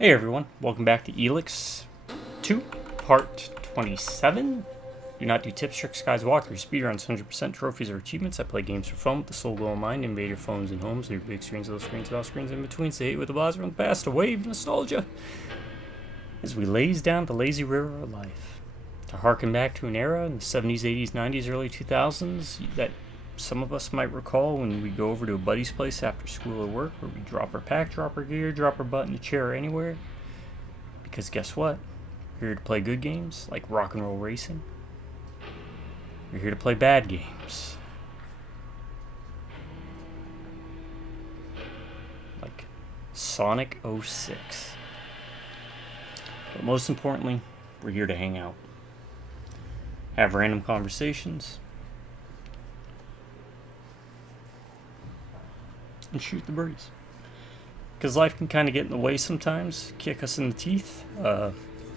Hey everyone, welcome back to Elex 2, Part 27. Do not do tips, tricks, guys, walkthroughs, speedruns, 100% trophies, or achievements. I play games for fun with the sole goal in mind. Invade your phones and homes, your big screens, little screens, and all screens in between. Say hate with the buzz from the past, a wave of nostalgia. As we laze down the lazy river of life. To harken back to an era in the 70s, 80s, 90s, early 2000s that some of us might recall when we go over to a buddy's place after school or work, where we drop our pack, drop our gear, drop our butt in a chair or anywhere. Because guess what? We're here to play good games, like rock and roll racing. We're here to play bad games. Like Sonic 06. But most importantly, we're here to hang out. Have random conversations. And shoot the breeze. Because life can kind of get in the way sometimes, kick us in the teeth.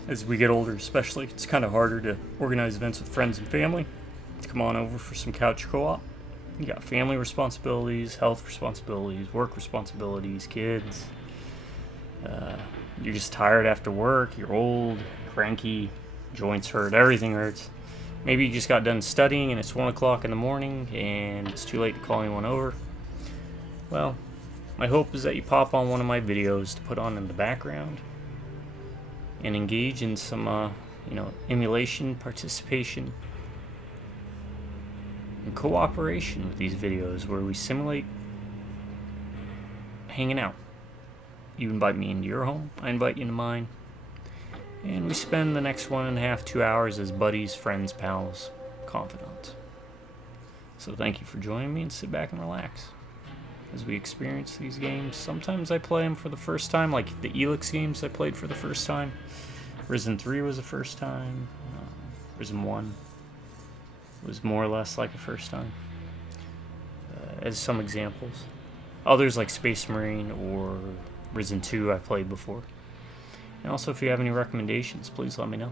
As we get older especially, it's kind of harder to organize events with friends and family. Come on over for some couch co-op. You got family responsibilities, health responsibilities, work responsibilities, kids. You're just tired after work, you're old, cranky, joints hurt, everything hurts. Maybe you just got done studying and it's 1 o'clock in the morning and it's too late to call anyone over. Well, my hope is that you pop on one of my videos to put on in the background and engage in some, emulation, participation, and cooperation with these videos where we simulate hanging out. You invite me into your home, I invite you into mine, and we spend the next 1.5, 2 hours as buddies, friends, pals, confidants. So thank you for joining me and sit back and relax as we experience these games. Sometimes I play them for the first time, like the Elex games I played for the first time. Risen 3 was the first time. Risen 1 was more or less like a first time. As some examples. Others like Space Marine or Risen 2 I've played before. And also if you have any recommendations, please let me know.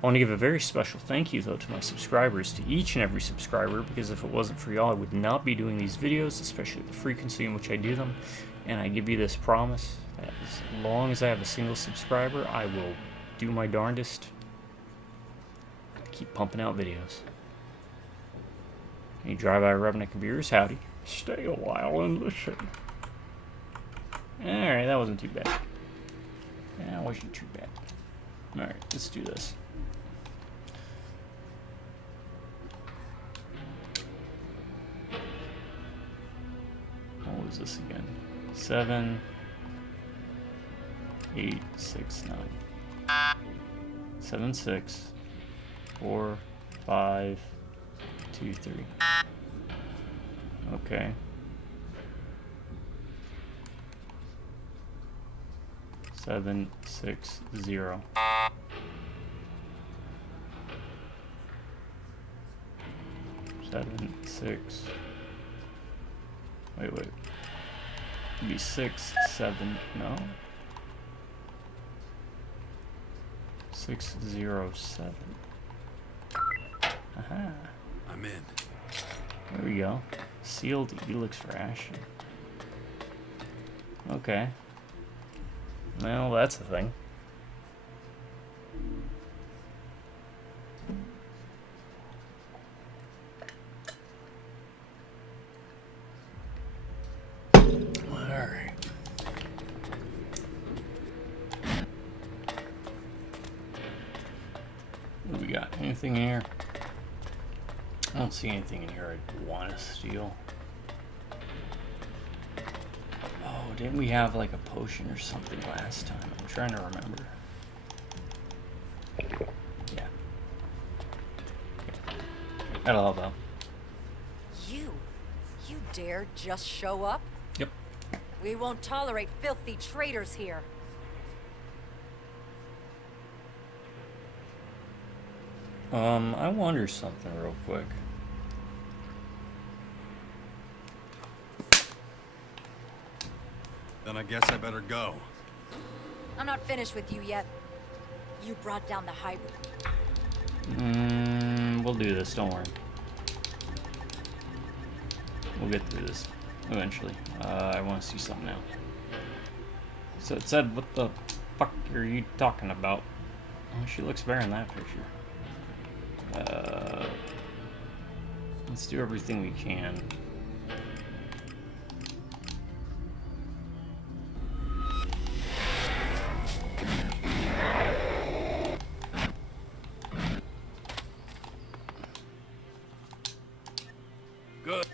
I want to give a very special thank you, though, to my subscribers, to each and every subscriber, because if it wasn't for y'all, I would not be doing these videos, especially the frequency in which I do them. And I give you this promise that as long as I have a single subscriber, I will do my darndest to keep pumping out videos. Any drive-by Rubnik beers, howdy. Stay a while and listen. Alright, that wasn't too bad. That wasn't too bad. Alright, let's do this. What was this again? 7, 8, 6, 9. 7, 6, 4, 5, 2, 3. Okay. 7, 6, 0. 7, 6. Wait. It'd be 6, 7. No. 6, 0, 7. Aha. I'm in. There we go. Sealed Elex ration. Okay. Well, that's a thing. Alright. What do we got? Anything here? I don't see anything in here I'd want to steal. Oh, didn't we have like a potion or something last time? I'm trying to remember. Yeah. That'll help out. You dare just show up? Yep. We won't tolerate filthy traitors here. I wonder something real quick. Then I guess I better go. I'm not finished with you yet. You brought down the hybrid. We'll do this, don't worry. We'll get through this eventually. I want to see something now. So it said, what the fuck are you talking about? Oh, she looks better in that picture. Let's do everything we can. Good.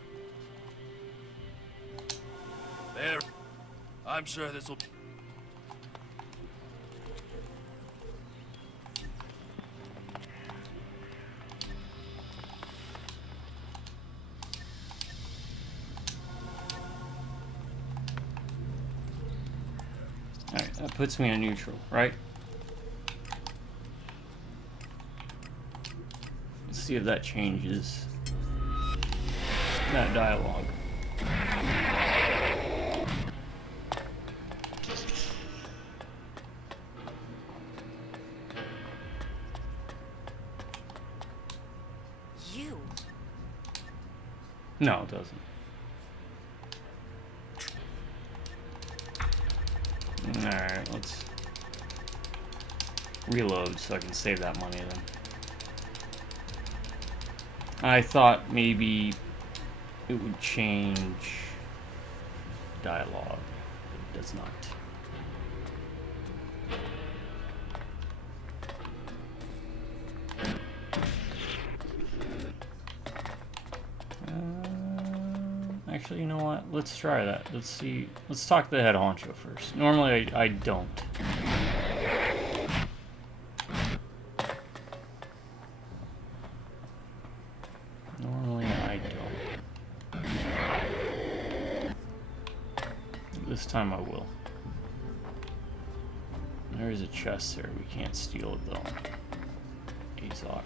There. I'm sure this will. Alright, that puts me on neutral, right? Let's see if that changes that dialogue. You. No, it doesn't. Alright, let's reload so I can save that money then. I thought maybe it would change dialogue. It does not. Actually, you know what? Let's try that. Let's see. Let's talk to the head honcho first. Normally, I don't. Normally, I don't. This time I will. There's a chest there. We can't steal it, though. Azok.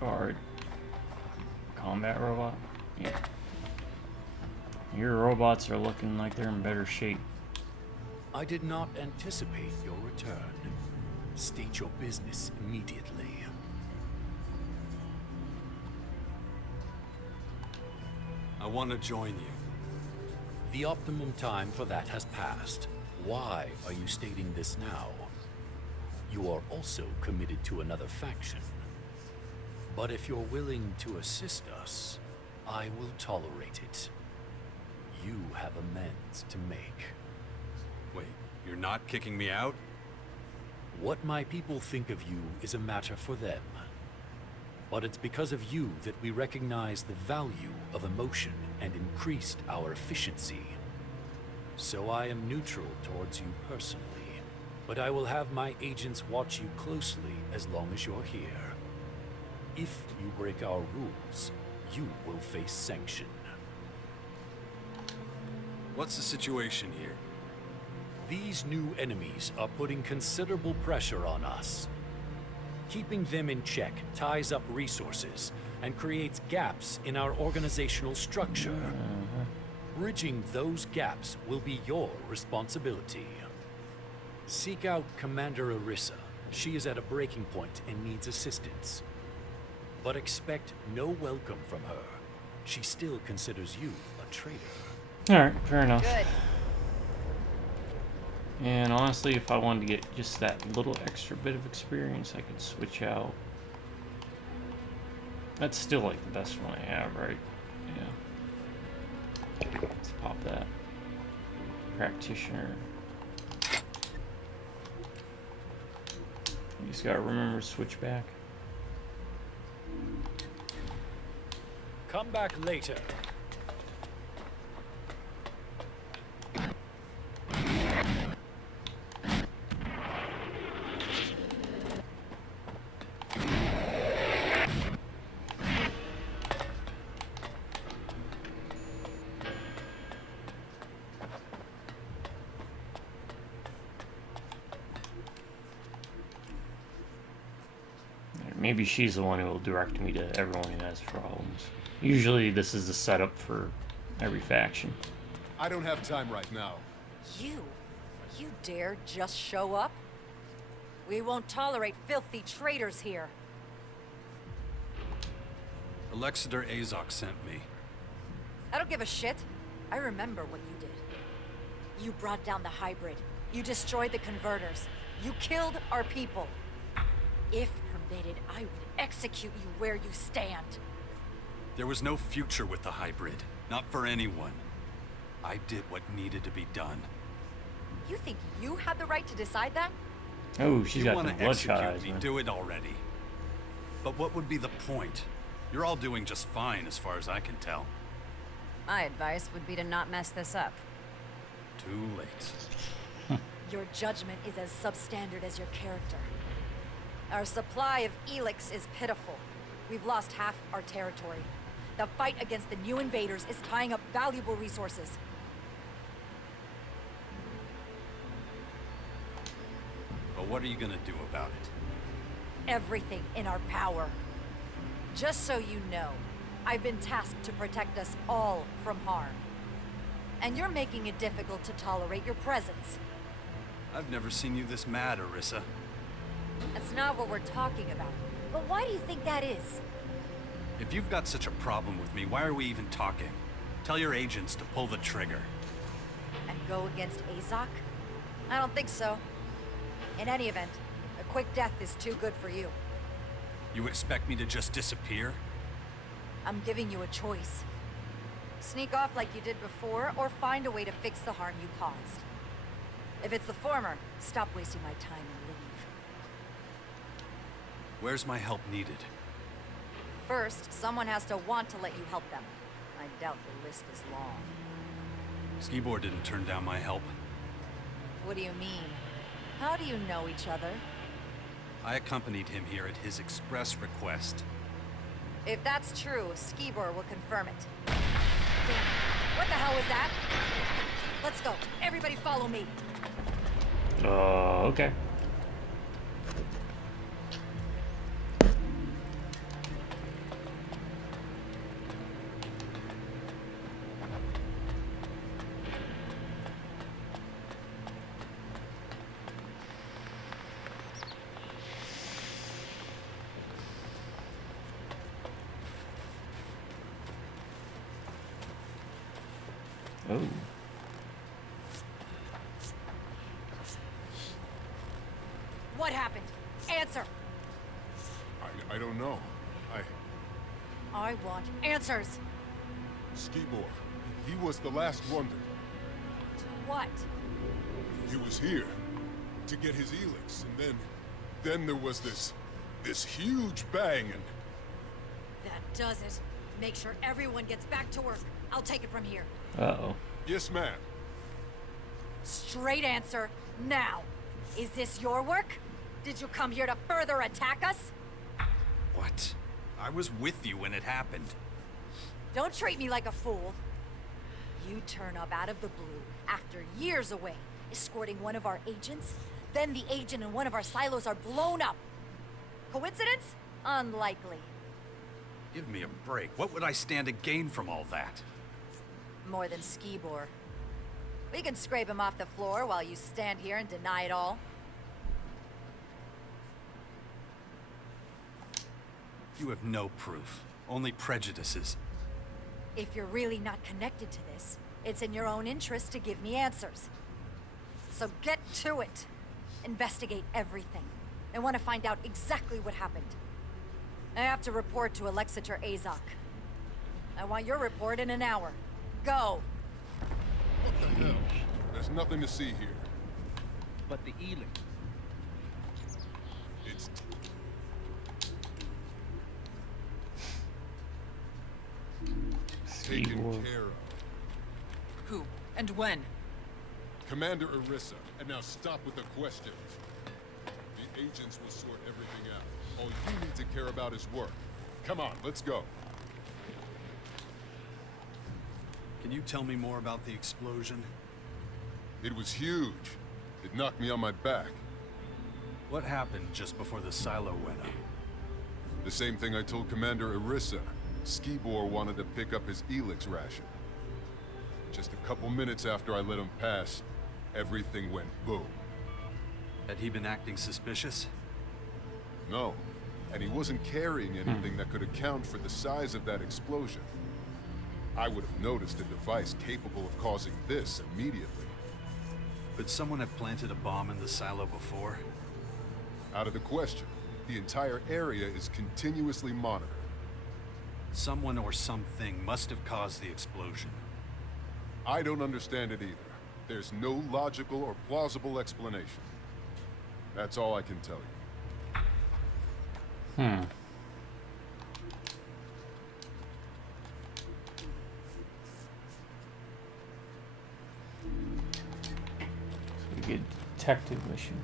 Guard. Combat robot? Yeah. Your robots are looking like they're in better shape. I did not anticipate your return. State your business immediately. I want to join you. The optimum time for that has passed. Why are you stating this now? You are also committed to another faction. But if you're willing to assist us, I will tolerate it. You have amends to make. Wait, you're not kicking me out? What my people think of you is a matter for them. But it's because of you that we recognize the value of emotion and increased our efficiency. So I am neutral towards you personally, but I will have my agents watch you closely as long as you're here. If you break our rules, you will face sanction. What's the situation here? These new enemies are putting considerable pressure on us. Keeping them in check ties up resources and creates gaps in our organizational structure. Bridging those gaps will be your responsibility. Seek out Commander Arissa. She is at a breaking point and needs assistance. But expect no welcome from her. She still considers you a traitor. Alright, fair enough. Good. And honestly, if I wanted to get just that little extra bit of experience, I could switch out. That's still like the best one I have, right? Yeah. Let's pop that. Practitioner. You just gotta remember to switch back. Come back later. Maybe she's the one who will direct me to everyone who has problems. Usually this is the setup for every faction. I don't have time right now. You dare just show up? We won't tolerate filthy traitors here. Alexander Azok sent me. I don't give a shit. I remember what you did. You brought down the hybrid. You destroyed the converters. You killed our people. If permitted, I would execute you where you stand. There was no future with the hybrid. Not for anyone. I did what needed to be done. You think you had the right to decide that? Oh, she's You got want some to bloodshot execute eyes, me, man. do it already. But what would be the point? You're all doing just fine as far as I can tell. My advice would be to not mess this up. Too late. Your judgment is as substandard as your character. Our supply of Elex is pitiful. We've lost half our territory. The fight against the new invaders is tying up valuable resources. But what are you gonna do about it? Everything in our power. Just so you know, I've been tasked to protect us all from harm. And you're making it difficult to tolerate your presence. I've never seen you this mad, Orisa. That's not what we're talking about. But why do you think that is? If you've got such a problem with me, why are we even talking? Tell your agents to pull the trigger. And go against Azok? I don't think so. In any event, a quick death is too good for you. You expect me to just disappear? I'm giving you a choice. Sneak off like you did before, or find a way to fix the harm you caused. If it's the former, stop wasting my time and leave. Where's my help needed? First, someone has to want to let you help them. I doubt the list is long. Skibor didn't turn down my help. What do you mean? How do you know each other? I accompanied him here at his express request. If that's true, Skibor will confirm it. Damn it. What the hell was that? Let's go. Everybody follow me. Okay. Oh. What happened? Answer. I don't know. I want answers. Skibor, he was the last wonder. To what? He was here to get his Elex, and then there was this huge bang, and That does it. Make sure everyone gets back to work. I'll take it from here. Uh-oh. yes, ma'am. Straight answer, now. Is this your work? Did you come here to further attack us? What? I was with you when it happened. Don't treat me like a fool. You turn up out of the blue after years away, escorting one of our agents. Then the agent in one of our silos are blown up. Coincidence? Unlikely. Give me a break. What would I stand to gain from all that? More than Skibor. We can scrape him off the floor while you stand here and deny it all. You have no proof. Only prejudices. If you're really not connected to this, it's in your own interest to give me answers. So get to it. Investigate everything. I want to find out exactly what happened. I have to report to Alexator Azok. I want your report in an hour. Go! What the hell? There's nothing to see here. But the Elex. It's taken Skibor. care of. Who? And when? Commander Orisa, and now stop with the questions. The agents will sort everything out. All you need to care about is work. Come on, let's go. Can you tell me more about the explosion? It was huge. It knocked me on my back. What happened just before the silo went up? The same thing I told Commander Orisa. Skibor wanted to pick up his Elex ration. Just a couple minutes after I let him pass, everything went boom. Had he been acting suspicious? No, and he wasn't carrying anything that could account for the size of that explosion. I would have noticed a device capable of causing this immediately. Could someone have planted a bomb in the silo before? Out of the question. The entire area is continuously monitored. Someone or something must have caused the explosion. I don't understand it either. There's no logical or plausible explanation. That's all I can tell you. So we get a detective mission.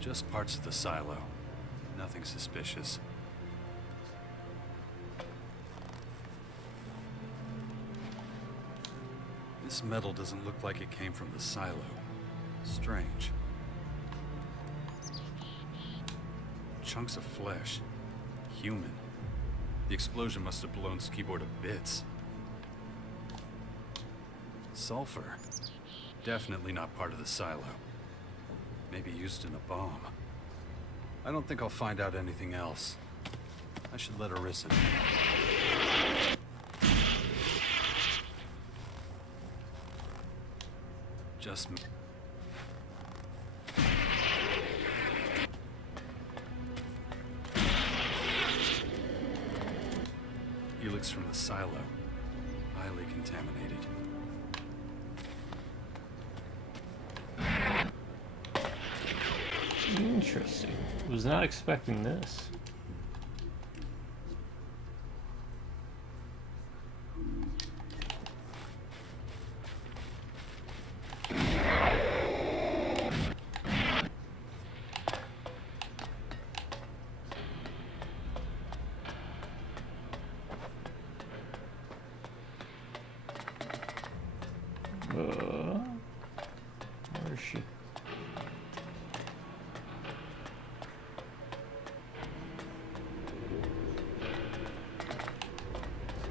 Just parts of the silo. Nothing suspicious. This metal doesn't look like it came from the silo. Strange. Chunks of flesh. Human. The explosion must have blown Skibor to bits. Sulfur. Definitely not part of the silo. Maybe used in a bomb. I don't think I'll find out anything else. I should let Arissa know. Just me. Helix from the silo. Highly contaminated. Interesting. Was not expecting this. Where is she?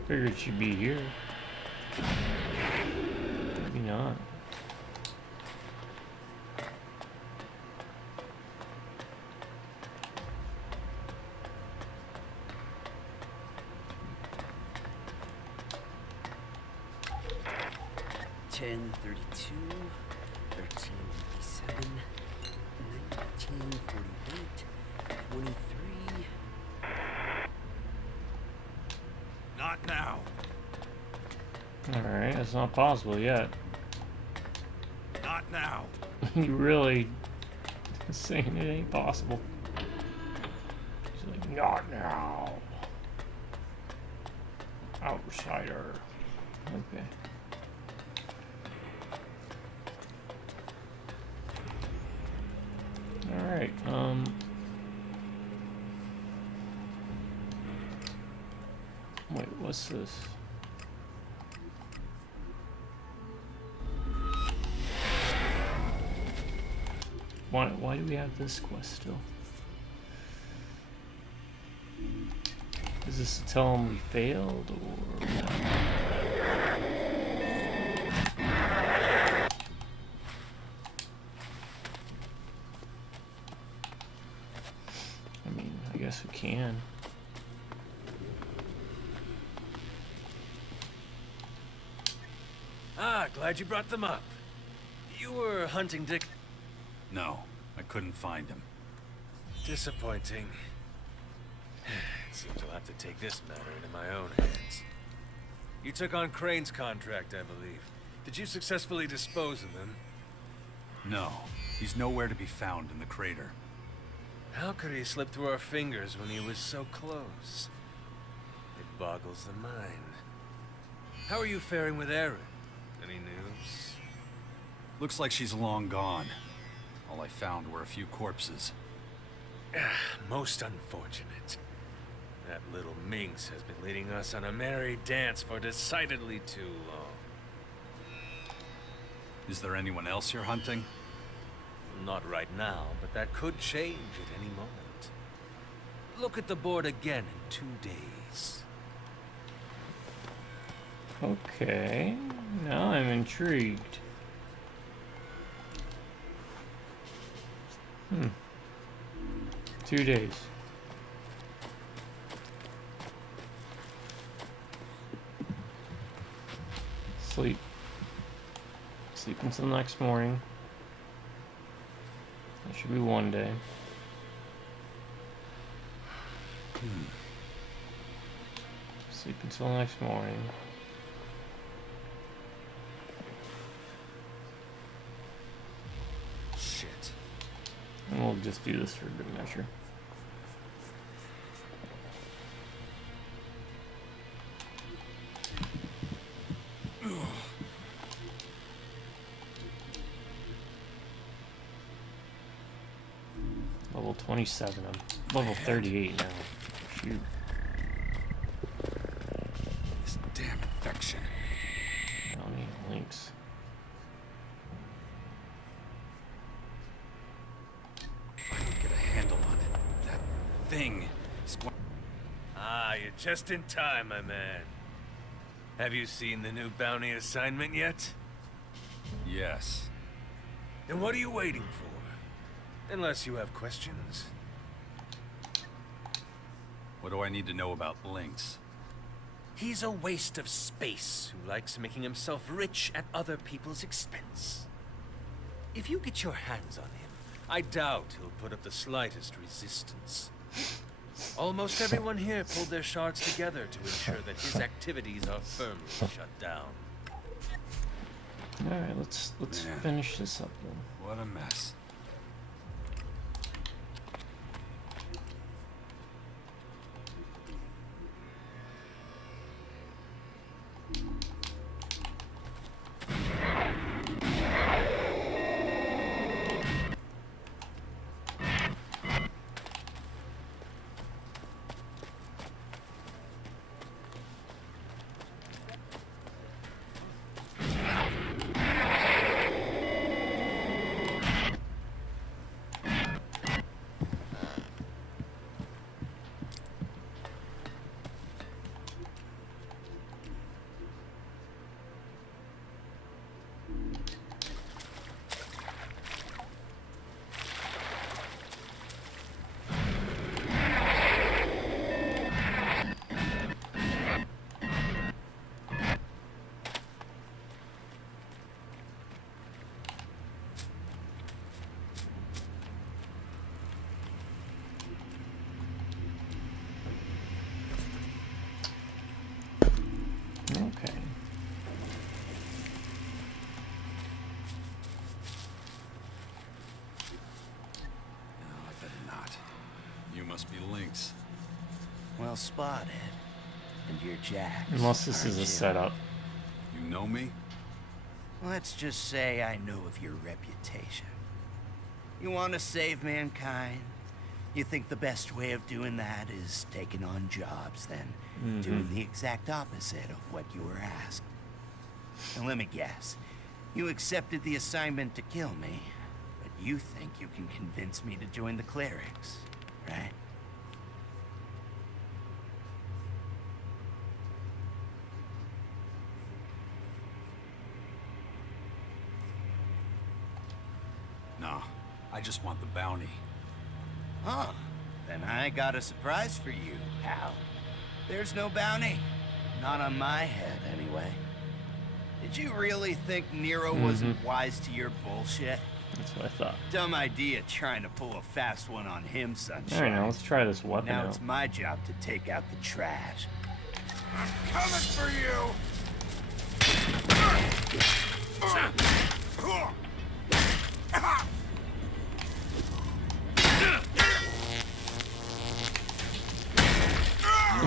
Figured she'd be here. Maybe not. Ten 32, 13 57, 19 48, 23. Not now. Alright, that's not possible yet. Not now. You really saying it ain't possible. He's like, not now. Outsider. Okay. Alright, wait, what's this? Why do we have this quest still? Is this to tell them we failed, or what? I mean, I guess we can. Ah, glad you brought them up. You were hunting Dick. No, I couldn't find him. Disappointing. It seems I'll have to take this matter into my own hands. You took on Crane's contract, I believe. Did you successfully dispose of him? No, he's nowhere to be found in the crater. How could he slip through our fingers when he was so close? It boggles the mind. How are you faring with Erin? Any news? Looks like she's long gone. All I found were a few corpses. Most unfortunate. That little minx has been leading us on a merry dance for decidedly too long. Is there anyone else you're hunting? Not right now, but that could change at any moment. Look at the board again in 2 days. Okay, now I'm intrigued. 2 days. Sleep. Sleep until the next morning. That should be one day. Sleep until the next morning. Shit. And we'll just do this for good measure. Level 27. I'm level 38 now. Shoot. This damn infection. I don't need links. If I don't get a handle on it, that thing is going. Ah, you're just in time, my man. Have you seen the new bounty assignment yet? Yes. Then what are you waiting for? Unless you have questions. What do I need to know about Lynx? He's a waste of space who likes making himself rich at other people's expense. If you get your hands on him, I doubt he'll put up the slightest resistance. Almost everyone here pulled their shards together to ensure that his activities are firmly shut down. Alright, let's Man. finish this up then. What a mess. Okay. No, I better not. You must be Lynx. Well spotted. And you're Jax. Unless this is a aren't you? setup. You know me? Let's just say I know of your reputation. You want to save mankind? You think the best way of doing that is taking on jobs, then doing the exact opposite of what you were asked. And let me guess, you accepted the assignment to kill me, but you think you can convince me to join the clerics, right? No, I just want the bounty. Huh. Then I got a surprise for you, pal. There's no bounty. Not on my head, anyway. Did you really think Nero wasn't wise to your bullshit? That's what I thought. Dumb idea trying to pull a fast one on him, sunshine. Alright, now let's try this weapon Now out. it's my job to take out the trash. I'm coming for you!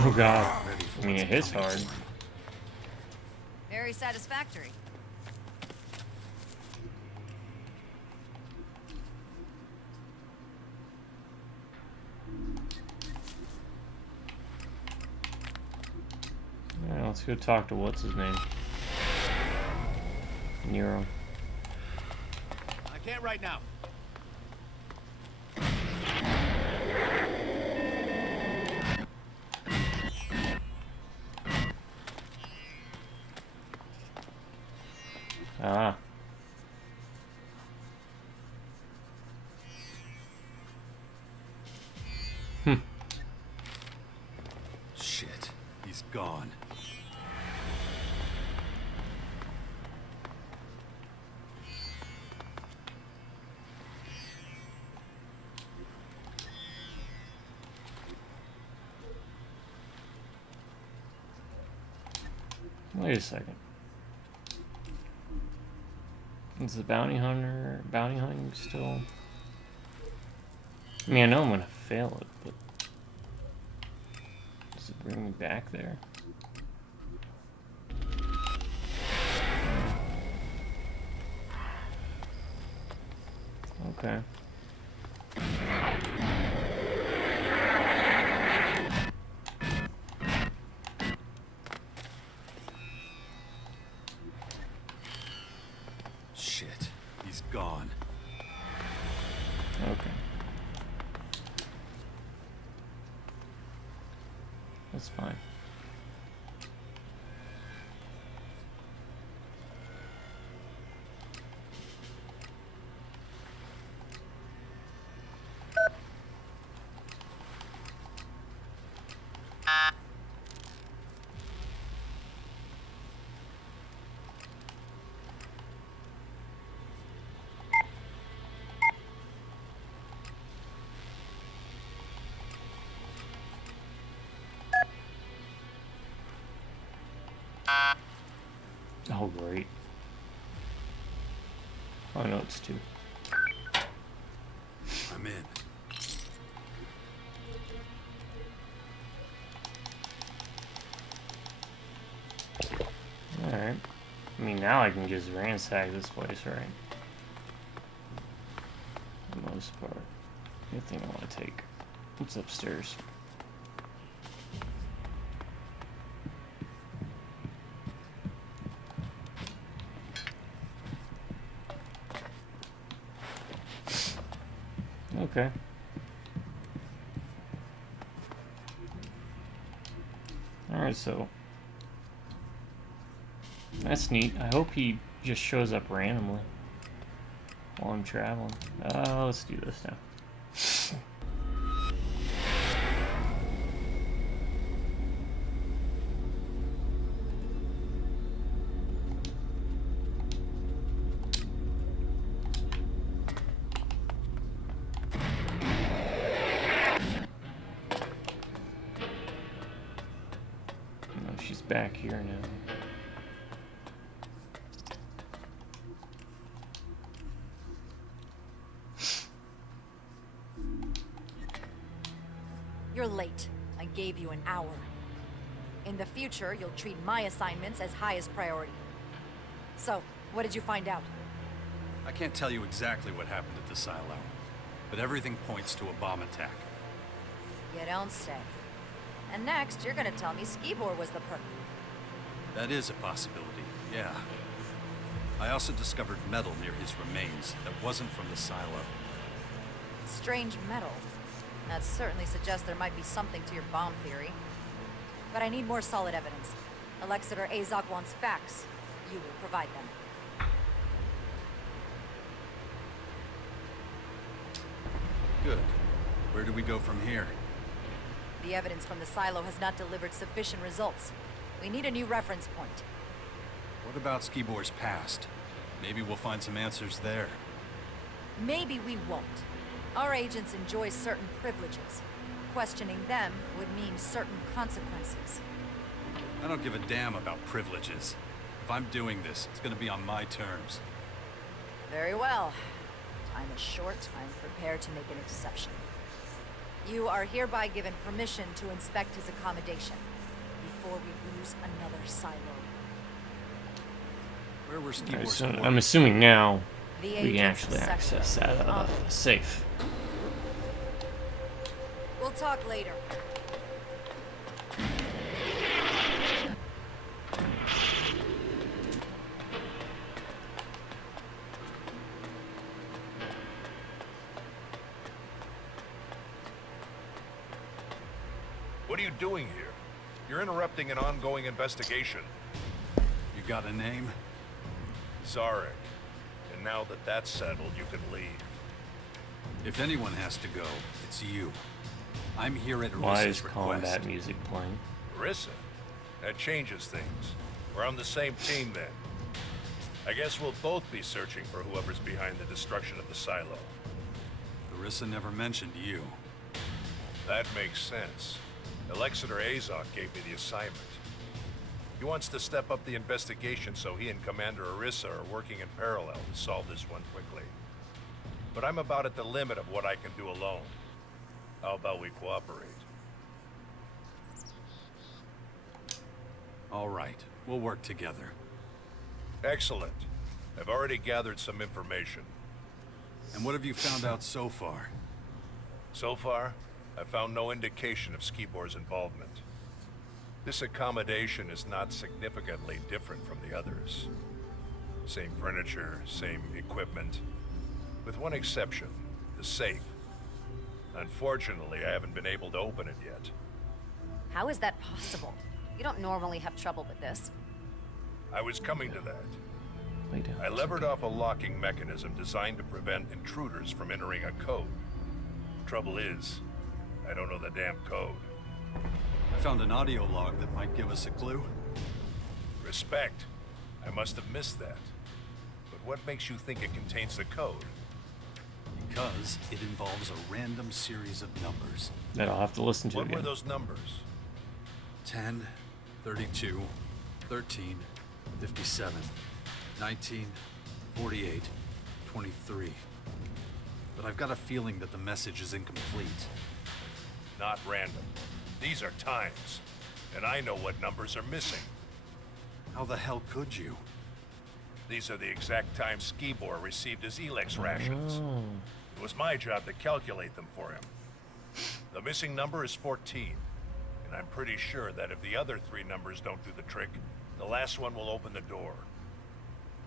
Oh god. I mean, it hits hard. Very satisfactory. Alright, let's go talk to what's his name? Nero. I can't right now. Ah. Shit, he's gone. Wait a second. Is the bounty hunting still? I mean, I know I'm gonna fail it, but does it bring me back there? Okay. Shit, he's gone. Okay. That's fine. Oh, great. Oh, no, it's 2. I'm in. Alright. I mean, now I can just ransack this place, right? For the most part. Anything I want to take. What's upstairs? Okay. Alright, so that's neat. I hope he just shows up randomly while I'm traveling. Let's do this now. Oh, she's back here now. You're late. I gave you an hour. In the future, you'll treat my assignments as highest priority. So, what did you find out? I can't tell you exactly what happened at the silo, but everything points to a bomb attack. You don't say. And next, you're gonna tell me Skibor was the perp. That is a possibility, yeah. I also discovered metal near his remains that wasn't from the silo. Strange metal. That certainly suggests there might be something to your bomb theory. But I need more solid evidence. Elex or Azok wants facts. You will provide them. Good. Where do we go from here? The evidence from the silo has not delivered sufficient results. We need a new reference point. What about Skibor's past? Maybe we'll find some answers there. Maybe we won't. Our agents enjoy certain privileges. Questioning them would mean certain consequences. I don't give a damn about privileges. If I'm doing this, it's gonna be on my terms. Very well. Time is short. I'm prepared to make an exception. You are hereby given permission to inspect his accommodation before we lose another silo. Where were Alright, Skibor's so I'm quarters? assuming now The we can agent's actually sector. access that safe. We'll talk later. What are you doing here? You're interrupting an ongoing investigation. You got a name? Zarik. And now that that's settled, you can leave. If anyone has to go, it's you. I'm here at Why is Arissa's request. combat music playing? Orissa? That changes things. We're on the same team then. I guess we'll both be searching for whoever's behind the destruction of the silo. Arissa never mentioned you. That makes sense. Elex or Azok gave me the assignment. He wants to step up the investigation so he and Commander Arissa are working in parallel to solve this one quickly. But I'm about at the limit of what I can do alone. How about we cooperate? All right, we'll work together. Excellent. I've already gathered some information. And what have you found out so far? So far, I found no indication of Skibor's involvement. This accommodation is not significantly different from the others. Same furniture, same equipment. With one exception, the safe. Unfortunately, I haven't been able to open it yet. How is that possible? You don't normally have trouble with this. I was coming to that. Lay down. I levered off a locking mechanism designed to prevent intruders from entering a code. Trouble is, I don't know the damn code. I found an audio log that might give us a clue. Respect. I must have missed that. But what makes you think it contains the code? Because it involves a random series of numbers. That I'll have to listen to What again. were those numbers? 10, 32, 13, 57, 19, 48, 23. But I've got a feeling that the message is incomplete. Not random. These are times. And I know what numbers are missing. How the hell could you? These are the exact times Skibor received his Elex rations. Oh. It was my job to calculate them for him. The missing number is 14. And I'm pretty sure that if the other 3 numbers don't do the trick, the last one will open the door.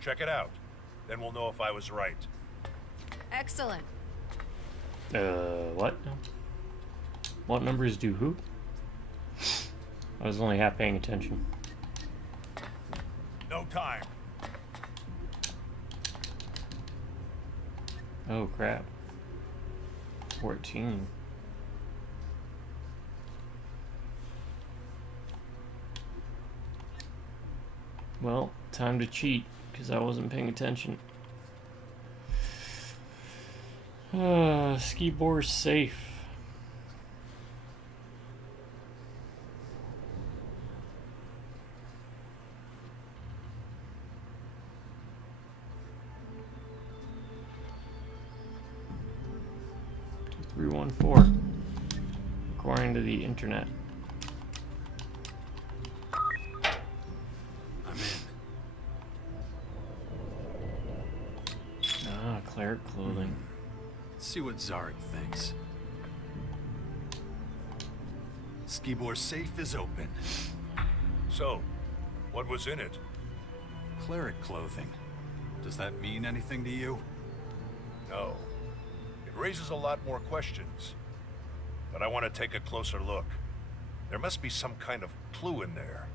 Check it out. Then we'll know if I was right. Excellent. What? What numbers do who? I was only half paying attention. No time. Oh crap. 14. Well, time to cheat, because I wasn't paying attention. Skibor's safe. Two, 314. According to the internet. I'm in. Ah, cleric clothing. Let's see what Zarik thinks. Skibor's safe is open. So, what was in it? Cleric clothing. Does that mean anything to you? No. It raises a lot more questions. But I want to take a closer look. There must be some kind of clue in there.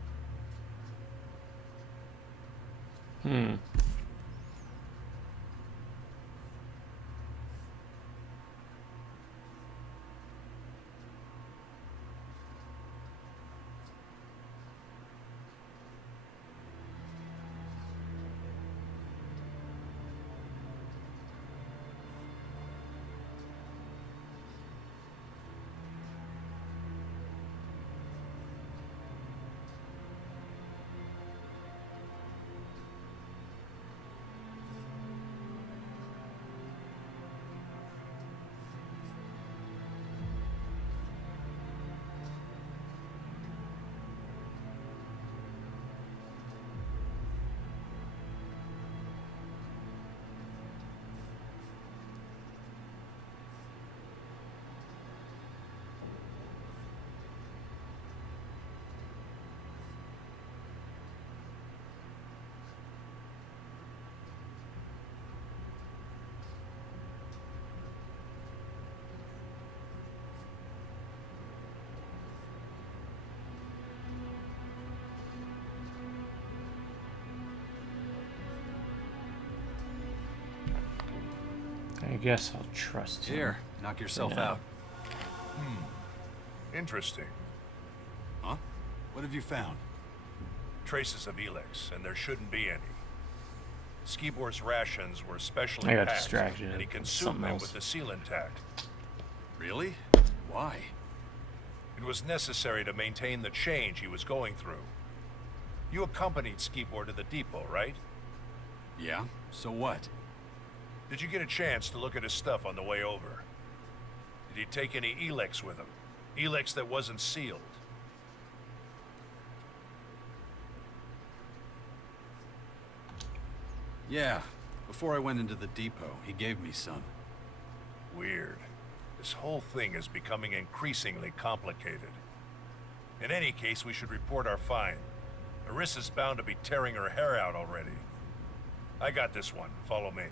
I guess I'll trust him. Here, knock yourself Yeah. out. Interesting. Huh? What have you found? Traces of Elex, and there shouldn't be any. Skibor's rations were specially I got packed, distracted and he with consumed something them else. with the seal intact. Really? Why? It was necessary to maintain the change he was going through. You accompanied Skibor to the depot, right? Yeah? So what? Did you get a chance to look at his stuff on the way over? Did he take any Elex with him? Elex that wasn't sealed? Yeah. Before I went into the depot, he gave me some. Weird. This whole thing is becoming increasingly complicated. In any case, we should report our find. Arissa's bound to be tearing her hair out already. I got this one. Follow me.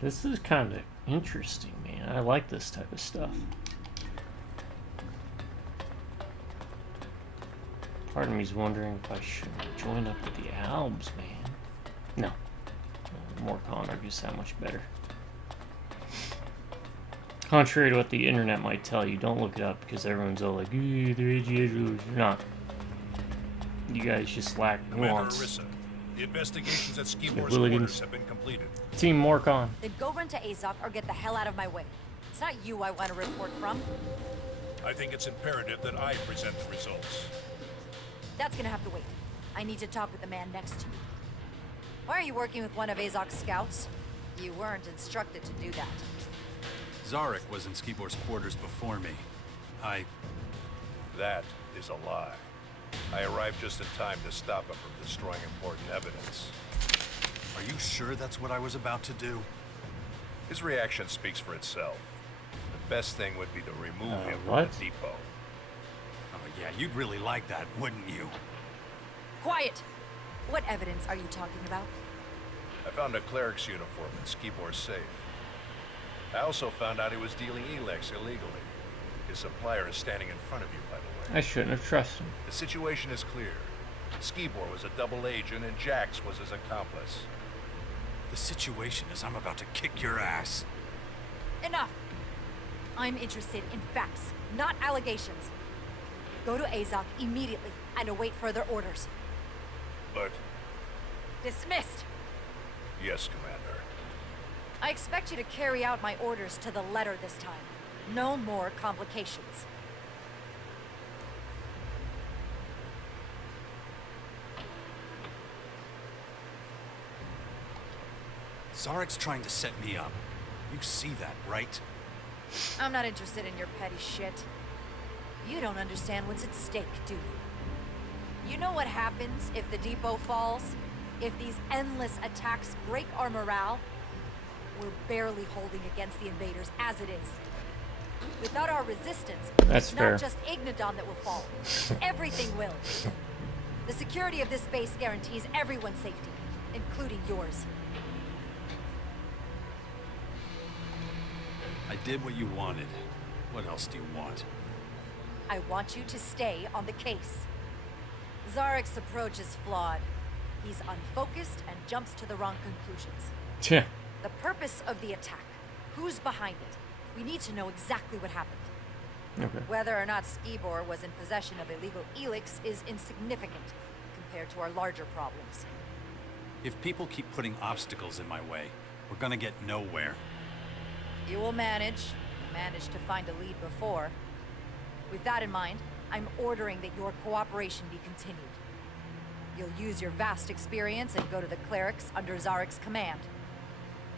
This is kind of interesting, man. I like this type of stuff. Part of me's wondering if I should join up with the Albs, man. No. More con are just that much better. Contrary to what the internet might tell you, don't look it up because everyone's all like, "They're edgy." They're not. You guys just lack Commander nuance. Arissa, the investigations at Skibor's Willigans. quarters have been completed. Team Morcon. Then go run to Azok or get the hell out of my way. It's not you I want a report from. I think it's imperative that I present the results. That's gonna have to wait. I need to talk with the man next to you. Why are you working with one of Azok's scouts? You weren't instructed to do that. Zarik was in Skibor's quarters before me. That is a lie. I arrived just in time to stop him from destroying important evidence. Are you sure that's what I was about to do? His reaction speaks for itself. The best thing would be to remove him what? from the depot. Oh yeah, you'd really like that, wouldn't you? Quiet! What evidence are you talking about? I found a cleric's uniform in Skibor's safe. I also found out he was dealing Elex illegally. His supplier is standing in front of you, by the way. I shouldn't have trusted him. The situation is clear. Skibor was a double agent and Jax was his accomplice. The situation is I'm about to kick your ass. Enough! I'm interested in facts, not allegations. Go to Azok immediately and await further orders. But, Dismissed! yes, Commander. I expect you to carry out my orders to the letter this time. No more complications. Zarik's trying to set me up. You see that, right? I'm not interested in your petty shit. You don't understand what's at stake, do you? You know what happens if the depot falls? If these endless attacks break our morale? We're barely holding against the invaders as it is. Without our resistance, That's it's fair. not just Ignodon that will fall. Everything will. The security of this base guarantees everyone's safety, including yours. I did what you wanted. What else do you want? I want you to stay on the case. Zarik's approach is flawed. He's unfocused and jumps to the wrong conclusions. Yeah. The purpose of the attack. Who's behind it? We need to know exactly what happened. Okay. Whether or not Skibor was in possession of illegal Elex is insignificant compared to our larger problems. If people keep putting obstacles in my way, we're gonna get nowhere. You will manage. Managed to find a lead before. With that in mind, I'm ordering that your cooperation be continued. You'll use your vast experience and go to the clerics under Zarik's command.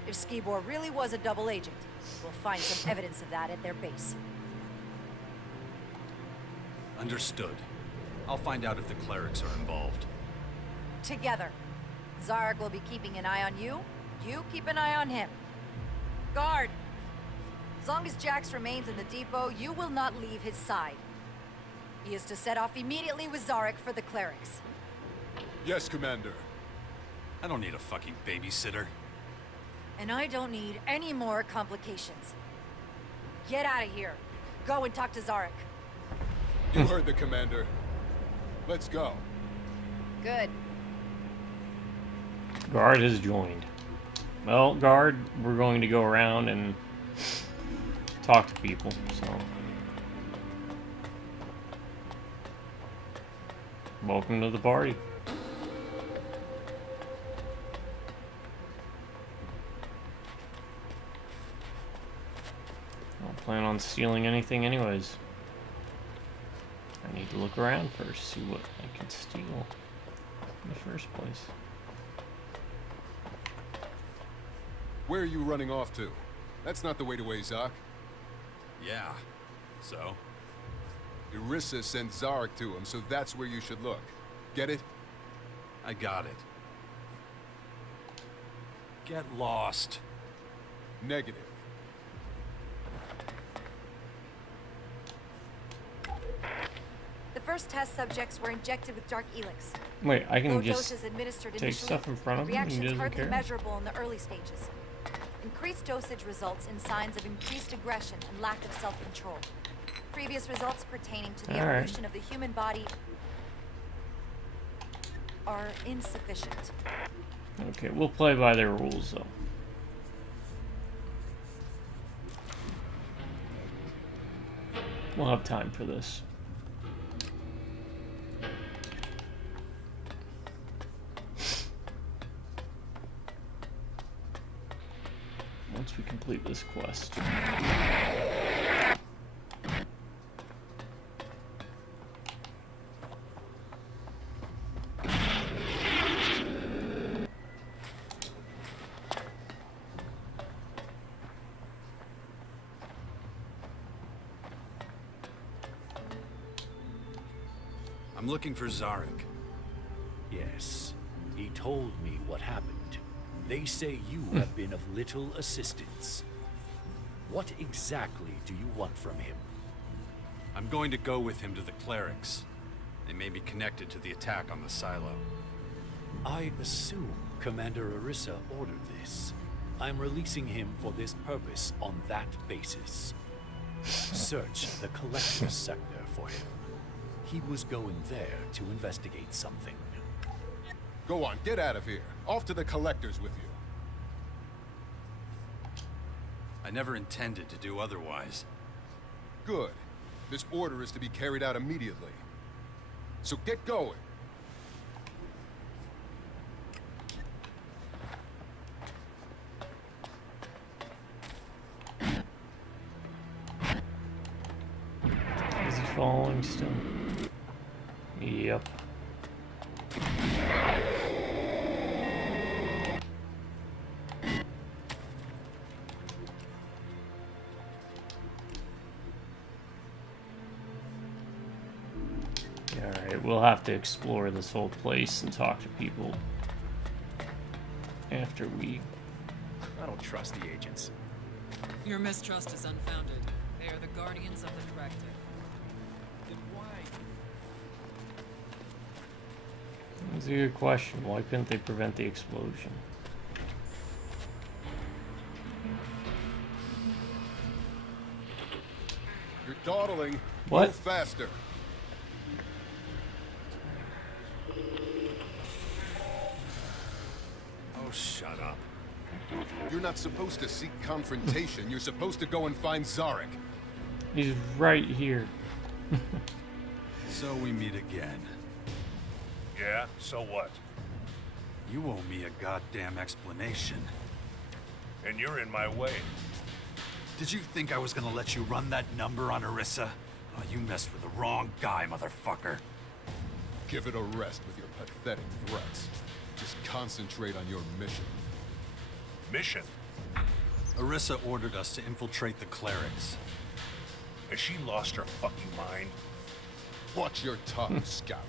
If Skibor really was a double agent, we'll find some evidence of that at their base. Understood. I'll find out if the clerics are involved. Together. Zarik will be keeping an eye on you. You keep an eye on him. Guard! As long as Jax remains in the depot, you will not leave his side. He is to set off immediately with Zarik for the clerics. Yes, Commander. I don't need a fucking babysitter. And I don't need any more complications. Get out of here. Go and talk to Zarik. You heard the Commander. Let's go. Good. Guard has joined. Well, Guard, we're going to go around and talk to people, so. Welcome to the party. plan on stealing anything anyways. I need to look around first, see what I can steal in the first place. Where are you running off to? That's not the way to Zarik. Yeah. So? Irissa sent Zarik to him, so that's where you should look. Get it? I got it. Get lost. Negative. The first test subjects were injected with dark Elex. Wait, I can Low just doses administered take initially. stuff in front of him and he Reactions doesn't hardly care? measurable in the early stages. Increased dosage results in signs of increased aggression and lack of self-control. Previous results pertaining to the All right. evolution of the human body are insufficient. Okay, we'll play by their rules though. We'll have time for this. Once we complete this quest. I'm looking for Zarik. Yes, he told me what happened. They say you have been of little assistance. What exactly do you want from him? I'm going to go with him to the clerics. They may be connected to the attack on the silo. I assume Commander Irissa ordered this. I'm releasing him for this purpose on that basis. Search the collector's sector for him. He was going there to investigate something. Go on, get out of here. Off to the collectors with you. I never intended to do otherwise. Good. This order is to be carried out immediately. So get going. Is he following still? Yep. Alright, we'll have to explore this whole place and talk to people after we... I don't trust the agents. Your mistrust is unfounded. They are the guardians of the directive. Then why? That's a good question. Why couldn't they prevent the explosion? You're dawdling. What? Move faster. Oh, shut up. You're not supposed to seek confrontation. You're supposed to go and find Zarik. He's right here. So we meet again. Yeah, so what? You owe me a goddamn explanation. And you're in my way. Did you think I was gonna let you run that number on Irissa? Oh, you messed with the wrong guy, motherfucker. Give it a rest with your pathetic threats. Just concentrate on your mission. Mission? Irissa ordered us to infiltrate the clerics. Has she lost her fucking mind? Watch your tongue, Scout.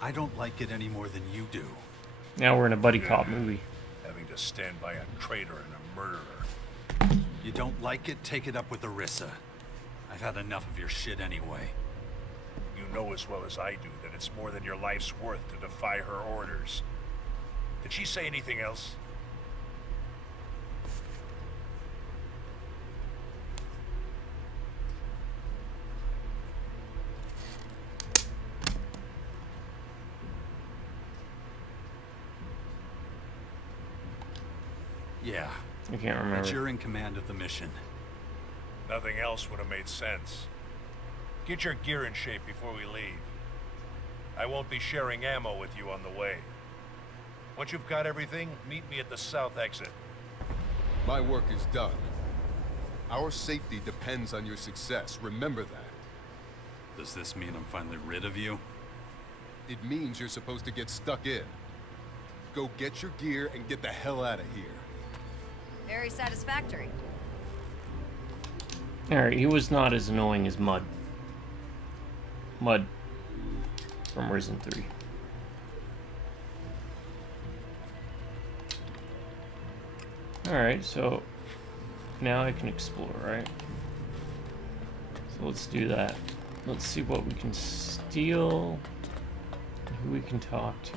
I don't like it any more than you do. Now we're in a buddy cop movie. Having to stand by a traitor and a murderer. You don't like it? Take it up with Irissa. I've had enough of your shit anyway. You know as well as I do that it's more than your life's worth to defy her orders. Did she say anything else? Yeah, I can't but remember. you're in command of the mission. Nothing else would have made sense. Get your gear in shape before we leave. I won't be sharing ammo with you on the way. Once you've got everything, meet me at the south exit. My work is done. Our safety depends on your success. Remember that. Does this mean I'm finally rid of you? It means you're supposed to get stuck in. Go get your gear and get the hell out of here. Very satisfactory. Alright, he was not as annoying as Mud. Mud from Risen 3. Alright, so now I can explore, right? So let's do that. Let's see what we can steal and who we can talk to.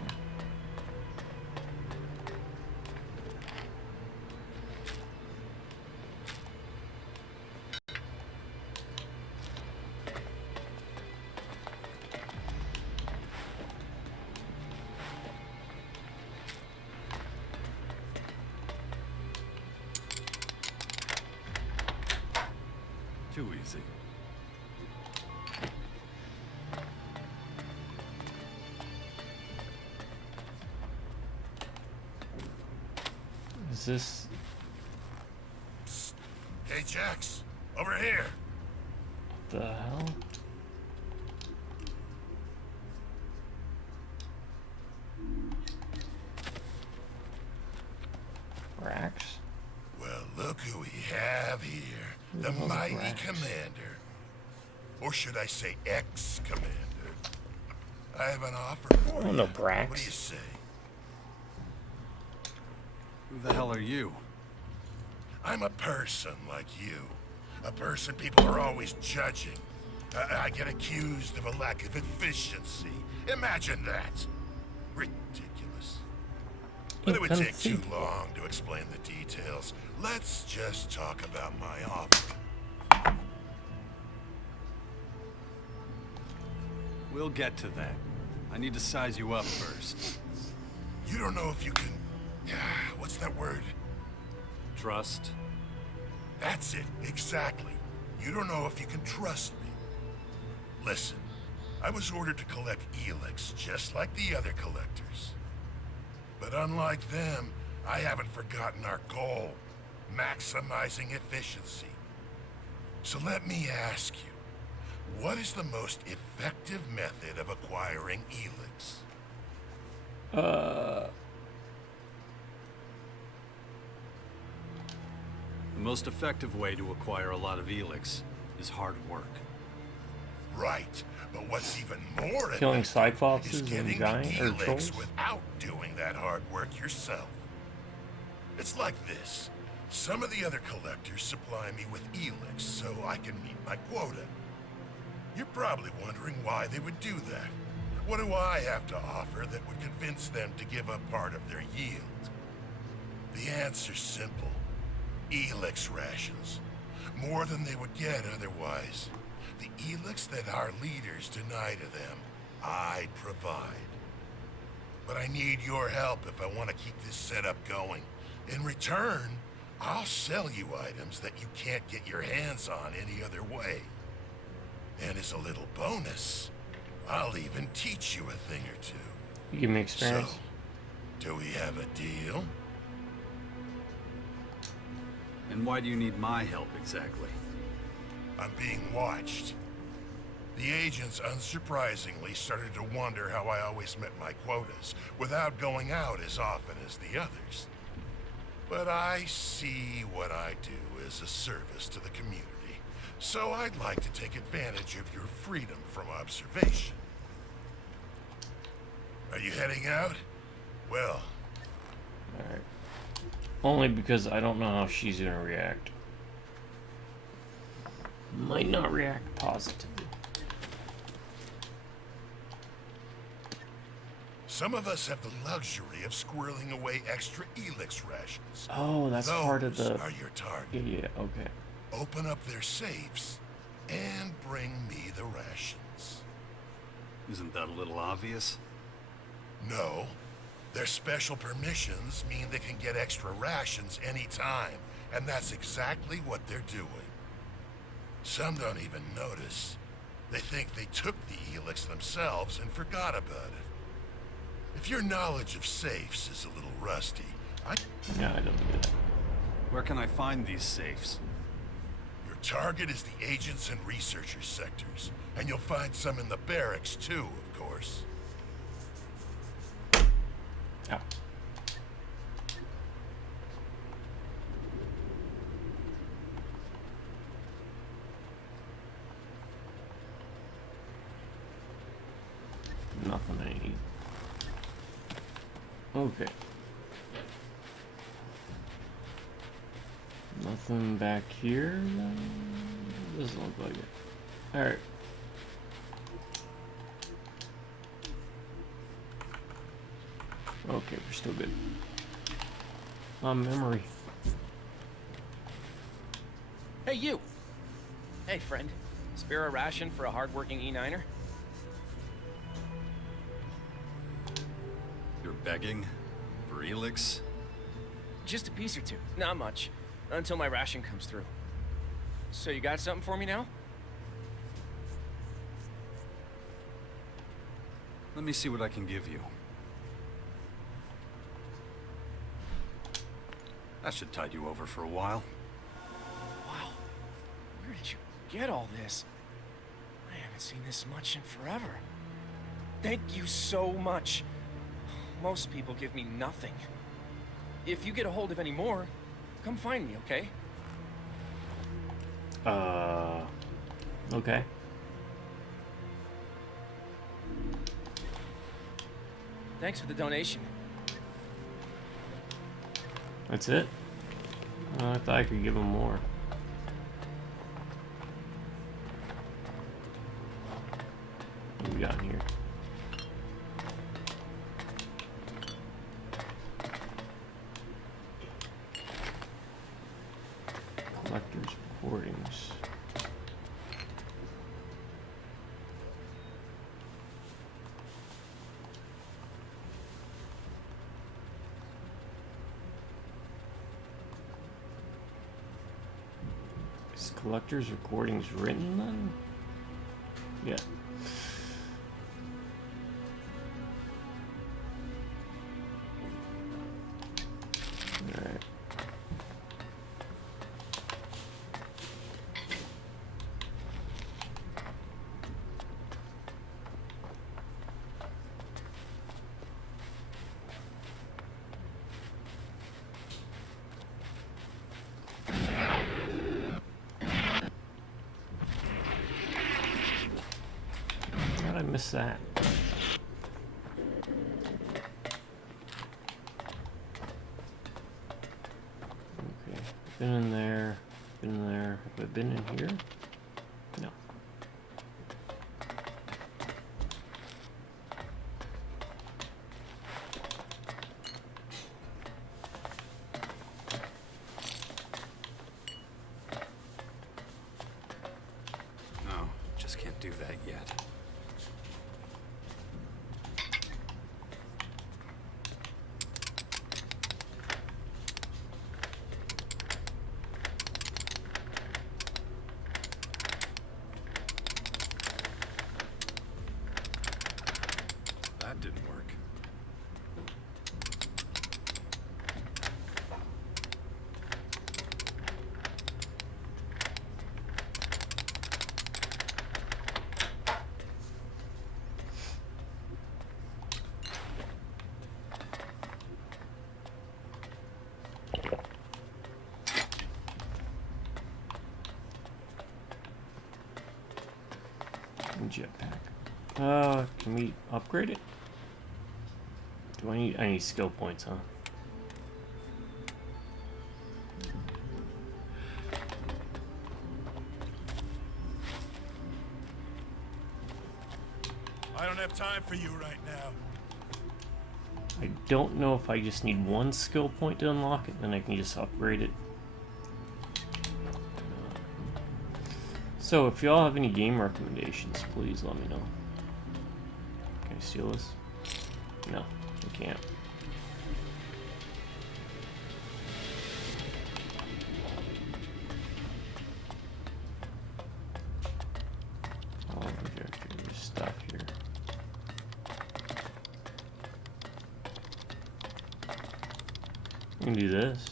Too easy. Is this... Hey, Jax, over here. What the hell? Rax? Well, look who we have here. The Who was mighty Rax? commander. Or should I say ex-commander? I have an offer for Oh, you. no, Brax. What do you say? Who the hell are you? I'm a person like you. A person people are always judging. I get accused of a lack of efficiency. Imagine that. Ridiculous. But it would take too long to explain the details. Let's just talk about my offer. We'll get to that. I need to size you up first. You don't know if you can... What's that word? Trust? That's it, exactly. You don't know if you can trust me. Listen, I was ordered to collect Elex just like the other collectors. But unlike them, I haven't forgotten our goal, maximizing efficiency. So let me ask you, what is the most effective method of acquiring Elex? The most effective way to acquire a lot of Elex is hard work. Right, but what's even more Killing effective Cyclopses is and getting giant the or Elex trolls? without doing that hard work yourself. It's like this. Some of the other collectors supply me with Elex so I can meet my quota. You're probably wondering why they would do that. What do I have to offer that would convince them to give up part of their yield? The answer's simple. Elex rations. More than they would get otherwise. The Elex that our leaders deny to them, I provide. But I need your help if I want to keep this setup going. In return, I'll sell you items that you can't get your hands on any other way. And as a little bonus, I'll even teach you a thing or two. You give me experience. So, do we have a deal? And why do you need my help exactly? I'm being watched. The agents, unsurprisingly, started to wonder how I always met my quotas, without going out as often as the others. But I see what I do as a service to the community, so I'd like to take advantage of your freedom from observation. Are you heading out? Well... Alright. Only because I don't know how she's gonna react. Might not react positively. Some of us have the luxury of squirreling away extra Elex rations. Oh, that's Those part of the... are your target. Yeah, okay. Open up their safes and bring me the rations. Isn't that a little obvious? No. Their special permissions mean they can get extra rations anytime, and that's exactly what they're doing. Some don't even notice. They think they took the Elex themselves and forgot about it. If your knowledge of safes is a little rusty, Yeah, I don't do that. Where can I find these safes? target is the agents and researchers sectors. And you'll find some in the barracks too, of course. Ow. Nothing I need. Okay. Nothing back here. Doesn't look like it. Alright. Okay, we're still good. Memory. Hey, you! Hey, friend. Spare a ration for a hardworking E9er? You're begging? For Elex? Just a piece or two. Not much. Until my ration comes through. So you got something for me now? Let me see what I can give you. That should tide you over for a while. Wow. Where did you get all this? I haven't seen this much in forever. Thank you so much. Most people give me nothing. If you get a hold of any more, come find me, okay? Okay. Thanks for the donation. That's it? I thought I could give him more. What do we got in here? Collector's recordings. Is collector's recordings written then? Yeah. Alright. How'd I miss that? Okay, been in there, been in there. Have I been in here? No. No, just can't do that yet. That didn't work. Jetpack. Can we upgrade it? Do I need skill points, huh? I don't have time for you right now. I don't know if I just need one skill point to unlock it, then I can just upgrade it. So, if y'all have any game recommendations, please let me know. Can I steal this? No, I can't. Oh, there's stuff here. I can do this.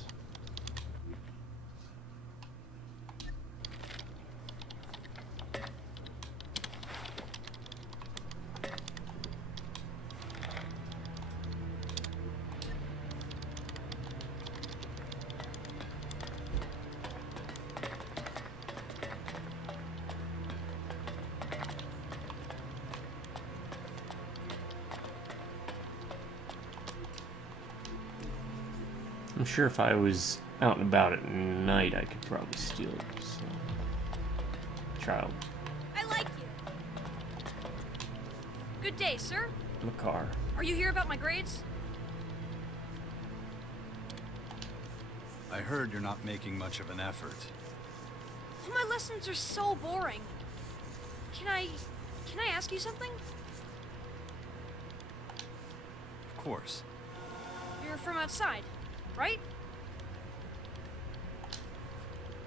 I'm sure if I was out and about at night, I could probably steal it. So, child. I like you. Good day, sir. Makar. Are you here about my grades? I heard you're not making much of an effort. Well, my lessons are so boring. Can I ask you something? Of course. You're from outside, right?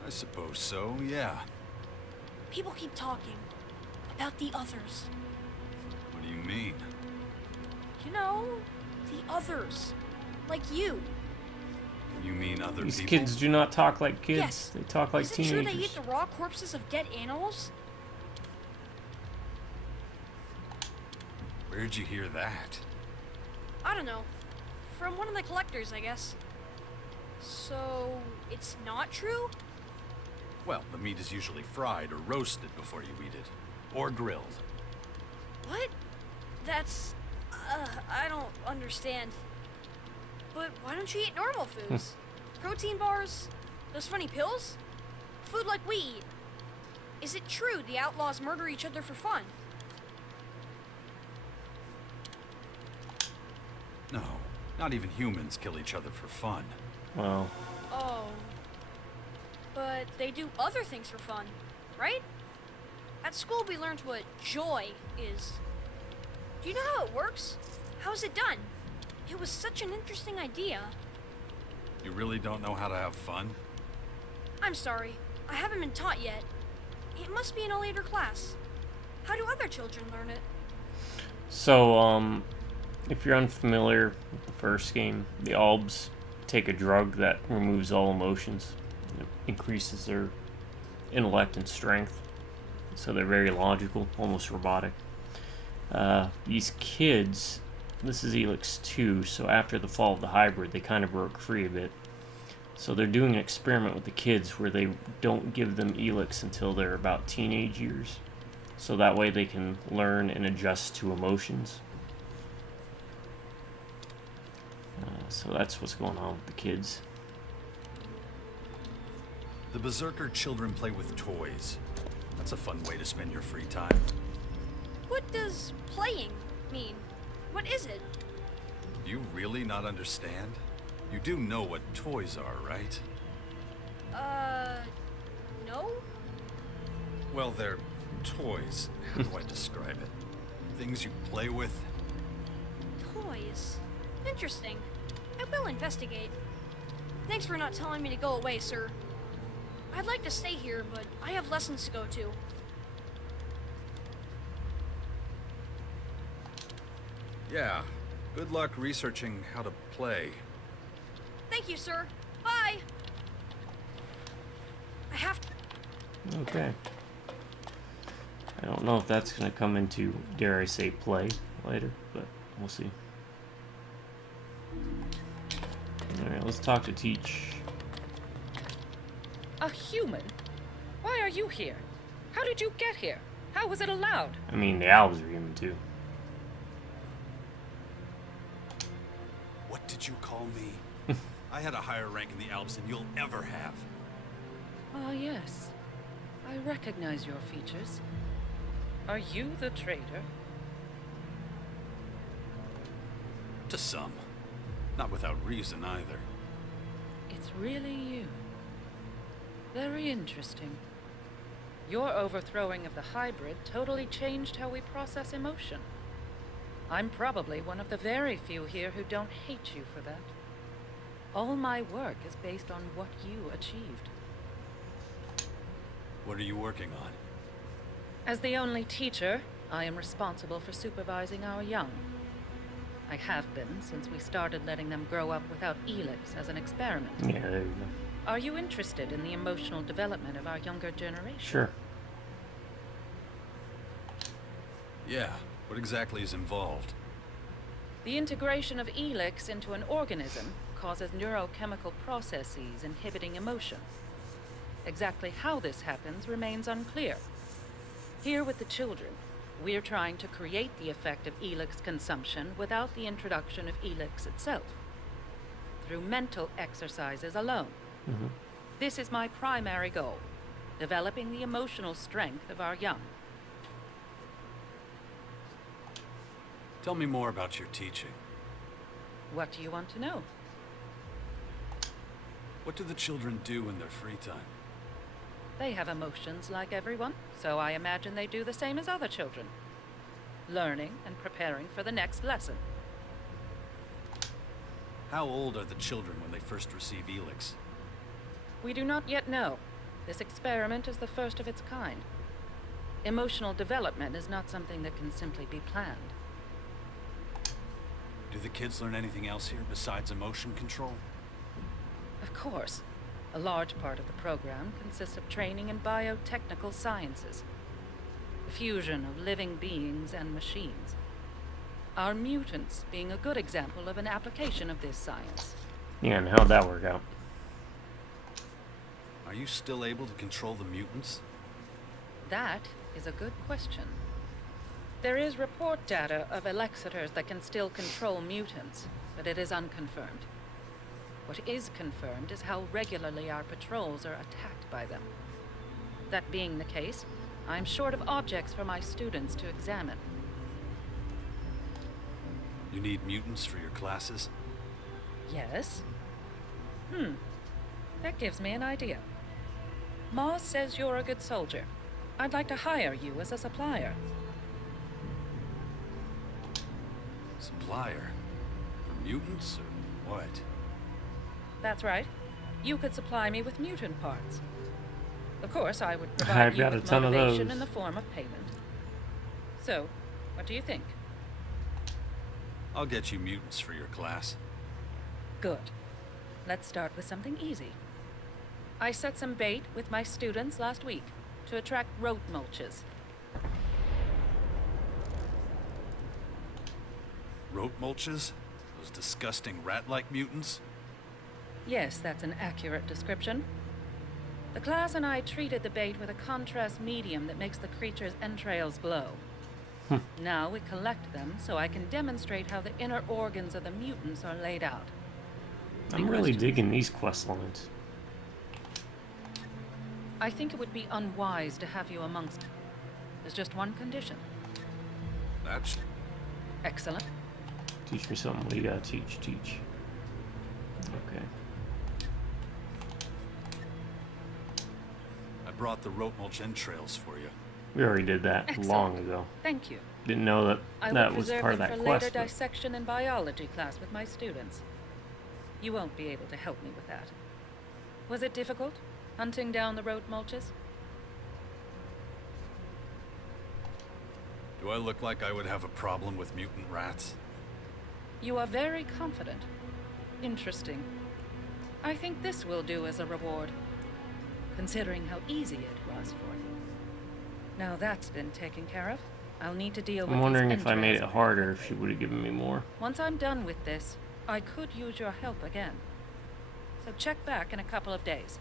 I suppose so, yeah. People keep talking about the others. What do you mean? You know, the others. Like you. You mean other These people? kids do not talk like kids. Yes. They talk like Is it teenagers. true they eat the raw corpses of dead animals? Where'd you hear that? I don't know. From one of the collectors, I guess. So, it's not true? Well, the meat is usually fried or roasted before you eat it. Or grilled. What? That's... I don't understand. But why don't you eat normal foods? Protein bars? Those funny pills? Food like we eat. Is it true the outlaws murder each other for fun? No, not even humans kill each other for fun. Well, Oh. But they do other things for fun, right? At school we learned what joy is. Do you know how it works? How is it done? It was such an interesting idea. You really don't know how to have fun? I'm sorry. I haven't been taught yet. It must be in a later class. How do other children learn it? so, if you're unfamiliar with the first game, the Albs take a drug that removes all emotions. It increases their intellect and strength. So they're very logical, almost robotic. These kids, this is Elex 2, so after the fall of the hybrid, they kind of broke free a bit. So they're doing an experiment with the kids where they don't give them Elex until they're about teenage years. So that way they can learn and adjust to emotions. So that's what's going on with the kids. The Berserker children play with toys. That's a fun way to spend your free time. What does playing mean? What is it? You really not understand? You do know what toys are, right? No? Well, they're toys. How do I describe it? Things you play with. Toys. Interesting. I will investigate. Thanks for not telling me to go away, sir. I'd like to stay here, but I have lessons to go to. Yeah. Good luck researching how to play. Thank you, sir. Bye! I have to... Okay. I don't know if that's going to come into, dare I say, play later, but we'll see. Alright, let's talk to Teach. A human? Why are you here? How did you get here? How was it allowed? I mean, the Albs are human too. What did you call me? I had a higher rank in the Alps than you'll ever have. Ah, yes. I recognize your features. Are you the traitor? To some. Not without reason, either. It's really you. Very interesting. Your overthrowing of the hybrid totally changed how we process emotion. I'm probably one of the very few here who don't hate you for that. All my work is based on what you achieved. What are you working on? As the only teacher, I am responsible for supervising our young. I have been since we started letting them grow up without Elex as an experiment. Yeah, there you go. Are you interested in the emotional development of our younger generation? Sure. Yeah. What exactly is involved? The integration of Elex into an organism causes neurochemical processes inhibiting emotion. Exactly how this happens remains unclear. Here with the children, we're trying to create the effect of Elex consumption without the introduction of Elex itself. through mental exercises alone. This is my primary goal, developing the emotional strength of our young. Tell me more about your teaching. What do you want to know? What do the children do in their free time? They have emotions like everyone, so I imagine they do the same as other children. Learning and preparing for the next lesson. How old are the children when they first receive Elex? We do not yet know. This experiment is the first of its kind. Emotional development is not something that can simply be planned. Do the kids learn anything else here besides emotion control? Of course. A large part of the program consists of training in biotechnical sciences. The fusion of living beings and machines. Our mutants being a good example of an application of this science. Yeah, and how'd that work out? Are you still able to control the mutants? That is a good question. There is report data of Elexiters that can still control mutants, but it is unconfirmed. What is confirmed is how regularly our patrols are attacked by them. That being the case, I'm short of objects for my students to examine. You need mutants for your classes? Yes? That gives me an idea. Moss says you're a good soldier. I'd like to hire you as a supplier. Supplier? For mutants, or what? That's right. You could supply me with mutant parts. Of course, I would provide I've you got a with ton of motivation those. in the form of payment. So, what do you think? I'll get you mutants for your class. Good. Let's start with something easy. I set some bait with my students last week to attract rote mulches. Rote mulches? Those disgusting rat-like mutants? Yes, that's an accurate description. The class and I treated the bait with a contrast medium that makes the creature's entrails glow. Now we collect them so I can demonstrate how the inner organs of the mutants are laid out. I'm really digging these quest lines. I think it would be unwise to have you amongst. There's just one condition. That's... Excellent. Teach me something. What do you gotta teach? Teach. Okay. I brought the rote mulch entrails for you. We already did that Excellent. long ago. Thank you. Didn't know that I that will was preserve part of them that for quest. later but- dissection in biology class with my students. You won't be able to help me with that. Was it difficult, hunting down the rote mulches? Do I look like I would have a problem with mutant rats? You are very confident. Interesting. I think this will do as a reward, considering how easy it was for you. Now that's been taken care of. I'll need to deal with I'm wondering these if I made it entrails. harder, if she would have given me more. Once I'm done with this, I could use your help again. So check back in a couple of days.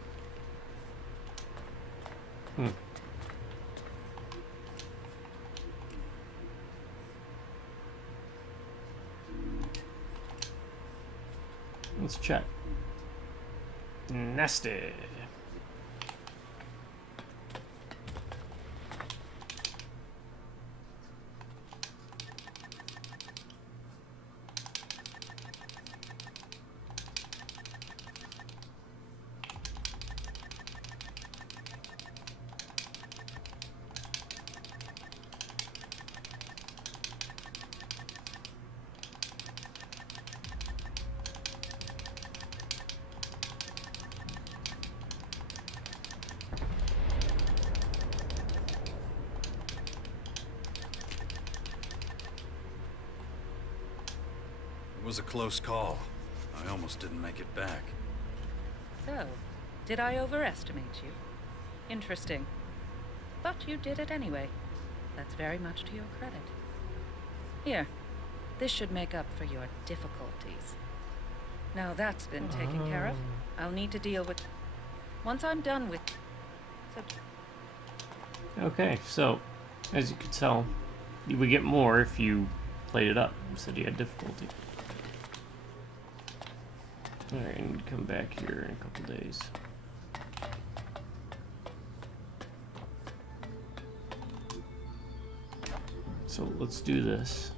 Let's check. Nested. It was a close call. I almost didn't make it back. So, did I overestimate you? Interesting. But you did it anyway. That's very much to your credit. Here, this should make up for your difficulties. Now that's been taken care of, I'll need to deal with... Once I'm done with... So... Okay, so, as you could tell, you would get more if you played it up. You said you had difficulty. Alright, I need to come back here in a couple days. So let's do this.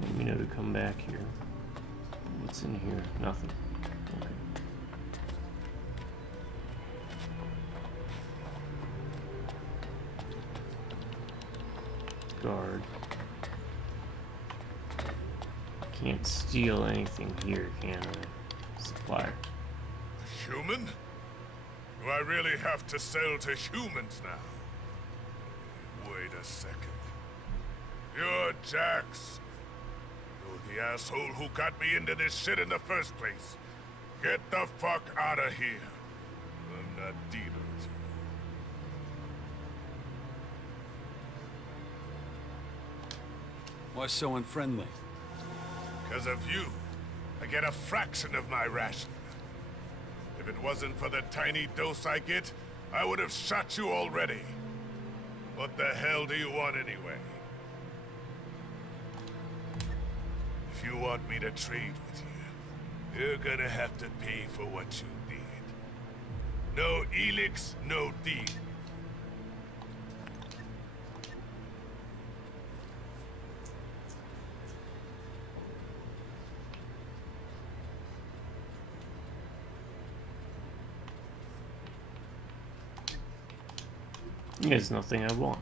Let me know to come back here. What's in here? Nothing. Okay. Guard. Can't steal anything here, can I? Supplier. Human? Do I really have to sell to humans now? Wait a second. You're Jax. You're the asshole who got me into this shit in the first place. Get the fuck out of here. I'm not dealing with you. Why so unfriendly? Because of you, I get a fraction of my ration. If it wasn't for the tiny dose I get, I would have shot you already. What the hell do you want anyway? If you want me to trade with you, you're gonna have to pay for what you need. No Elex, no deal. There's nothing I want.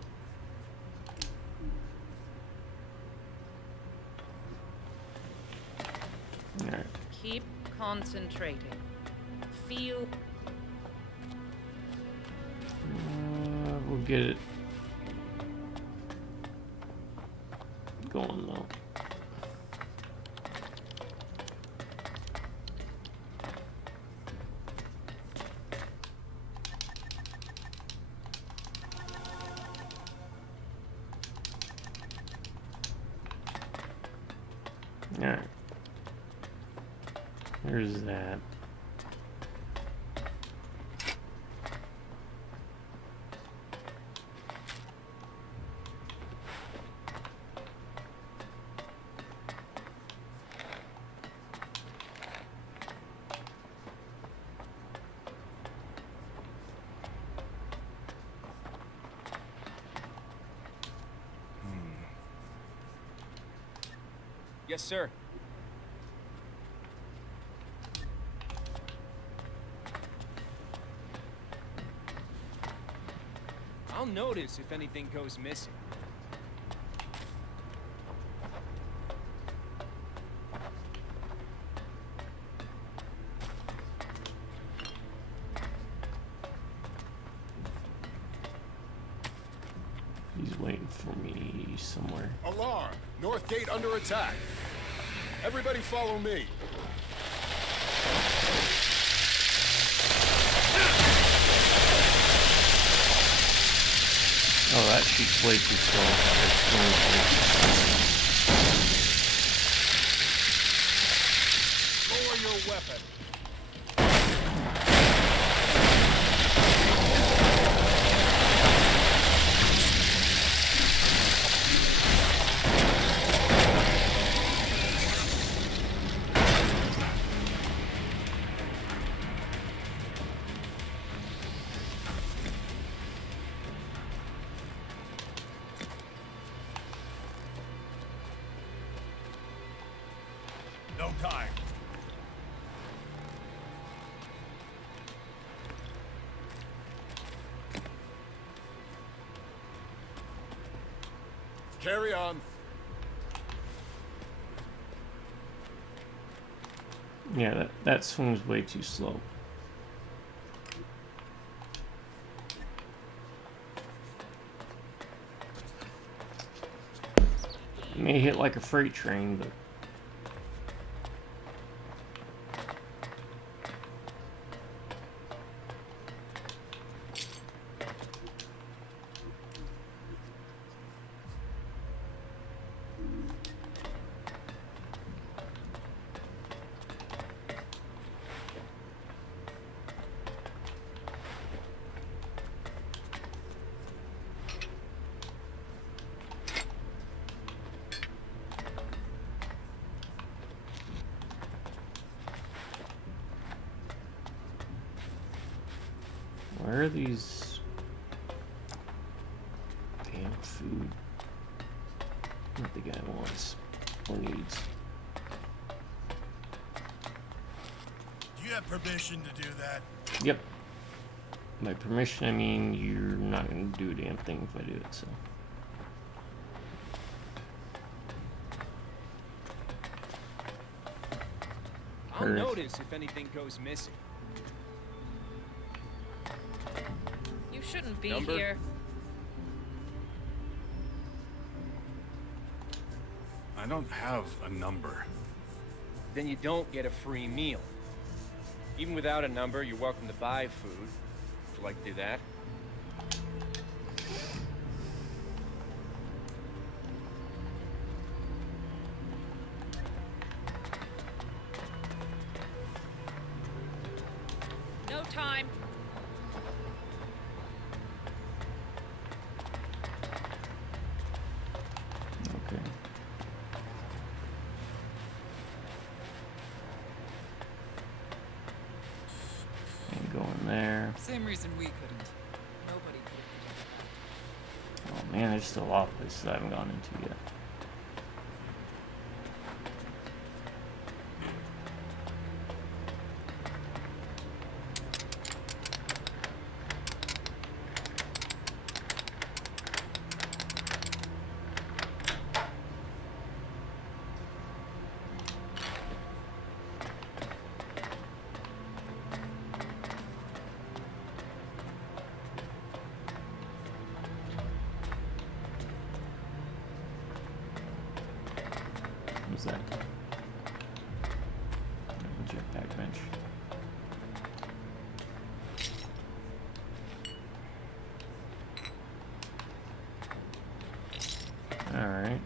Alright. Keep concentrating. Feel. We'll get it going though. Alright. There's that. Yes, sir. I'll notice if anything goes missing. He's waiting for me somewhere. Alarm! North Gate under attack. Everybody follow me. Oh, that shoots way too slow. That's way too slow. Lower your weapon. No time. Carry on. Yeah, that swing's way too slow. It may hit like a freight train, but Where are these damn food that the guy wants or needs? Do you have permission to do that? Yep. By permission, I mean you're not going to do a damn thing if I do it, so. I'll notice if anything goes missing. You shouldn't be Number? here. I don't have a number. Then you don't get a free meal. Even without a number, you're welcome to buy food. Would you like to do that? No time. Okay. And go in there. Same reason we couldn't. Nobody could have Oh man, there's still a lot of places I haven't gone into yet. What's that? Jetpack bench. Alright,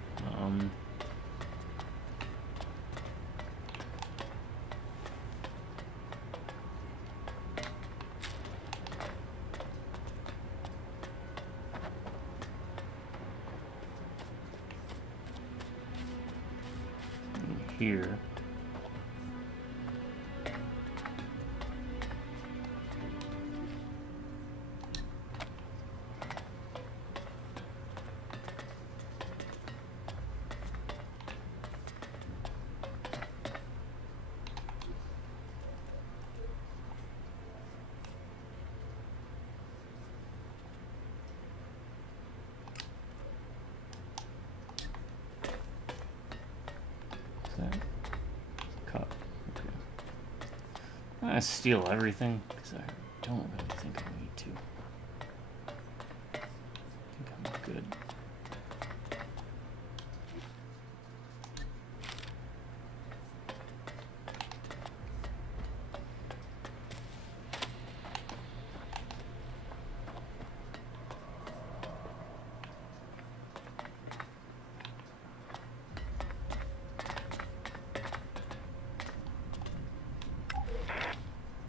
here. Cup. Okay. I steal everything because I don't really think I need to. I think I'm good.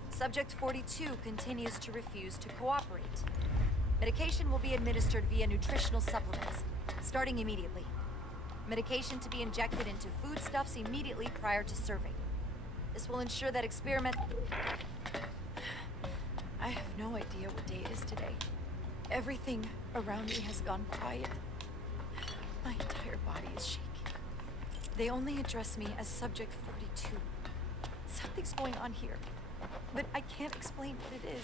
Subject 42 continues to refuse to cooperate. Medication will be administered via nutritional supplements, starting immediately. Medication to be injected into foodstuffs immediately prior to serving. This will ensure that experiment... I have no idea what day it is today. Everything around me has gone quiet. My entire body is shaking. They only address me as Subject 42. Something's going on here, but I can't explain what it is.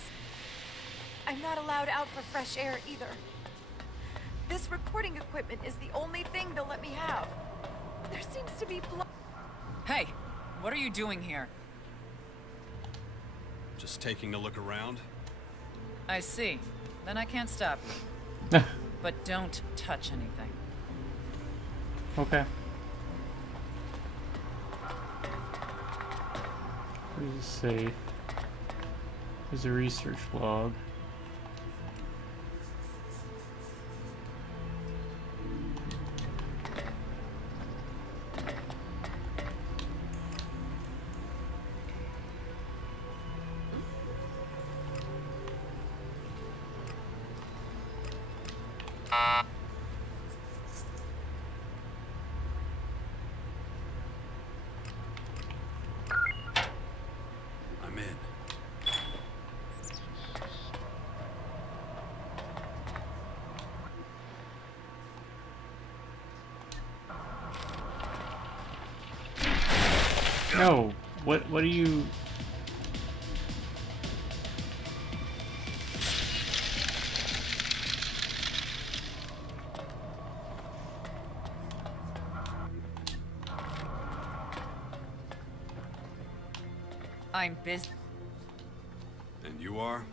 I'm not allowed out for fresh air either. This recording equipment is the only thing they'll let me have. There seems to be blood. Hey, what are you doing here? Just taking a look around. I see. Then I can't stop you. But don't touch anything. Okay. There's a safe. There's a research log. I'm in. No, what are you... I'm busy. And you are?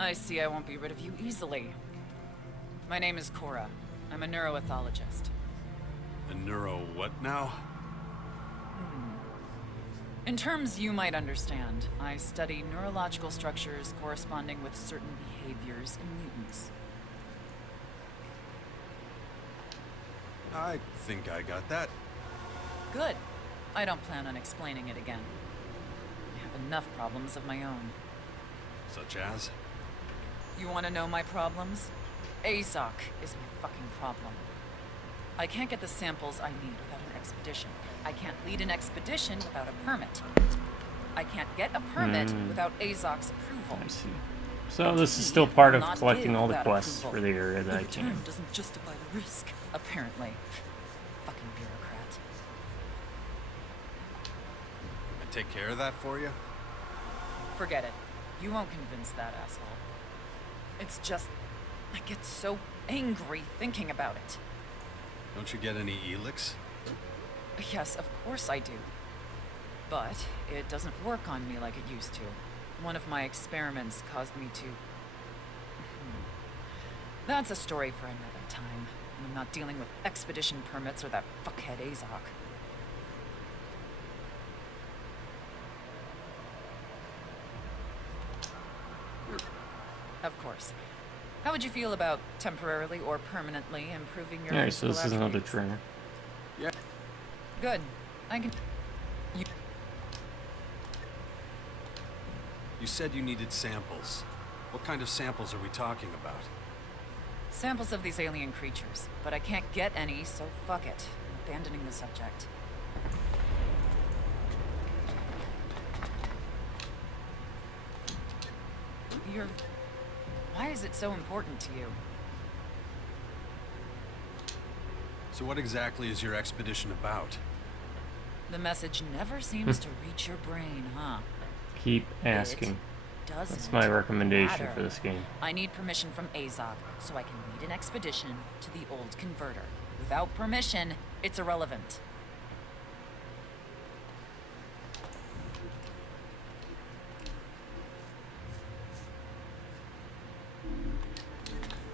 I see I won't be rid of you easily. My name is Cora. I'm a neuroethologist. A neuro what now? In terms you might understand, I study neurological structures corresponding with certain behaviors in mutants. I think I got that. Good. I don't plan on explaining it again. I have enough problems of my own. Such as? You want to know my problems? Azok is my fucking problem. I can't get the samples I need without an expedition. I can't lead an expedition without a permit. I can't get a permit without Azok's approval. I see. So this is still part of Not collecting give all the without quests approval. for the area that The I can. return doesn't justify the risk, apparently. Fucking bureaucrat. I take care of that for you? Forget it. You won't convince that asshole. It's just... I get so angry thinking about it. Don't you get any Elex? Yes, of course I do. But it doesn't work on me like it used to. One of my experiments caused me to... That's a story for another time. And I'm not dealing with expedition permits or that fuckhead Azok. Of course. How would you feel about temporarily or permanently improving your Alright, so this is another attributes? trainer. Yeah. Good. I can... You said you needed samples. What kind of samples are we talking about? Samples of these alien creatures, but I can't get any, so fuck it. I'm abandoning the subject. You're... Why is it so important to you? So what exactly is your expedition about? The message never seems to reach your brain, huh? Keep asking. Doesn't That's my recommendation matter. for this game. I need permission from Azok, so I can lead an expedition to the old converter. Without permission, it's irrelevant.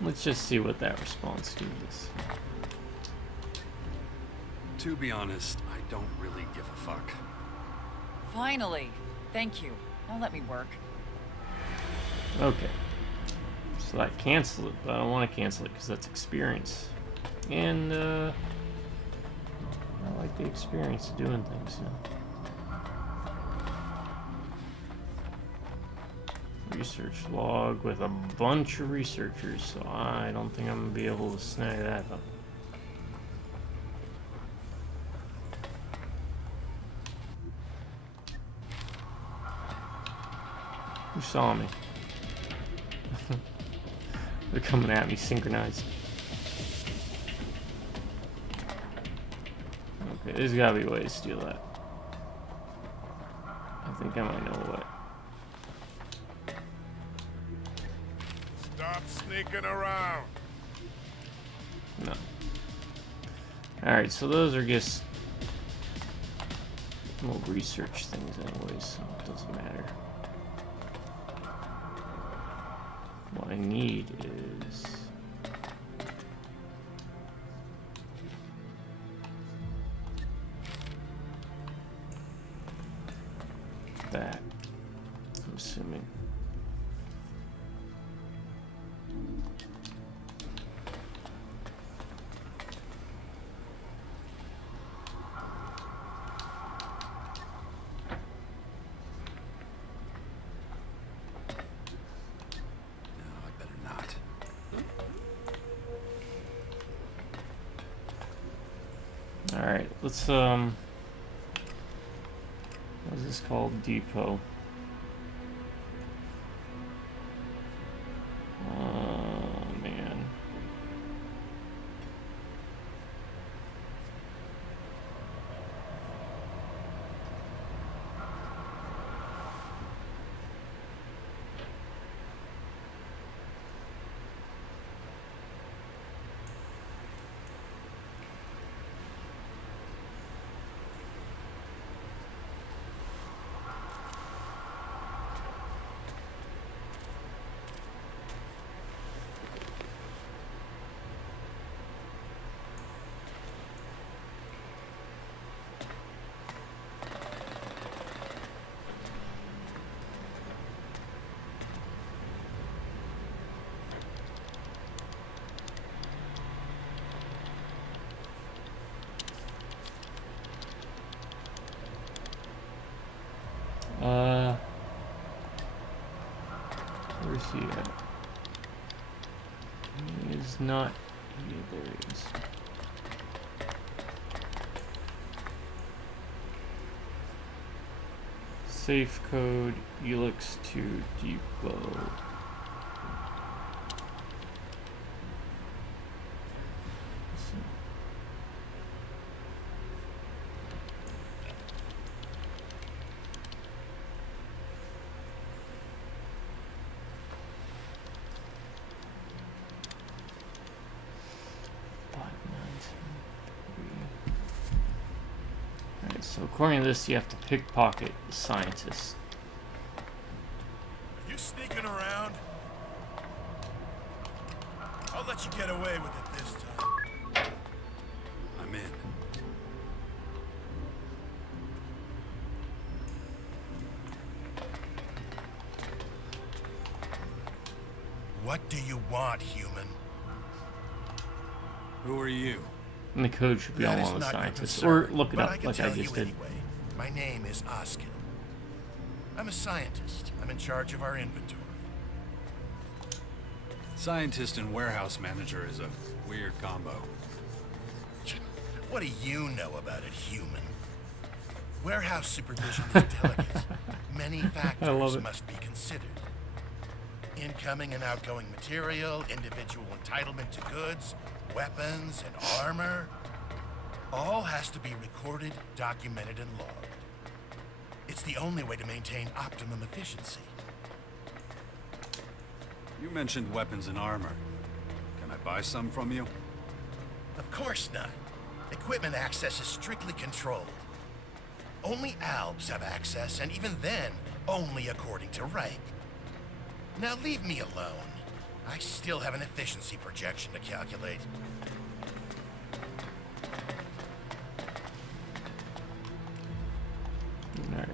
Let's just see what that response to is. To be honest, I don't really give a fuck. Finally! Thank you. Now let me work. Okay. So I cancel it, but I don't want to cancel it because that's experience. And, I like the experience of doing things, you know. Research log with a bunch of researchers, so I don't think I'm going to be able to snag that up. Who saw me? They're coming at me synchronized. Okay, there's gotta be a way to steal that. I think I might know what. Stop sneaking around. No. Alright, so those are just little research things anyways, so it doesn't matter. What I need is that, I'm assuming. Alright, let's, what is this called? Depot. Oh, man. He is not here. There he is. Safe code Elex to depot. So according to this, you have to pickpocket the scientist. Are you sneaking around? I'll let you get away with it this time. I'm in. What do you want, human? Who are you? And the code should be That on is one of the not your scientists. concern, Or look it but up I can like I tell just you did. anyway. My name is Oskin. I'm a scientist. I'm in charge of our inventory. Scientist and warehouse manager is a weird combo. What do you know about it, human? Warehouse supervision is delicate. Many factors must be considered. Incoming and outgoing material, individual entitlement to goods, weapons, and armor. All has to be recorded, documented, and logged. It's the only way to maintain optimum efficiency. You mentioned weapons and armor. Can I buy some from you? Of course not. Equipment access is strictly controlled. Only Albs have access, and even then, only according to rank. Now leave me alone. I still have an efficiency projection to calculate. Alright.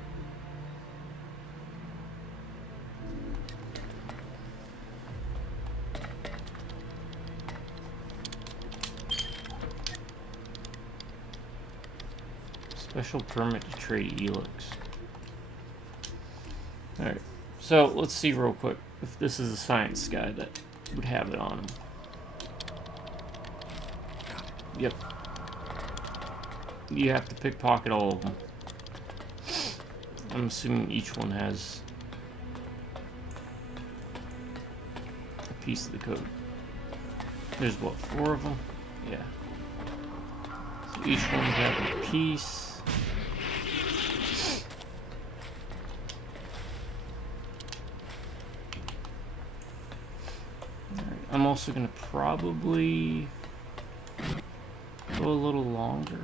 Special permit to trade Elex. Alright, so let's see real quick if this is a science guy that would have it on him. Yep. You have to pickpocket all of them. I'm assuming each one has a piece of the code. There's what, 4 of them? Yeah. So each one would have a piece. Alright, I'm also gonna probably go a little longer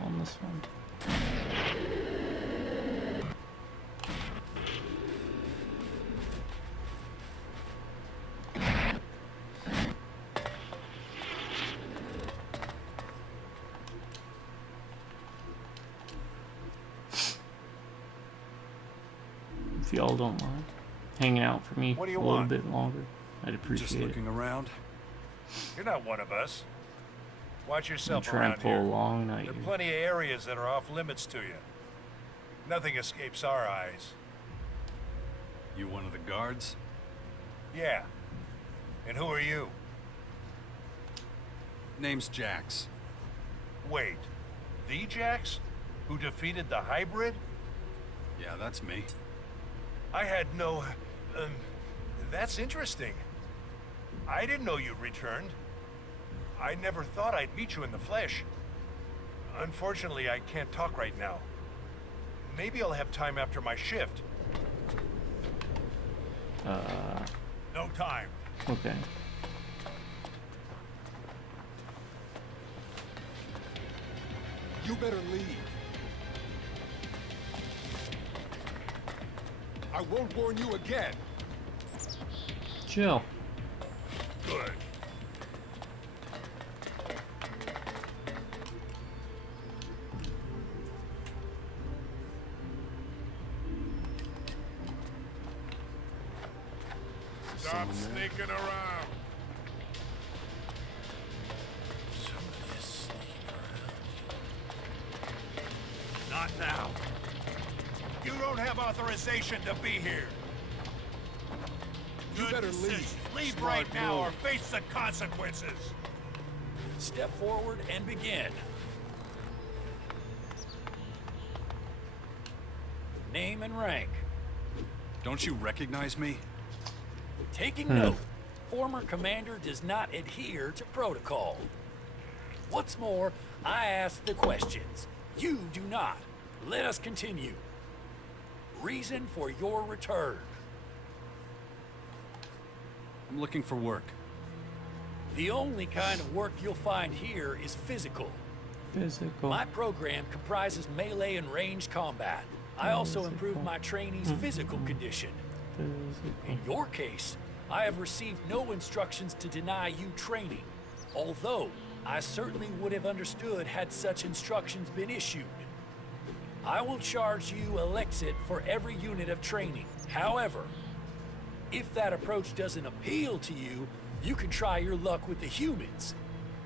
on this one. If y'all don't mind hanging out for me What do a you little want? bit longer, I'd appreciate Just looking it. around. You're not one of us. Watch I'm yourself trying around to pull here. a long night There are here. plenty of areas that are off limits to you. Nothing escapes our eyes. You one of the guards? Yeah. And who are you? Name's Jax. Wait. The Jax? Who defeated the hybrid? Yeah, that's me. I had no... that's interesting. I didn't know you'd returned. I never thought I'd meet you in the flesh. Unfortunately, I can't talk right now. Maybe I'll have time after my shift. No time. Okay. You better leave. I won't warn you again. Chill. Good. Stop sneaking around. Not now. You don't have authorization to be here. You better leave. Leave right now or face the consequences. Step forward and begin. Name and rank. Don't you recognize me? Taking note, former commander does not adhere to protocol. What's more, I ask the questions. You do not. Let us continue. Reason for your return. I'm looking for work. The only kind of work you'll find here is physical. My program comprises melee and ranged combat. I also improve my trainees' physical condition. In your case, I have received no instructions to deny you training, although I certainly would have understood had such instructions been issued. I will charge you Elexit for every unit of training. However, if that approach doesn't appeal to you, you can try your luck with the humans.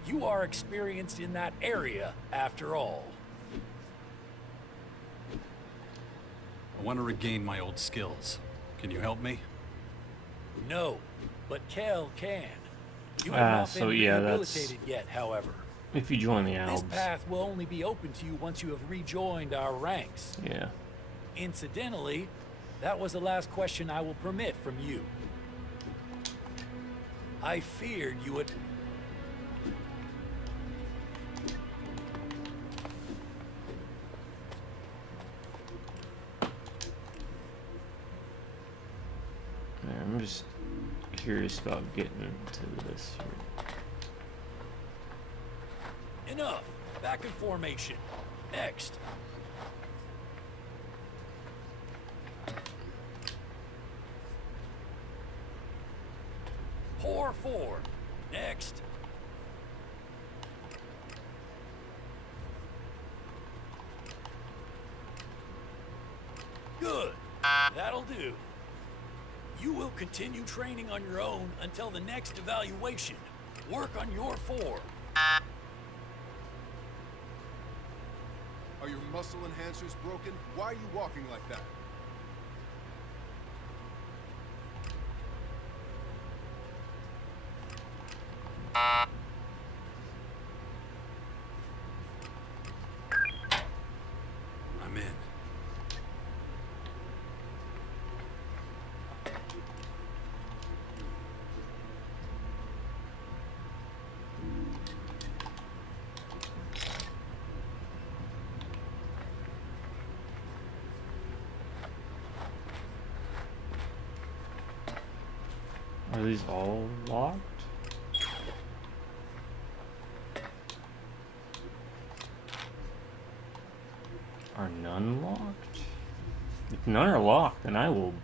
You are experienced in that area, after all. I want to regain my old skills. Can you help me? No, but Kel can. You have not so been yeah, rehabilitated yet, however. If you join the This Albs. path will only be open to you once you have rejoined our ranks. Yeah. Incidentally, that was the last question I will permit from you. I feared you would... Yeah, I'm just curious about getting into this here. Enough. Back in formation. Next. Pour forward. Next. Good. That'll do. You will continue training on your own until the next evaluation. Work on your form. Are your muscle enhancers broken? Why are you walking like that? I'm in. Are these all locked? Are none locked? If none are locked, then I will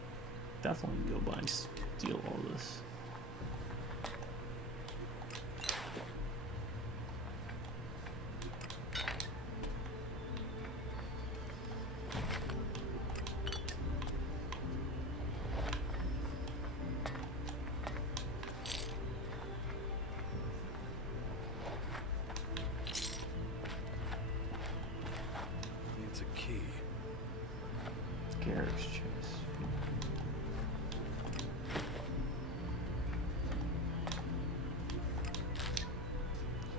definitely go by and steal all this. Needs a key. Garrett's chase.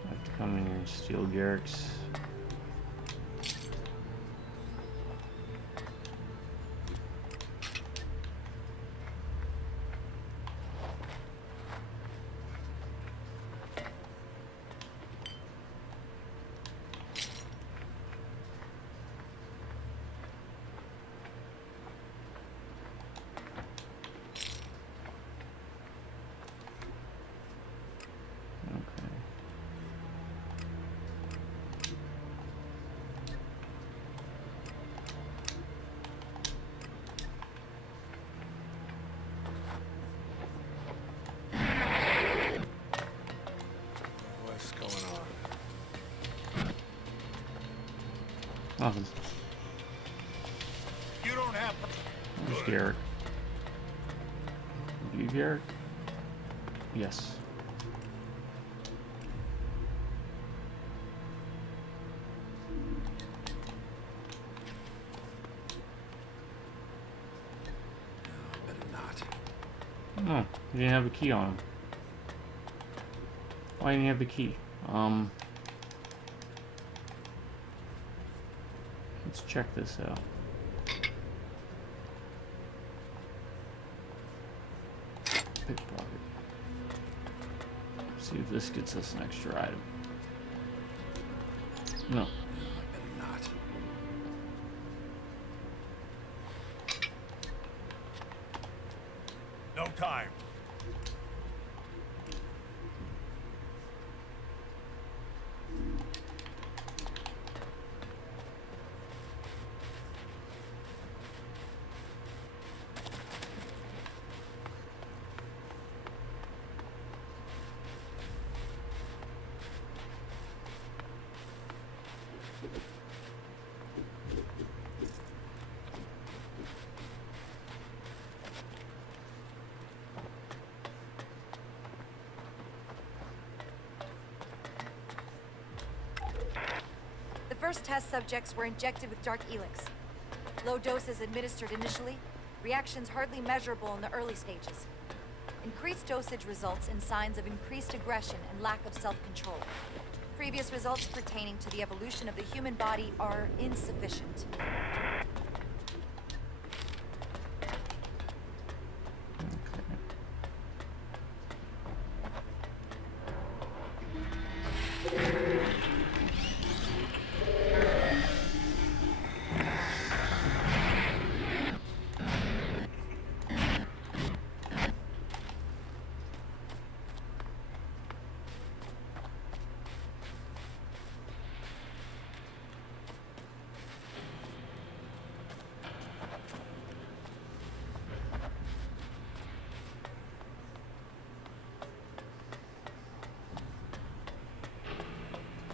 I have to come in here and steal Garrick's. Okay. What's going on? Nothing. You don't have... Where's Garrick? You Garrick? Yes. Better not. Oh, you didn't have a key on him. Why didn't you have the key? Let's check this out. Pickpocket. See if this gets us an extra item. No. No time. The first test subjects were injected with Dark Elex. Low doses administered initially, reactions hardly measurable in the early stages. Increased dosage results in signs of increased aggression and lack of self-control. Previous results pertaining to the evolution of the human body are insufficient.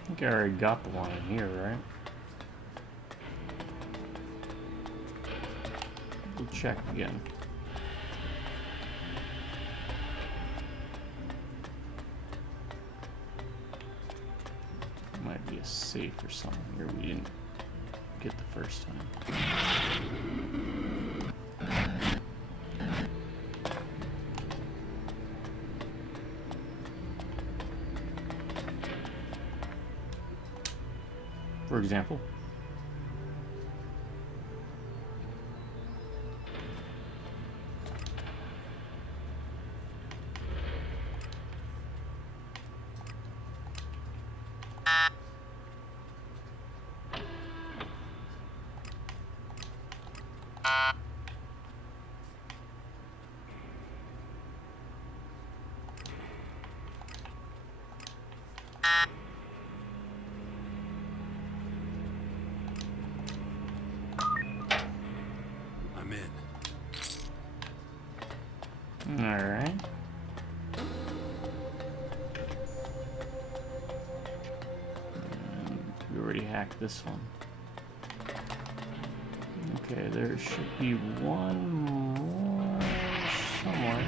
I think I already got the one in here, right? We'll check again. Might be a safe or something here we didn't get the first time. For example. Alright. We already hacked this one. Okay, there should be one more somewhere.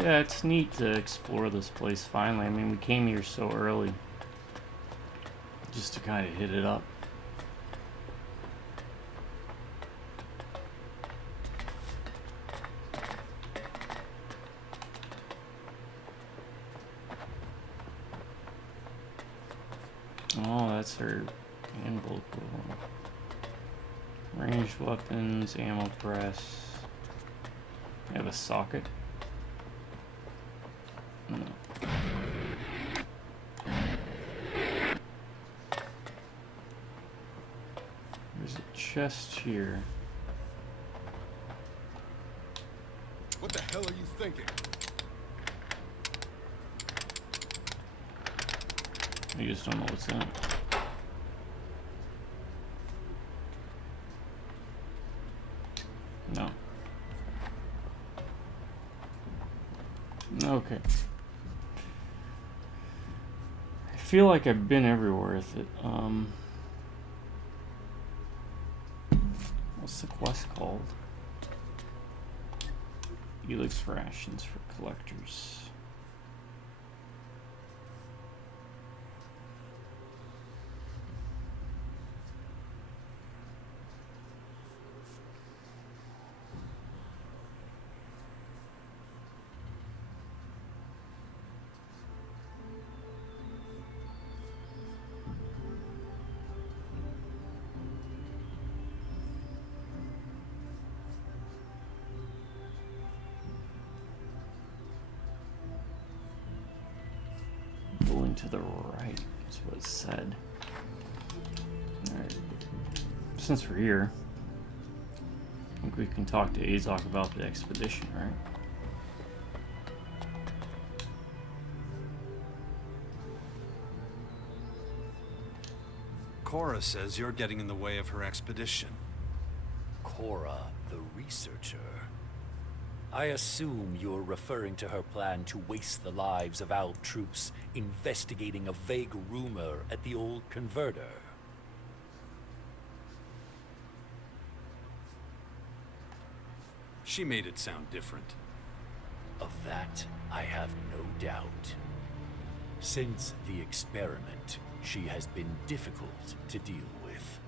Yeah, it's neat to explore this place finally. I mean, we came here so early just to kind of hit it up. Oh, that's her handbook. Ranged weapons, ammo press. I have a socket. No. There's a chest here. What the hell are you thinking? I just don't know what's in it. No. Okay. I feel like I've been everywhere with it. What's the quest called? Elex rations for collectors. Going to the right is what it said. Alright. Since we're here, I think we can talk to Azok about the expedition, right? Cora says you're getting in the way of her expedition. Cora, the researcher. I assume you're referring to her plan to waste the lives of our troops investigating a vague rumor at the old converter. She made it sound different. Of that, I have no doubt. Since the experiment, she has been difficult to deal with.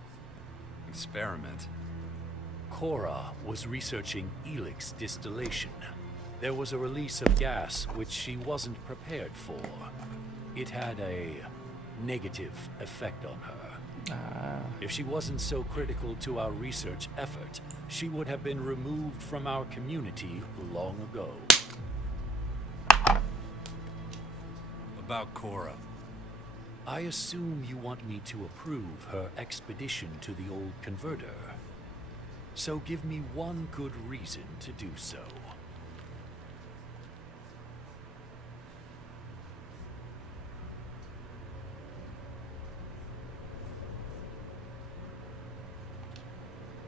Experiment? Cora was researching Elex distillation. There was a release of gas which she wasn't prepared for. It had a negative effect on her. If she wasn't so critical to our research effort, she would have been removed from our community long ago. About Cora. I assume you want me to approve her expedition to the old converter. So give me one good reason to do so.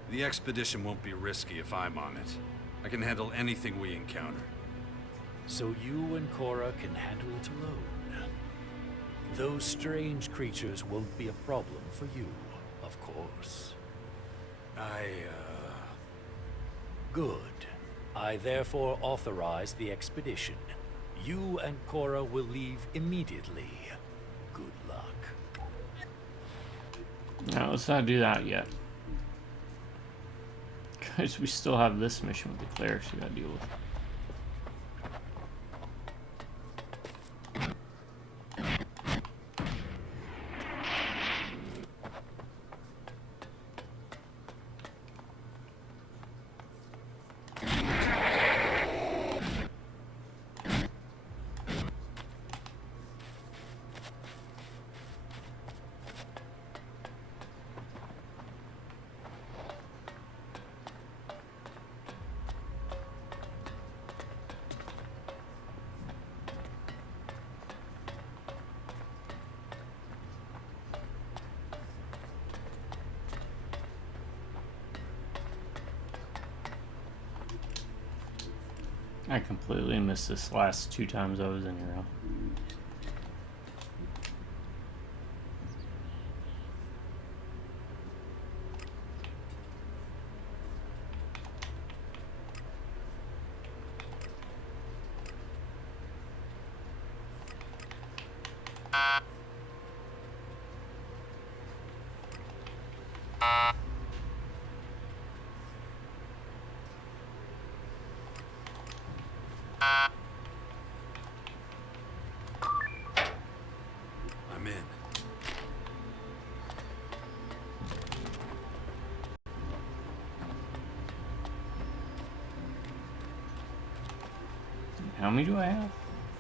The expedition won't be risky if I'm on it. I can handle anything we encounter. So you and Cora can handle it alone. Those strange creatures won't be a problem for you, of course. Good. I therefore authorize the expedition. You and Cora will leave immediately. Good luck. No, let's not do that yet. Because we still have this mission with the clerics we gotta deal with. I completely missed this last 2 times I was in here. I'm in. How many do I have?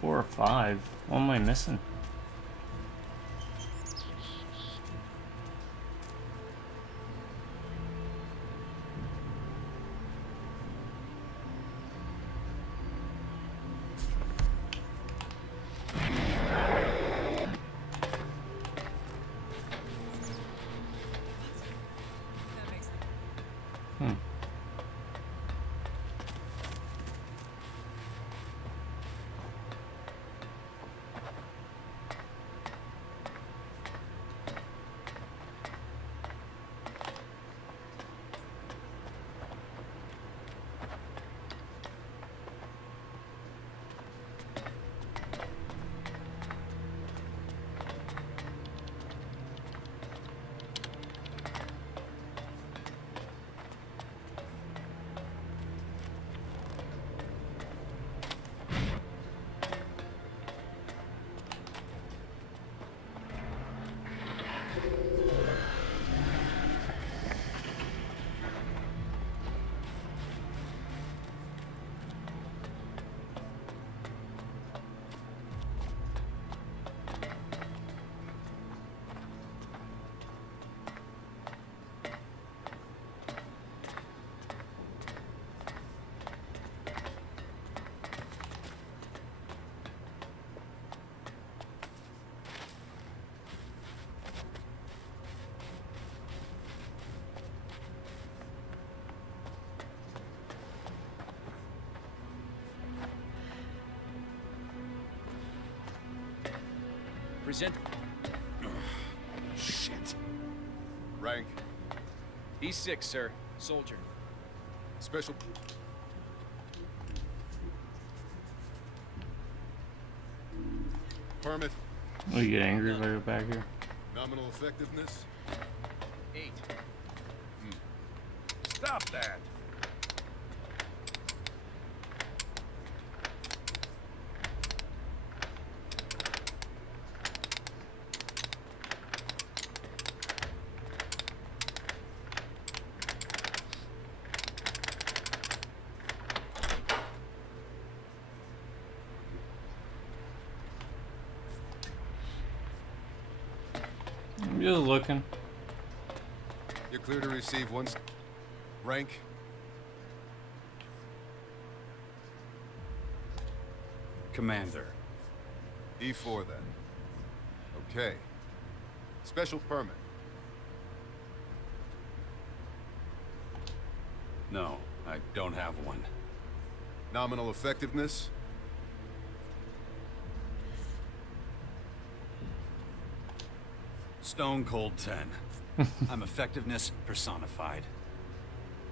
4 or 5. What am I missing? Present. Shit. Rank. E6, sir. Soldier. Special. Permit. Oh, you get angry if I go back here? Nominal effectiveness. 8. Stop that! I'm just looking. You're clear to receive one. Rank. Commander. E4 then. Okay. Special permit. No, I don't have one. Nominal effectiveness. Stone Cold 10. I'm effectiveness personified.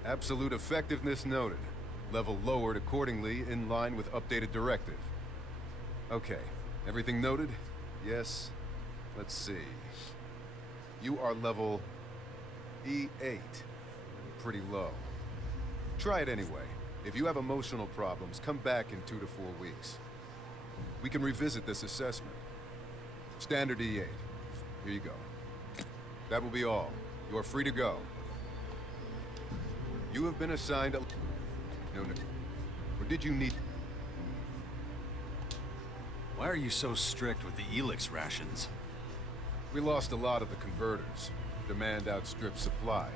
Absolute effectiveness noted. Level lowered accordingly in line with updated directive. Okay. Everything noted? Yes. Let's see. You are level E8. Pretty low. Try it anyway. If you have emotional problems, come back in 2 to 4 weeks. We can revisit this assessment. Standard E8. Here you go. That will be all. You are free to go. You have been assigned a... No. Or did you need... Why are you so strict with the Elex rations? We lost a lot of the converters. Demand outstripped supply.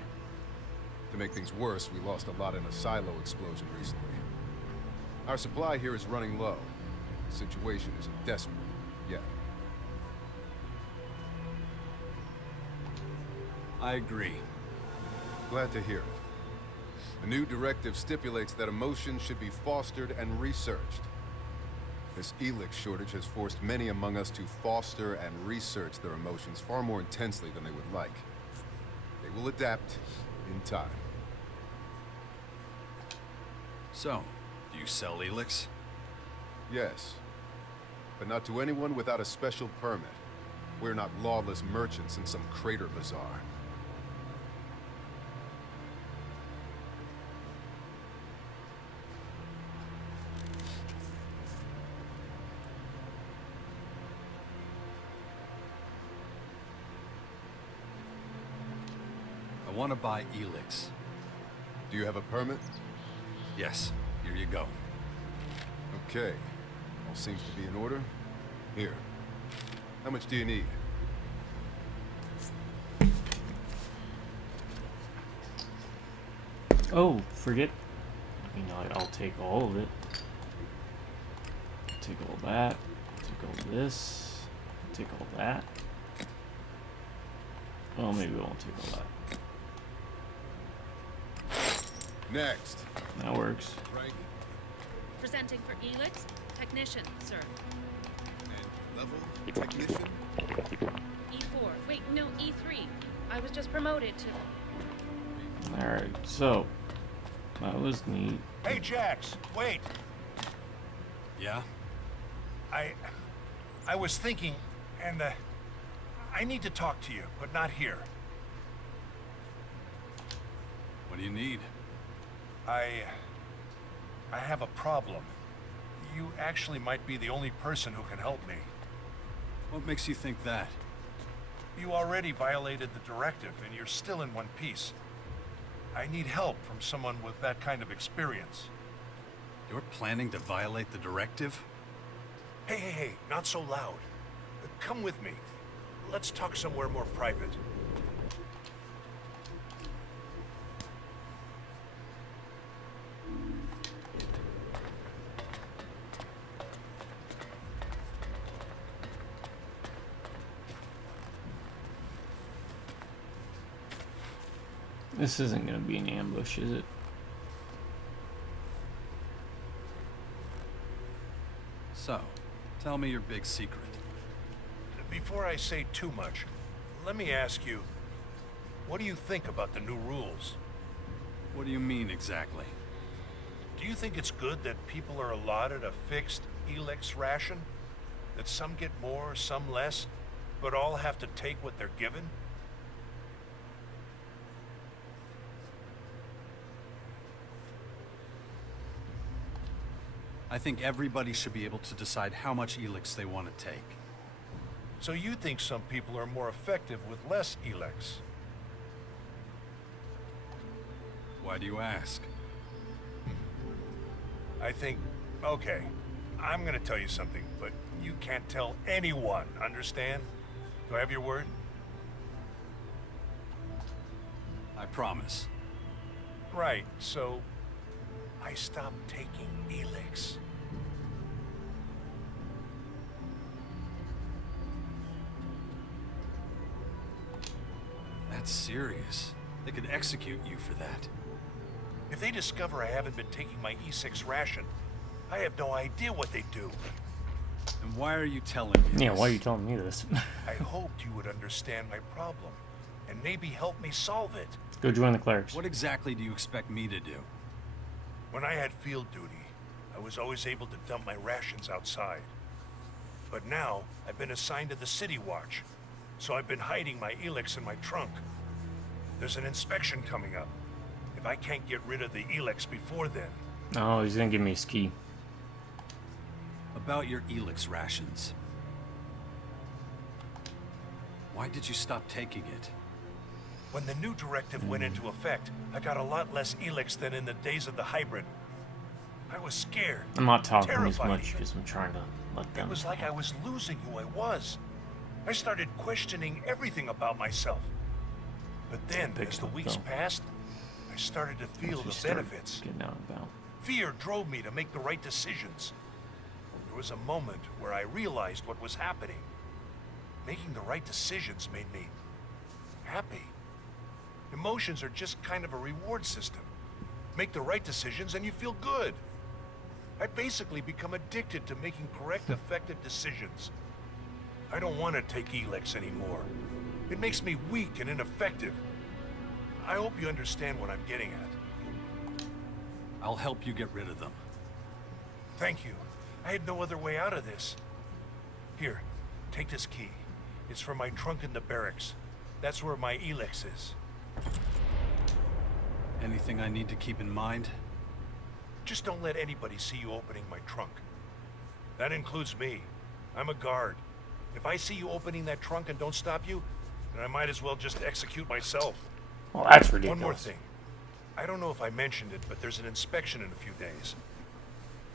To make things worse, we lost a lot in a silo explosion recently. Our supply here is running low. The situation isn't desperate yet. I agree. Glad to hear it. The new directive stipulates that emotions should be fostered and researched. This Elex shortage has forced many among us to foster and research their emotions far more intensely than they would like. They will adapt in time. So, do you sell Elex? Yes. But not to anyone without a special permit. We're not lawless merchants in some crater bazaar. I want to buy Elex. Do you have a permit? Yes, here you go. Okay. All seems to be in order. Here. How much do you need? Oh, forget. You know, I'll take all of it. Take all that. Take all this. Take all that. Well, maybe we won't take all that. Next. That works. Rank Presenting for Elex, technician, sir. and level. Technician. E4. Wait, no, E3. I was just promoted to... Alright, so that was neat. Hey, Jax, wait. Yeah? I was thinking, and I need to talk to you, but not here. What do you need? I have a problem. You actually might be the only person who can help me. What makes you think that? You already violated the directive, and you're still in one piece. I need help from someone with that kind of experience. You're planning to violate the directive? Hey, not so loud. Come with me. Let's talk somewhere more private. This isn't gonna be an ambush, is it? So, tell me your big secret. Before I say too much, let me ask you, what do you think about the new rules? What do you mean exactly? Do you think it's good that people are allotted a fixed Elex ration? That some get more, some less, but all have to take what they're given? I think everybody should be able to decide how much Elex they want to take. So you think some people are more effective with less Elex? Why do you ask? I think, okay, I'm gonna tell you something, but you can't tell anyone, understand? Do I have your word? I promise. Right, so I stopped taking Elex. That's serious. They could execute you for that. If they discover I haven't been taking my E6 ration, I have no idea what they'd do. And why are you telling me Yeah, this? why are you telling me this? I hoped you would understand my problem, and maybe help me solve it. Go join the clerics. What exactly do you expect me to do? When I had field duty, I was always able to dump my rations outside. But now, I've been assigned to the City Watch, so I've been hiding my Elex in my trunk. There's an inspection coming up. If I can't get rid of the Elex before then... Oh, he's gonna give me a ski. About your Elex rations. Why did you stop taking it? When the new directive went into effect, I got a lot less Elex than in the days of the hybrid. I was scared. I'm not talking as terrified much even. because I'm trying to let them. It was like I was losing who I was. I started questioning everything about myself. But then, Big as the stuff, weeks though. passed, I started to feel Once you the start benefits. Getting out and about. Fear drove me to make the right decisions. There was a moment where I realized what was happening. Making the right decisions made me happy. Emotions are just kind of a reward system. Make the right decisions and you feel good. I basically become addicted to making correct, effective decisions. I don't want to take Elex anymore. It makes me weak and ineffective. I hope you understand what I'm getting at. I'll help you get rid of them. Thank you. I had no other way out of this. Here, take this key. It's for my trunk in the barracks. That's where my Elex is. Anything I need to keep in mind? Just don't let anybody see you opening my trunk. That includes me. I'm a guard. If I see you opening that trunk and don't stop you, then I might as well just execute myself. Well, that's ridiculous. One more thing. I don't know if I mentioned it, but there's an inspection in a few days.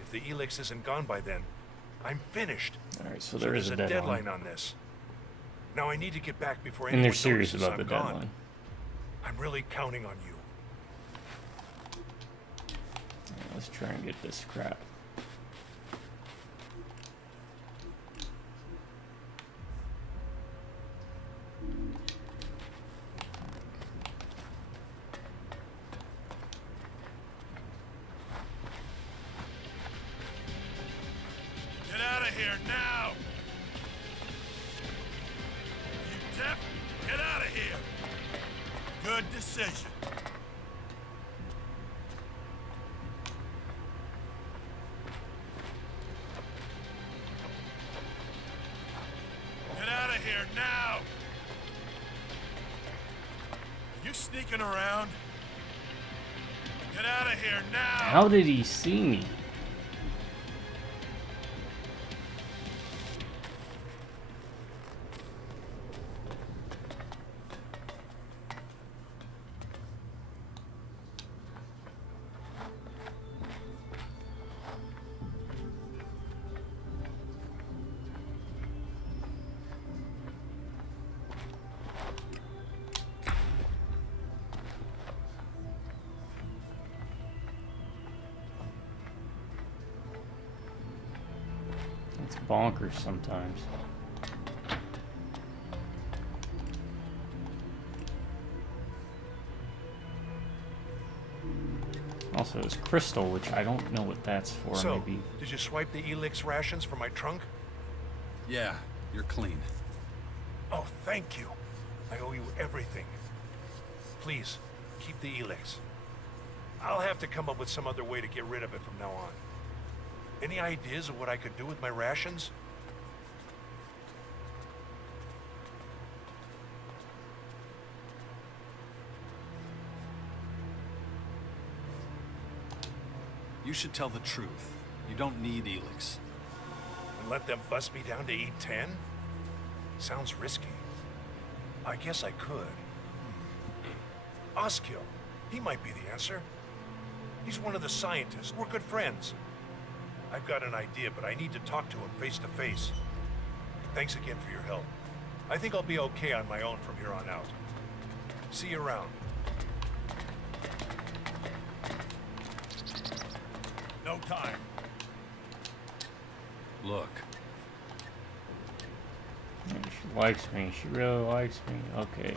If the Elex isn't gone by then, I'm finished. Alright, so there is there's a a deadline. on this. Now I need to get back before And anyone they're serious notices about I'm the gone. deadline. I'm really counting on you. Let's try and get this crap. Good decision. Get out of here now! You sneaking around? Get out of here now! How did he see me? It's bonkers sometimes. Also, it's crystal, which I don't know what that's for. So, Maybe. did you swipe the Elex rations from my trunk? Yeah, you're clean. Oh, thank you. I owe you everything. Please, keep the Elex. I'll have to come up with some other way to get rid of it from now on. Any ideas of what I could do with my rations? You should tell the truth. You don't need Elex. And let them bust me down to E10? Sounds risky. I guess I could. Oskill. He might be the answer. He's one of the scientists. We're good friends. I've got an idea, but I need to talk to him face to face. Thanks again for your help. I think I'll be okay on my own from here on out. See you around. No time. Look. Yeah, she likes me. She really likes me. Okay,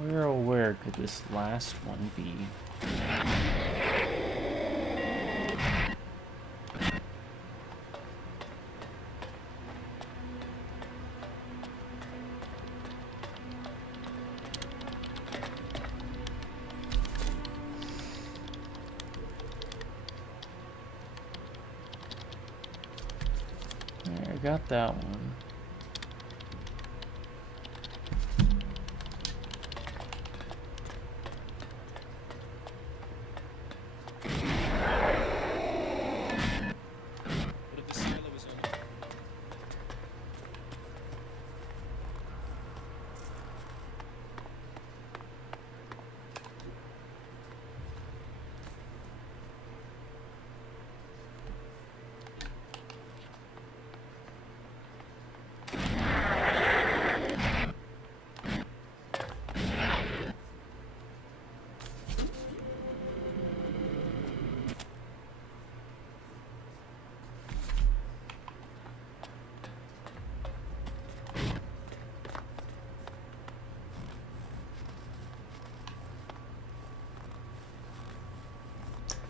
where could this last one be? There, I got that one.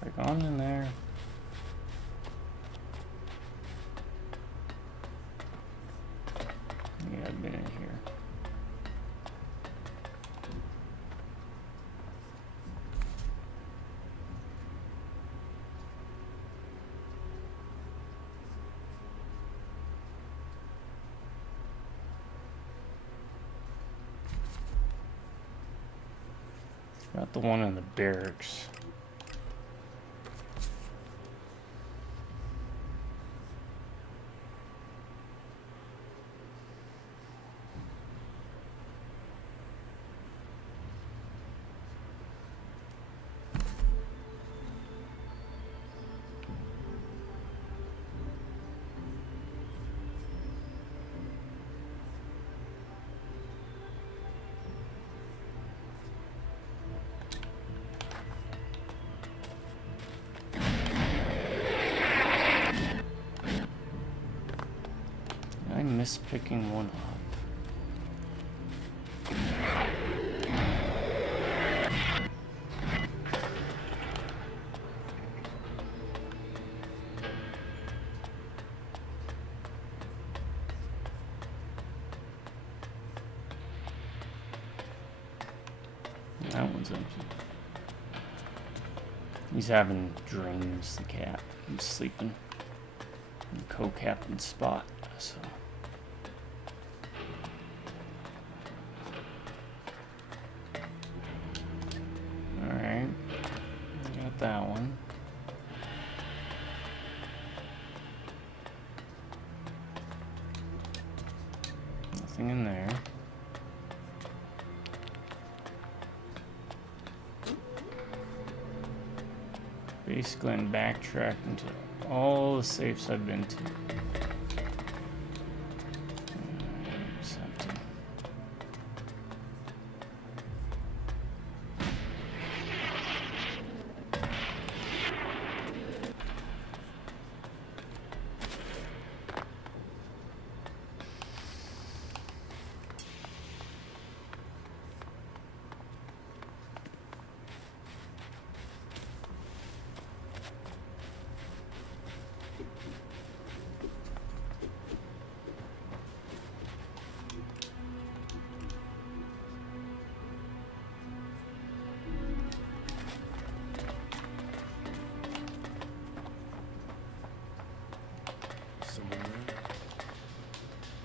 Like on in there. Yeah, I've been in here. Got the one in the barracks. I miss picking one up. That one's empty. He's having dreams, the cat. He's sleeping in the co-captain's spot, so. Alright. Got that one. Nothing in there. Basically, I'm backtracking to all the safes I've been to. It's empty.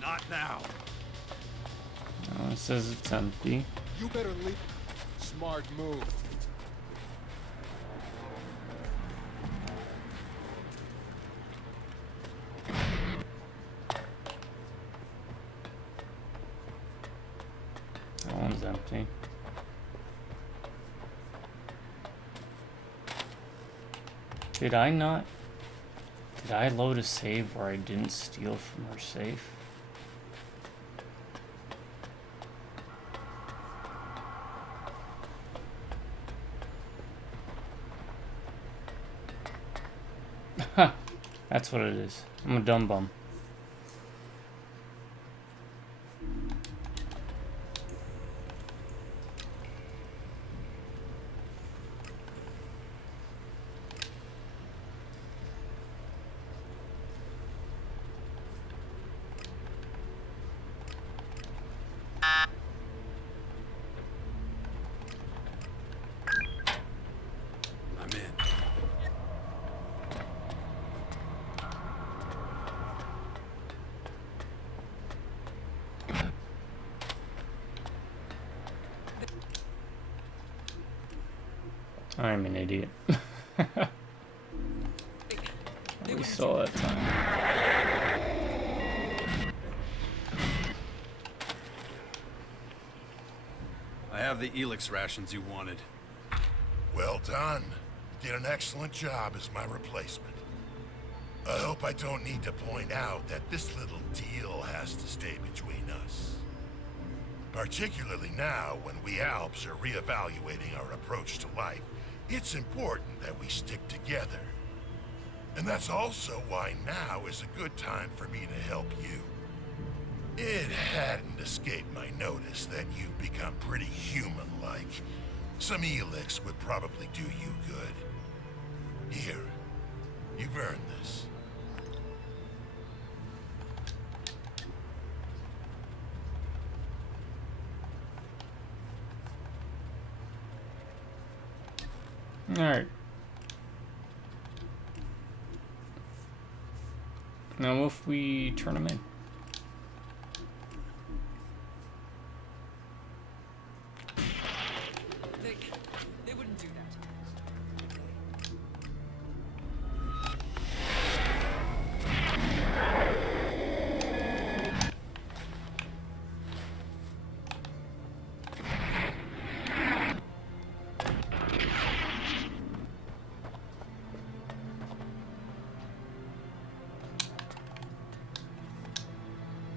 Not now. Oh, it says it's empty. You better leave. Smart move. That one's empty. Did I load a save where I didn't steal from her safe? That's what it is. I'm a dumb bum. I'm in. I'm an idiot. We saw that time. I have the Elex rations you wanted. Well done. You did an excellent job as my replacement. I hope I don't need to point out that this little deal has to stay between us. Particularly now, when we Alps are reevaluating our approach to life, it's important that we stick together. And that's also why now is a good time for me to help you. It hadn't escaped my notice that you've become pretty human-like. Some Elex would probably do you good. Here, you've earned this. Alright. Now if we turn them in. They wouldn't do that.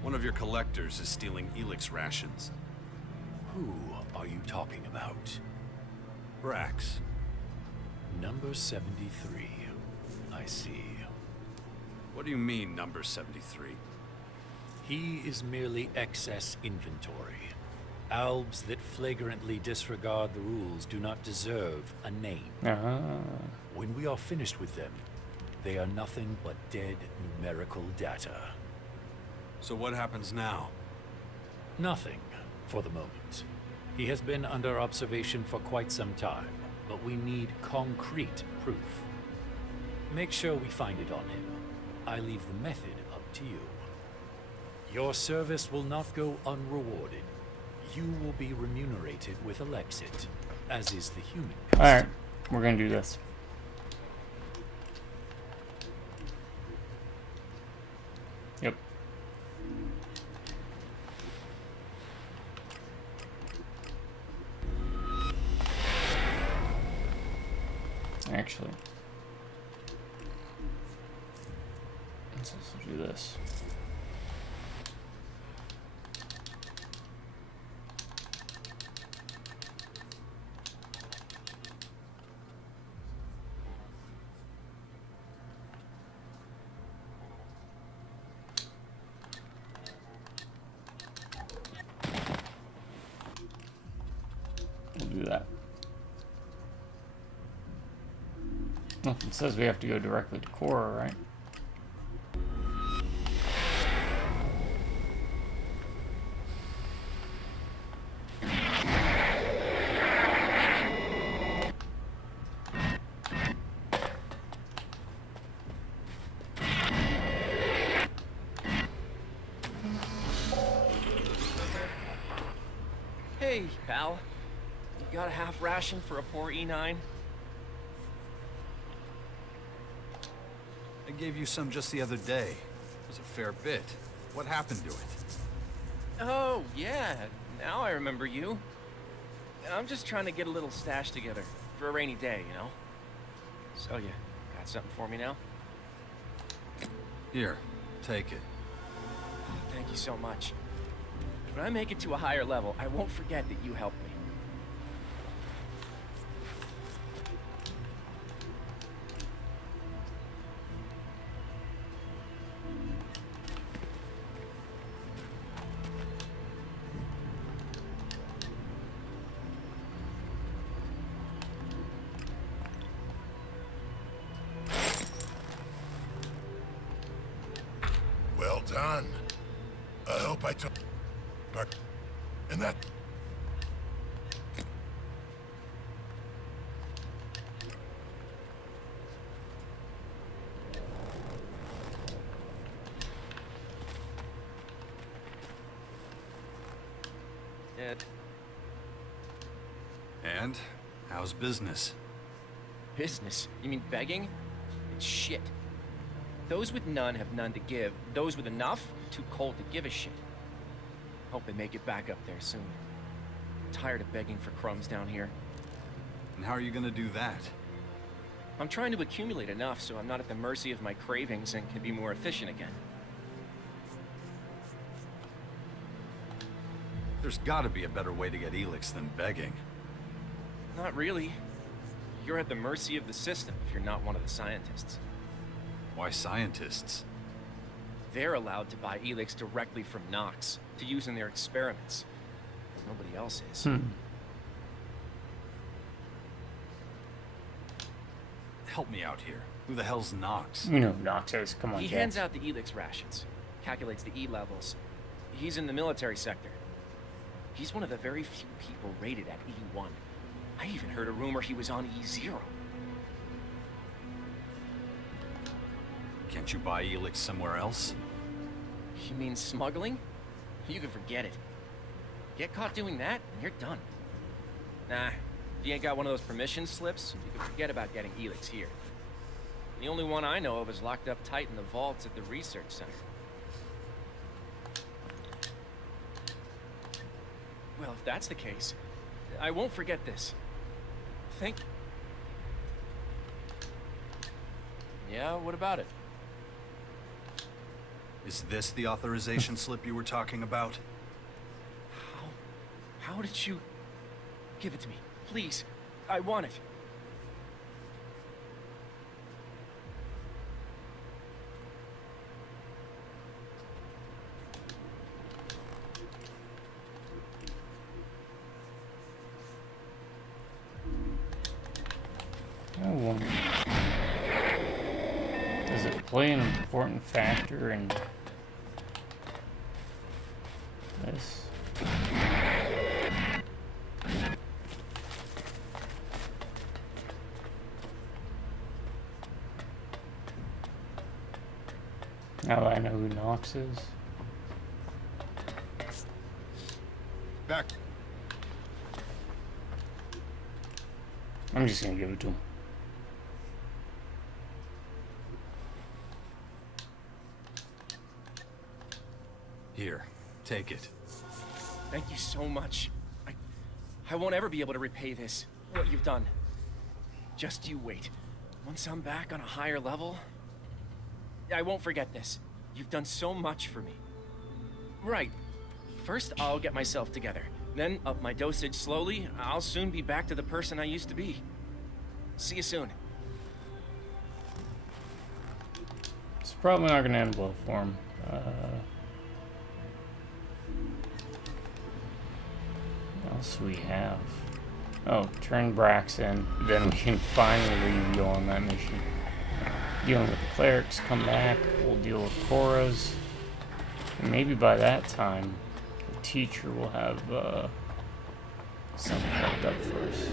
One of your collectors is stealing Elex rations. Who are you talking about? Brax. Number 73. I see. What do you mean, number 73? He is merely excess inventory. Albs that flagrantly disregard the rules do not deserve a name. When we are finished with them, they are nothing but dead numerical data. So what happens now? Nothing, for the moment. He has been under observation for quite some time, but we need concrete proof. Make sure we find it on him. I leave the method up to you. Your service will not go unrewarded. You will be remunerated with Alexit, as is the human custom. Alright, we're gonna do this. Yep. Actually, let's also do this. We'll do that. Oh, it says we have to go directly to Cora, right? Hey, pal. You got a half ration for a poor E9? I gave you some just the other day. It was a fair bit. What happened to it? Oh, yeah. Now I remember you. I'm just trying to get a little stash together for a rainy day, you know? So you got something for me now? Here, take it. Thank you so much. When I make it to a higher level, I won't forget that you helped me. Well done. I hope I took... And that... Dead. And? How's business? Business? You mean begging? It's shit. Those with none have none to give. Those with enough, too cold to give a shit. Hope they make it back up there soon. I'm tired of begging for crumbs down here. And how are you gonna do that? I'm trying to accumulate enough so I'm not at the mercy of my cravings and can be more efficient again. There's gotta be a better way to get Elex than begging. Not really. You're at the mercy of the system if you're not one of the scientists. Why scientists? They're allowed to buy Elex directly from Nox to use in their experiments. Nobody else is. Help me out here. Who the hell's Nox? You know Nox is. Come on, He Jax. hands out the Elex rations, calculates the E levels. He's in the military sector. He's one of the very few people rated at E1. I even heard a rumor he was on E0. Can't you buy Elex somewhere else? You mean smuggling? You can forget it. Get caught doing that, and you're done. Nah, if you ain't got one of those permission slips, you can forget about getting Elex here. The only one I know of is locked up tight in the vaults at the research center. Well, if that's the case, I won't forget this. Yeah, what about it? Is this the authorization slip you were talking about? How did you... Give it to me, please. I want it. I wonder, does it play an important factor in this? Now that I know who Knox is. Back. I'm just gonna give it to him. Here, take it. Thank you so much. I won't ever be able to repay this, what you've done. Just you wait. Once I'm back on a higher level, I won't forget this. You've done so much for me. Right. First, I'll get myself together. Then, up my dosage slowly. I'll soon be back to the person I used to be. See you soon. It's probably not gonna end well for him. What else do we have? Oh, turn Brax in. Then we can finally leave you on that mission. Dealing with the clerics, come back. We'll deal with Korras. And maybe by that time, the teacher will have something hooked up for us.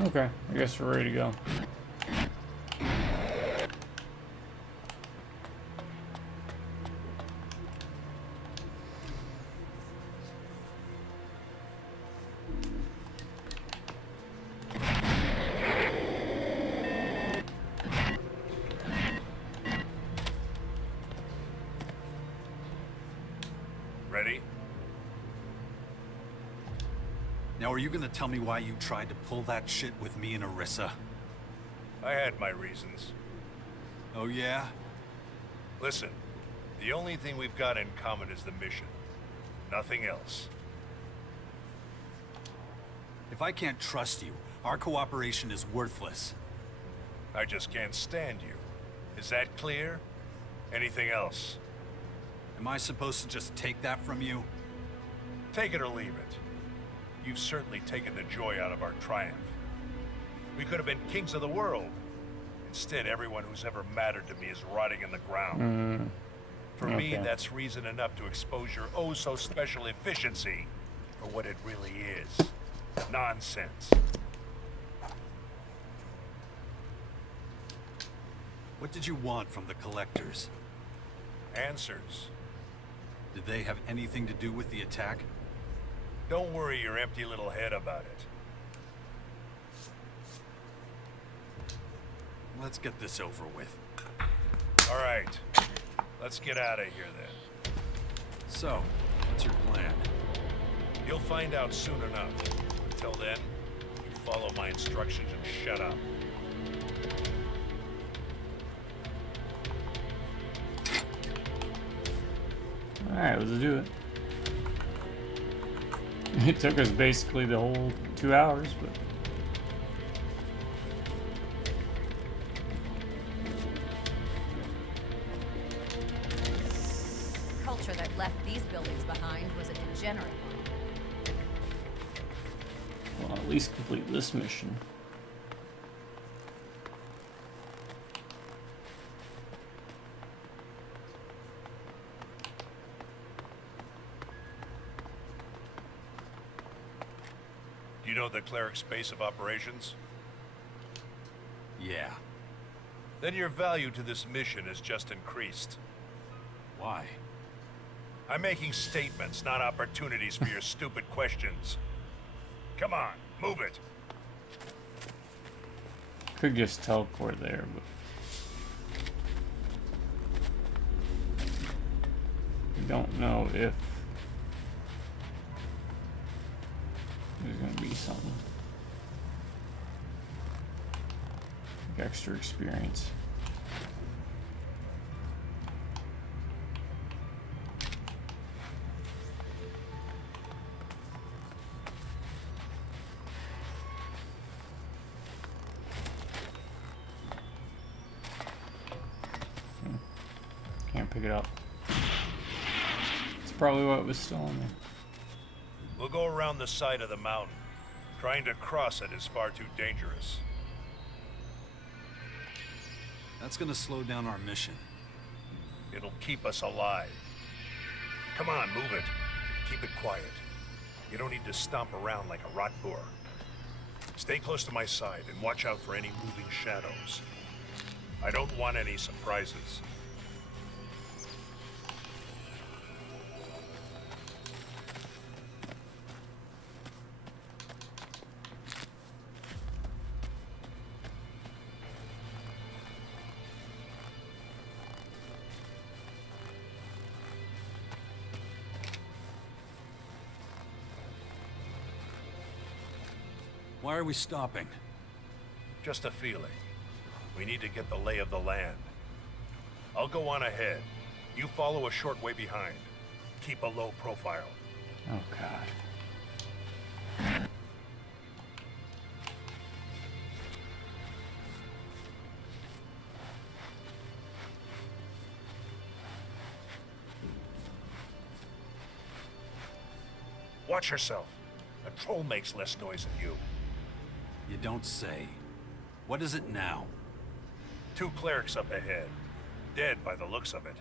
Okay, I guess we're ready to go. Ready? Now, are you gonna tell me why you tried to pull that shit with me and Orisa? I had my reasons. Oh, yeah? Listen, the only thing we've got in common is the mission. Nothing else. If I can't trust you, our cooperation is worthless. I just can't stand you. Is that clear? Anything else? Am I supposed to just take that from you? Take it or leave it. You've certainly taken the joy out of our triumph. We could have been kings of the world. Instead, everyone who's ever mattered to me is rotting in the ground. For me, that's reason enough to expose your oh-so-special efficiency for what it really is. Nonsense. What did you want from the collectors? Answers. Did they have anything to do with the attack? Don't worry your empty little head about it. Let's get this over with. All right. Let's get out of here then. So, what's your plan? You'll find out soon enough. Until then, you follow my instructions and shut up. Alright, let's do it. It took us basically the whole 2 hours, but... The culture that left these buildings behind was a degenerate one. Well, at least complete this mission. Do you know the cleric's base of operations? Yeah. Then your value to this mission has just increased. Why? I'm making statements, not opportunities for your stupid questions. Come on, move it. Could just teleport there, but... we don't know if... there's gonna be something. Like extra experience. Can't pick it up. It's probably what was still in there. We'll go around the side of the mountain. Trying to cross it is far too dangerous. That's gonna slow down our mission. It'll keep us alive. Come on, move it. Keep it quiet. You don't need to stomp around like a rot boar. Stay close to my side and watch out for any moving shadows. I don't want any surprises. Why are we stopping? Just a feeling. We need to get the lay of the land. I'll go on ahead. You follow a short way behind. Keep a low profile. Oh, God. Watch yourself. A troll makes less noise than you. You don't say. What is it now? 2 clerics up ahead. Dead by the looks of it.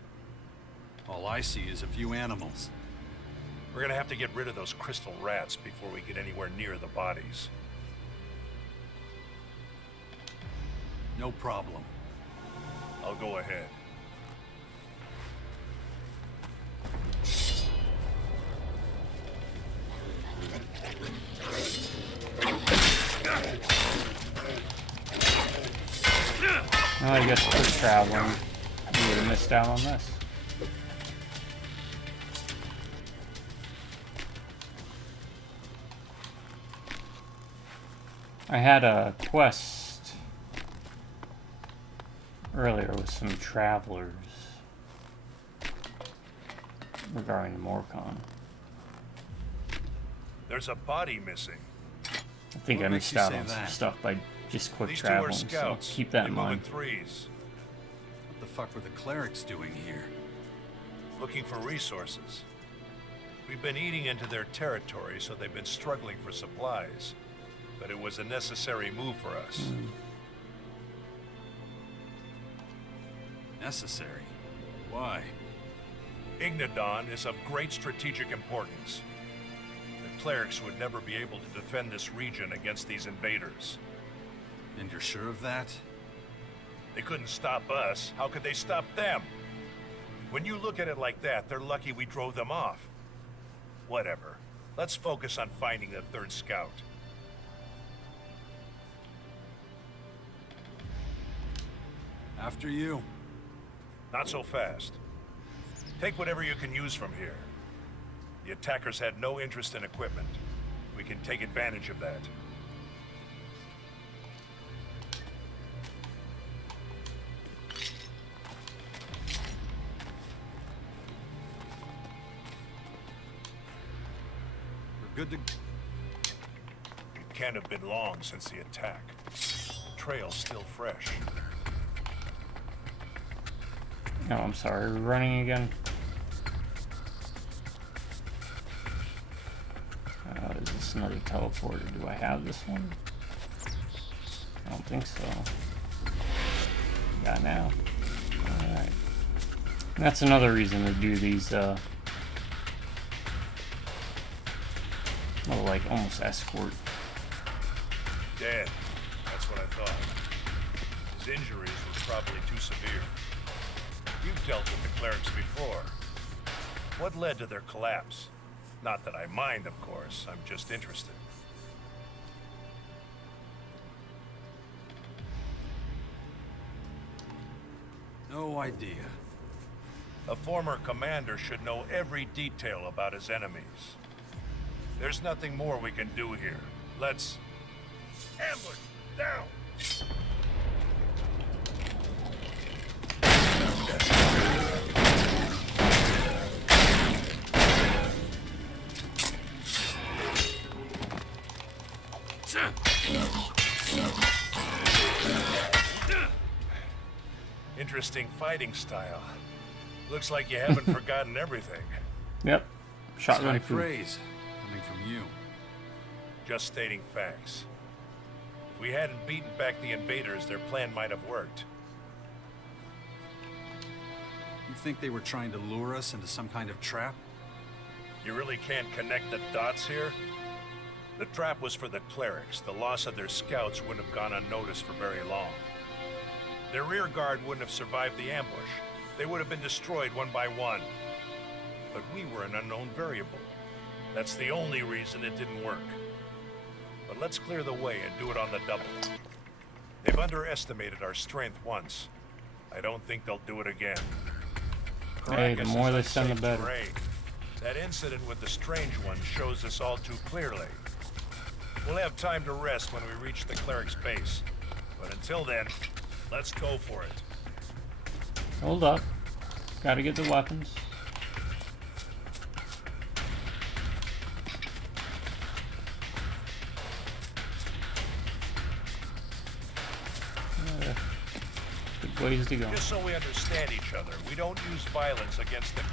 All I see is a few animals. We're gonna have to get rid of those crystal rats before we get anywhere near the bodies. No problem. I'll go ahead. Well, I guess quick traveling. You would have missed out on this. I had a quest earlier with some travelers regarding the Morcon. There's a body missing. I think I missed out on some stuff by just quick These traveling, two are scouts. so keep that They in move mind. threes. What the fuck were the clerics doing here? Looking for resources. We've been eating into their territory, so they've been struggling for supplies. But it was a necessary move for us. Necessary? Why? Ignadon is of great strategic importance. The clerics would never be able to defend this region against these invaders. And you're sure of that? They couldn't stop us. How could they stop them? When you look at it like that, they're lucky we drove them off. Whatever. Let's focus on finding the 3rd scout. After you. Not so fast. Take whatever you can use from here. The attackers had no interest in equipment. We can take advantage of that. We're good to... It can't have been long since the attack. The trail's still fresh. No, I'm sorry, we're running again. Is this another teleporter? Do I have this one? I don't think so. Got now. Alright. That's another reason to do these, little, like, almost escort. Dead. That's what I thought. His injuries were probably too severe. You've dealt with the clerics before. What led to their collapse? Not that I mind, of course. I'm just interested. No idea. A former commander should know every detail about his enemies. There's nothing more we can do here. Let's... ambush! Down! Interesting fighting style. Looks like you haven't forgotten everything. Yep. Shotgun High food. praise coming from you. Just stating facts. If we hadn't beaten back the invaders, their plan might have worked. You think they were trying to lure us into some kind of trap? You really can't connect the dots here? The trap was for the clerics. The loss of their scouts wouldn't have gone unnoticed for very long. Their rear guard wouldn't have survived the ambush. They would have been destroyed one by one. But we were an unknown variable. That's the only reason it didn't work. But let's clear the way and do it on the double. They've underestimated our strength once. I don't think they'll do it again. Hey, the more they send, the better. Terrain. That incident with the strange one shows this all too clearly. We'll have time to rest when we reach the cleric's base. But until then, let's go for it. Hold up. Gotta get the weapons. Good ways to go. Just so we understand each other, we don't use violence against the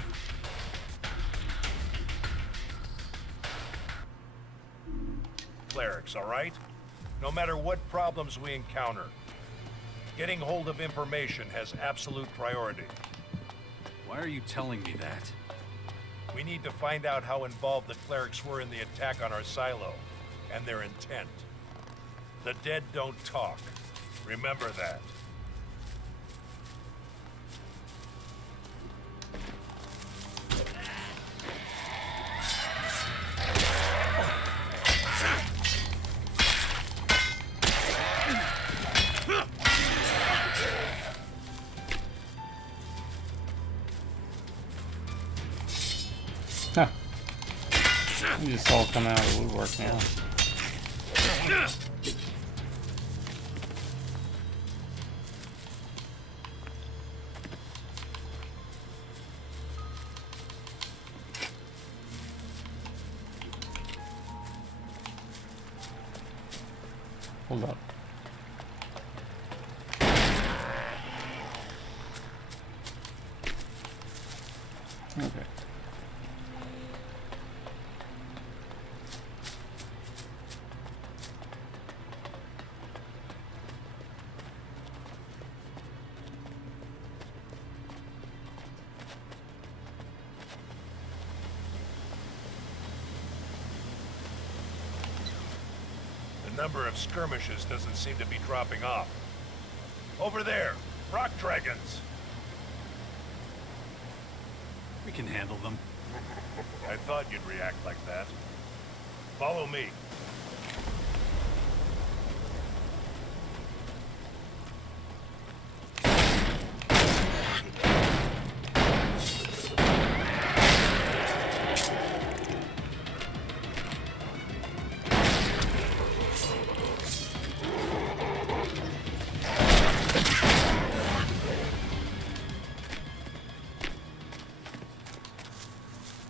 clerics, all right? No matter what problems we encounter, getting hold of information has absolute priority. Why are you telling me that? We need to find out how involved the clerics were in the attack on our silo, and their intent. The dead don't talk. Remember that. Huh. You just all come out of the woodwork now. Hold up. Okay. The number of skirmishes doesn't seem to be dropping off. Over there, rock dragons. We can handle them. I thought you'd react like that. Follow me.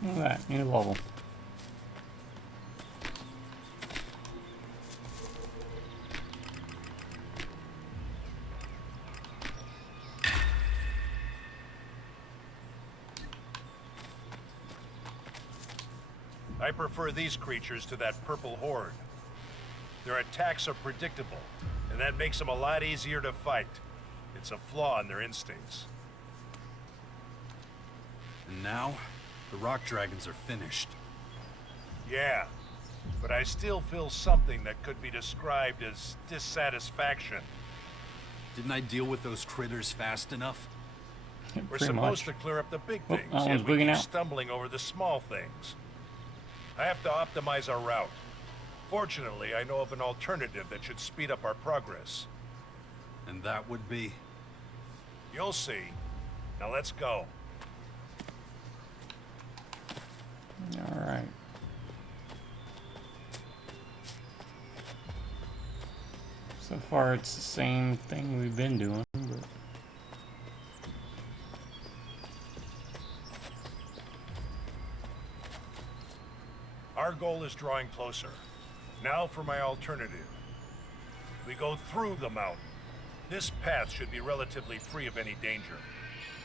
Look at that, new level. I prefer these creatures to that purple horde. Their attacks are predictable, and that makes them a lot easier to fight. It's a flaw in their instincts. And now, the rock dragons are finished. Yeah, but I still feel something that could be described as dissatisfaction. Didn't I deal with those critters fast enough? We're Pretty supposed much. to clear up the big Oh, things, that one's yet we big keep now. stumbling over the small things. I have to optimize our route. Fortunately, I know of an alternative that should speed up our progress. And that would be? You'll see. Now let's go. Alright. So far it's the same thing we've been doing, but Our goal is drawing closer. Now for my alternative. We go through the mountain. This path should be relatively free of any danger.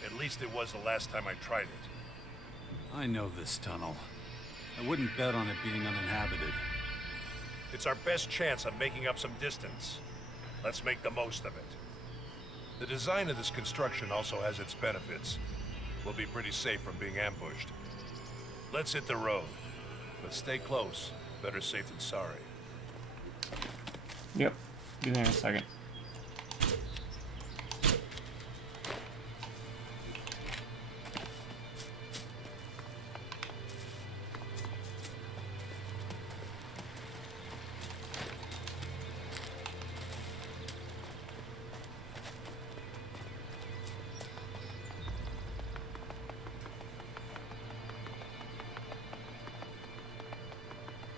At least it was the last time I tried it. I know this tunnel. I wouldn't bet on it being uninhabited. It's our best chance of making up some distance. Let's make the most of it. The design of this construction also has its benefits. We'll be pretty safe from being ambushed. Let's hit the road. But stay close. Better safe than sorry. Yep. Be there in a second.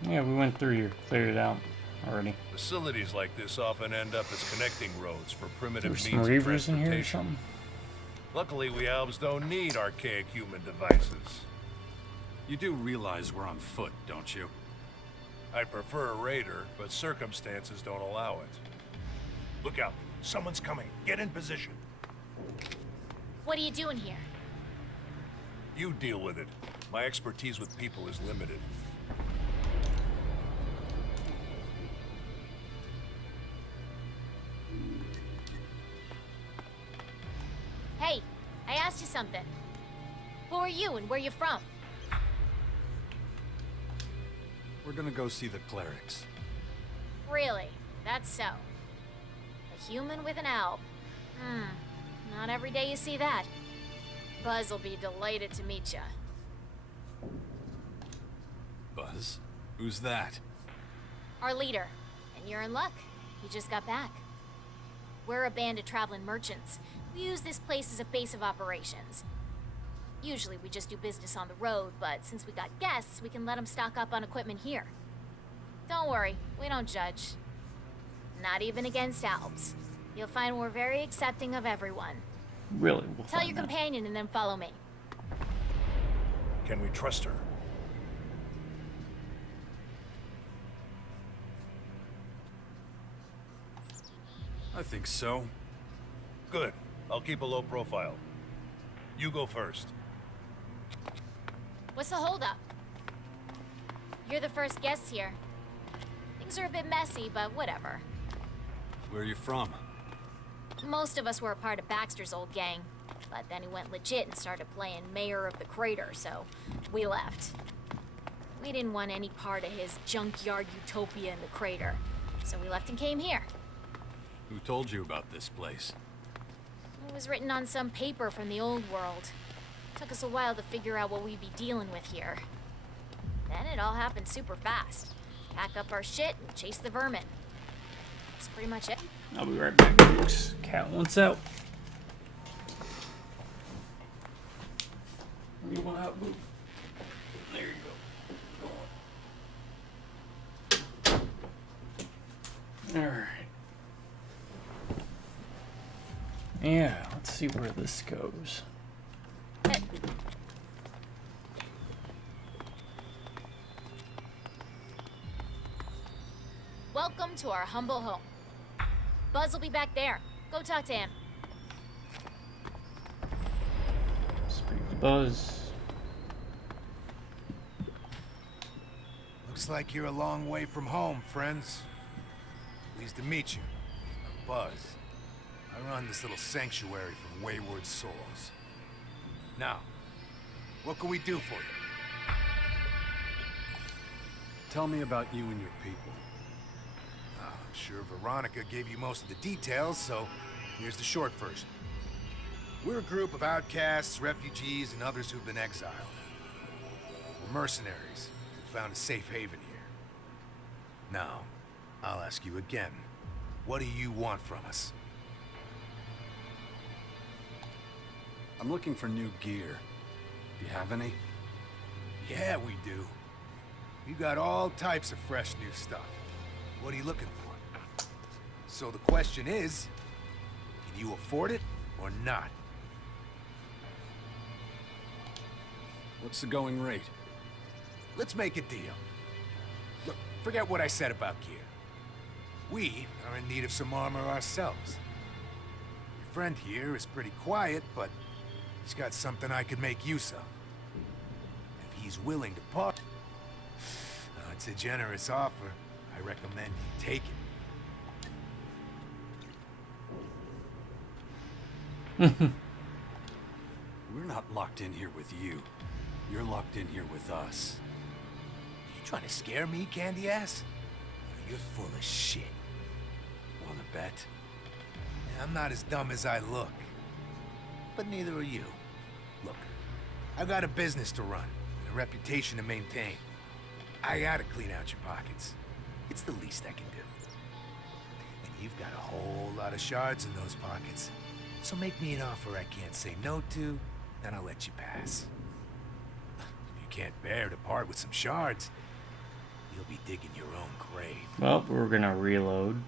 Yeah, we went through here, cleared it out already. Facilities like this often end up as connecting roads for primitive There's some means of reavers in here or transportation. something. Luckily, we elves don't need archaic human devices. You do realize we're on foot, don't you? I prefer a raider, but circumstances don't allow it. Look out. Someone's coming. Get in position. What are you doing here? You deal with it. My expertise with people is limited. Hey, I asked you something. Who are you and where you from? We're gonna go see the clerics. Really? That's so. A human with an alb. Not every day you see that. Buzz will be delighted to meet ya. Buzz? Who's that? Our leader. And you're in luck. He just got back. We're a band of traveling merchants. We use this place as a base of operations. Usually we just do business on the road, but since we got guests, we can let them stock up on equipment here. Don't worry, we don't judge. Not even against albs. You'll find we're very accepting of everyone. Really? We'll Tell find your that. companion and then follow me. Can we trust her? I think so. Good. I'll keep a low profile. You go first. What's the holdup? You're the first guests here. Things are a bit messy, but whatever. Where are you from? Most of us were a part of Baxter's old gang, but then he went legit and started playing mayor of the crater, so we left. We didn't want any part of his junkyard utopia in the crater, so we left and came here. Who told you about this place? It was written on some paper from the old world. Took us a while to figure out what we'd be dealing with here. Then it all happened super fast. Pack up our shit and chase the vermin. That's pretty much it. I'll be right back, folks. Cat wants out. Where you want out, boo? There you go. Alright. Yeah, let's see where this goes. Welcome to our humble home. Buzz will be back there. Go talk to him. Speak to Buzz. Looks like you're a long way from home, friends. Pleased to meet you. I'm Buzz. I run this little sanctuary for wayward souls. Now, what can we do for you? Tell me about you and your people. I'm sure Veronica gave you most of the details, so here's the short version. We're a group of outcasts, refugees, and others who've been exiled. We're mercenaries who found a safe haven here. Now, I'll ask you again. What do you want from us? I'm looking for new gear. Do you have any? Yeah, we do. We got all types of fresh new stuff. What are you looking for? So the question is, can you afford it or not? What's the going rate? Let's make a deal. Look, forget what I said about gear. We are in need of some armor ourselves. Your friend here is pretty quiet, but he's got something I could make use of. If he's willing to part... it's a generous offer. I I recommend you take it. We're not locked in here with you. You're locked in here with us. You trying to scare me, candy ass? You're full of shit. Wanna bet? I'm not as dumb as I look. But neither are you. Look, I've got a business to run, and a reputation to maintain. I gotta clean out your pockets. It's the least I can do. And you've got a whole lot of shards in those pockets. So make me an offer I can't say no to, then I'll let you pass. If you can't bear to part with some shards, you'll be digging your own grave. Well, we're gonna reload.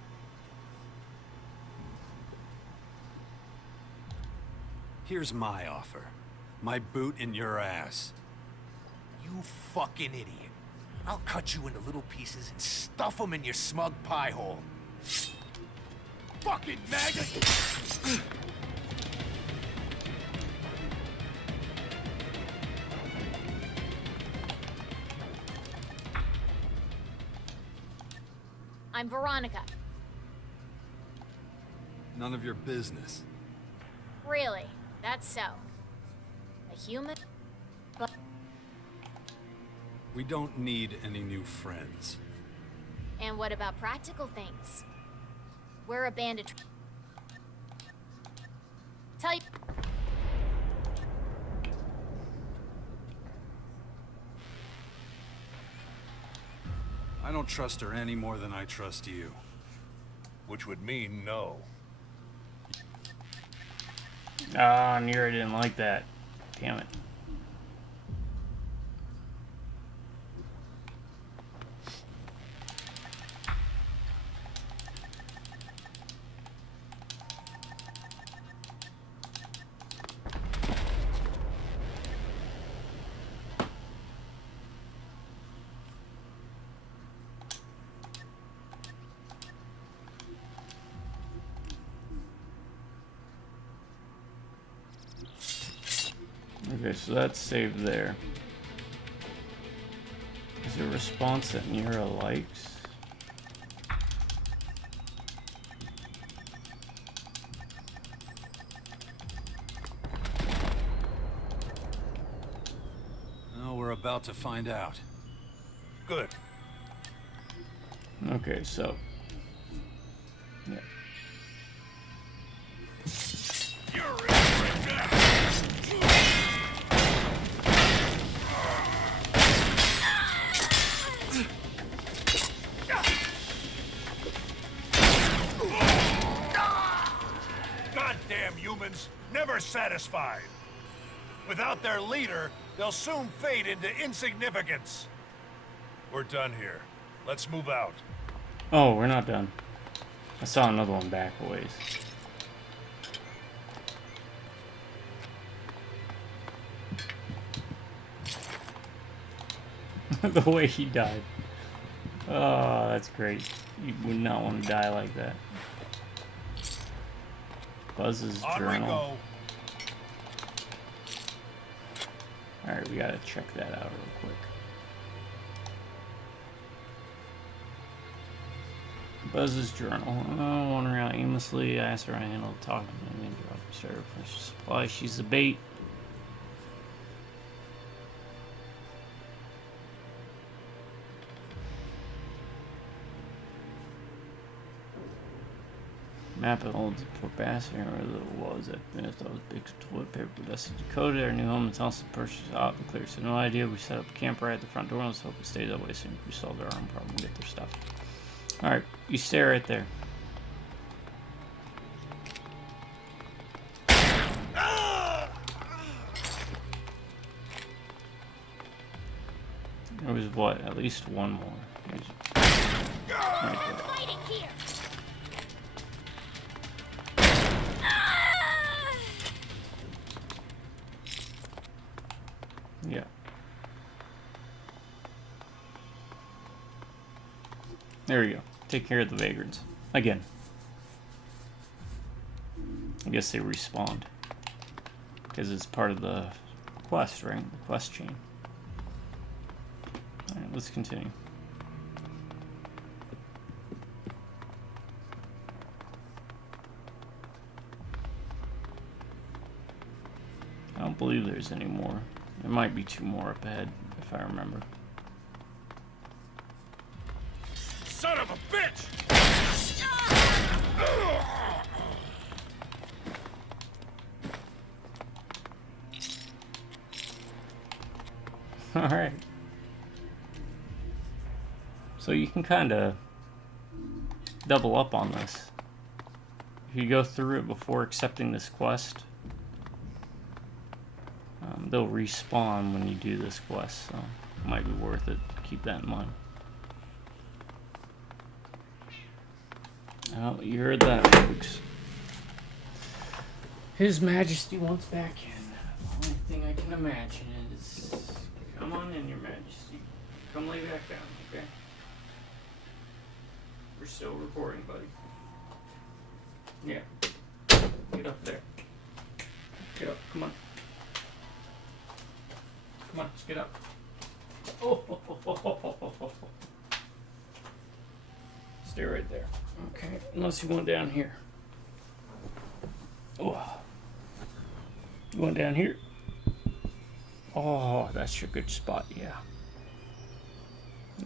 Here's my offer. My boot in your ass. You fucking idiot. I'll cut you into little pieces and stuff them in your smug pie hole. Fucking maggot! I'm Veronica. None of your business. Really? That's so. A human? But We don't need any new friends. and what about practical things? We're a band of tell you I don't trust her any more than I trust you. Which would mean no. Ah, I knew I didn't like that. Damn it. Okay, so that's saved there. Is there a response that Nira likes? Oh, we're about to find out. Good. Okay, so yeah. Goddamn humans, never satisfied. Without their leader, they'll soon fade into insignificance. We're done here. Let's move out. Oh, we're not done. I saw another one back a ways. The way he died. Oh, that's great. You would not want to die like that. Buzz's journal. Alright, we gotta check that out real quick. Buzz's journal. Oh, wandering around aimlessly. I asked her I handled talking to me and dropped serve for supply. She's the bait. Map of old Port Basset, where it was. I finished all those big toilet paper with us in Dakota. Our new home and house purchased out and clear. So no idea. We set up a camp right at the front door. Let's hope it stays that way soon. We solved our own problem and get their stuff. Alright, you stay right there. There was what? At least one more. Right there. Yeah. There we go. Take care of the vagrants. Again. I guess they respawned. Because it's part of the quest, right? The quest chain. Alright, let's continue. don't believe there's any more. There might be 2 more up ahead, if I remember. Son of a bitch! Alright. So you can kind of double up on this. If you go through it before accepting this quest, they'll respawn when you do this quest, so it might be worth it. Keep that in mind. Oh, you heard that, folks. His Majesty wants back in. The only thing I can imagine is... Come on in, Your Majesty. Come lay back down, okay? We're still recording, buddy. Yeah. Get up there. Get up, come on. Come on, get up. Oh. Stay right there. Okay, unless you want down here. Oh. You want down here? Oh, that's your good spot, yeah.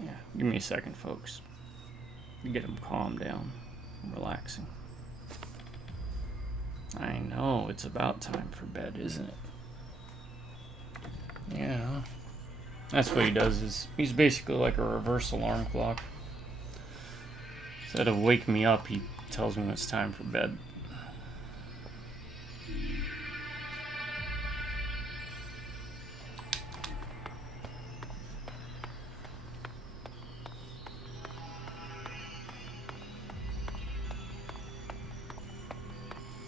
Yeah, give me a second, folks. Get him calmed down and relaxing. I know, it's about time for bed, isn't it? Yeah. That's what he does, is he's basically like a reverse alarm clock. Instead of waking me up, he tells me when it's time for bed.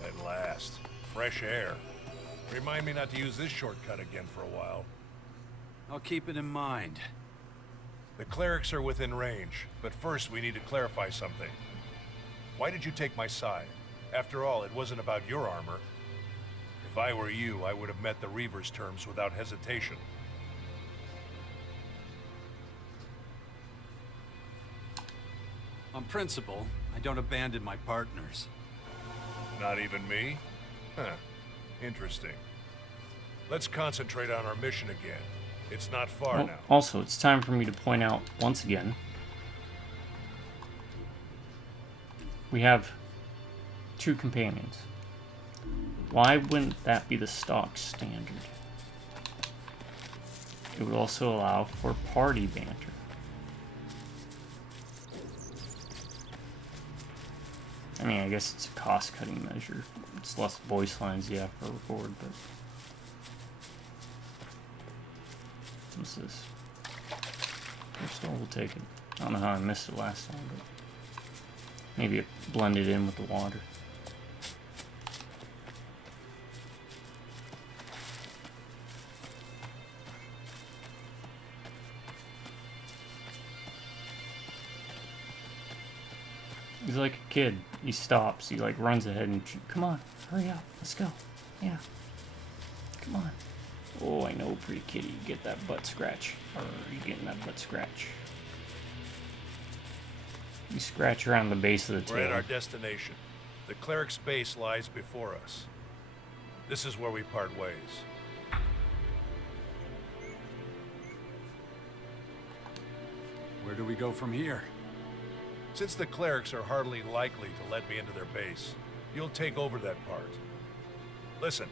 At last. Fresh air. Remind me not to use this shortcut again for a while. I'll keep it in mind. The clerics are within range, but first we need to clarify something. Why did you take my side? After all, it wasn't about your armor. If I were you, I would have met the Reaver's terms without hesitation. On principle, I don't abandon my partners. Not even me? Huh. Interesting. Let's concentrate on our mission again. It's not far now. Also, it's time for me to point out once again, we have 2 companions. Why wouldn't that be the stock standard? It would also allow for party banter. I mean, I guess it's a cost-cutting measure. It's less voice lines you have to record, but... What's this? Still, we'll take it. I don't know how I missed it last time, but... Maybe it blended in with the water. He's like a kid. He stops. He like runs ahead and come on, hurry up, let's go. Yeah, come on. Oh, I know, pretty kitty. You get that butt scratch. Or you getting that butt scratch? You scratch around the base of the tail. We're at our destination. The cleric's base lies before us. This is where we part ways. Where do we go from here? Since the clerics are hardly likely to let me into their base, you'll take over that part. Listen,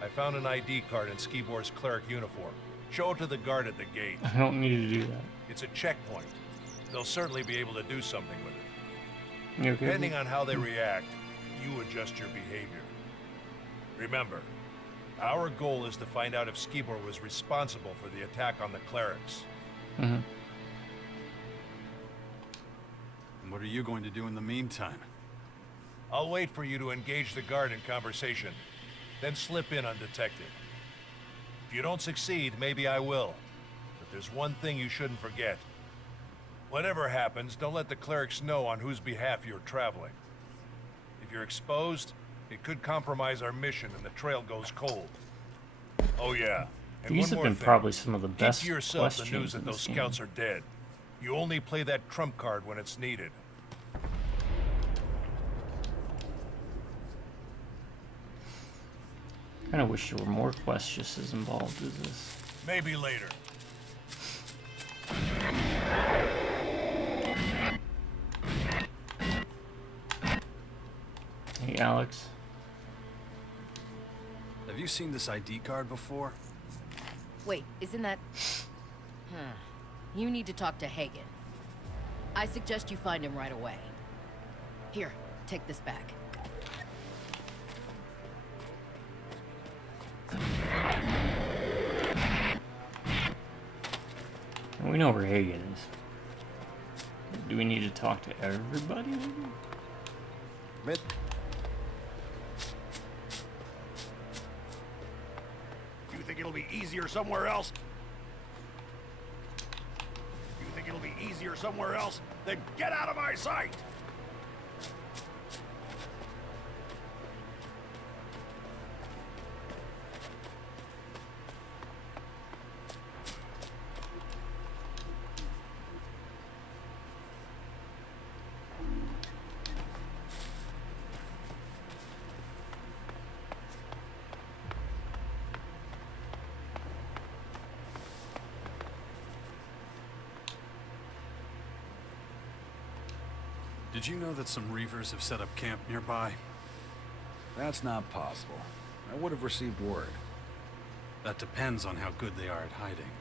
I found an ID card in Skibor's cleric uniform. Show it to the guard at the gate. I don't need to do that. It's a checkpoint. They'll certainly be able to do something with it. You okay? Depending on how they react, you adjust your behavior. Remember, our goal is to find out if Skibor was responsible for the attack on the clerics. Mm-hmm. And what are you going to do in the meantime? I'll wait for you to engage the guard in conversation, then slip in undetected. If you don't succeed, maybe I will. But there's one thing you shouldn't forget. Whatever happens, don't let the clerics know on whose behalf you're traveling. If you're exposed, it could compromise our mission and the trail goes cold. Oh yeah, and These one have more been thing. probably some of the Keep best to yourself the questions news that in those this game. scouts are dead. You only play that trump card when it's needed. kind of wish there were more quests just as involved as this. Maybe later. Hey, Alex. Have you seen this ID card before? Wait, isn't that... You need to talk to Hagen. I suggest you find him right away. Here, take this back. We know where Hagen is. Do we need to talk to everybody? Mid. You think it'll be easier somewhere else? You think it'll be easier somewhere else? Then get out of my sight! Did you know that some Reavers have set up camp nearby? That's not possible. I would have received word. That depends on how good they are at hiding.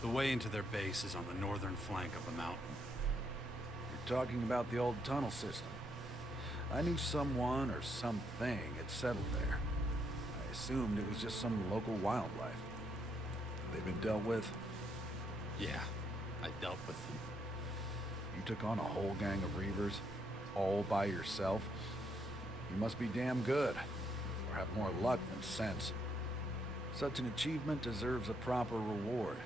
The way into their base is on the northern flank of the mountain. You're talking about the old tunnel system. I knew someone or something had settled there. I assumed it was just some local wildlife. They've been dealt with? Yeah, I dealt with them. You took on a whole gang of Reavers, all by yourself? You must be damn good, or have more luck than sense. Such an achievement deserves a proper reward.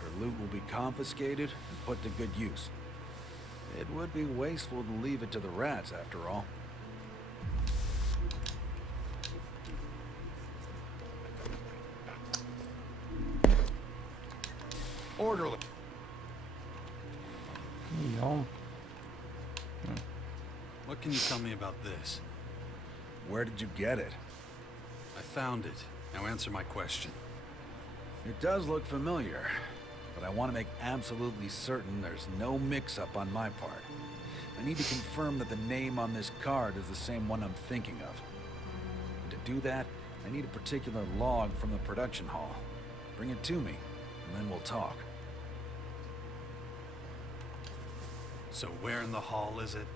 Your loot will be confiscated and put to good use. It would be wasteful to leave it to the rats, after all. Orderly. No. What can you tell me about this? Where did you get it? I found it. Now answer my question. It does look familiar, but I want to make absolutely certain there's no mix-up on my part. I need to confirm that the name on this card is the same one I'm thinking of. And to do that, I need a particular log from the production hall. Bring it to me, and then we'll talk. So where in the hall is it?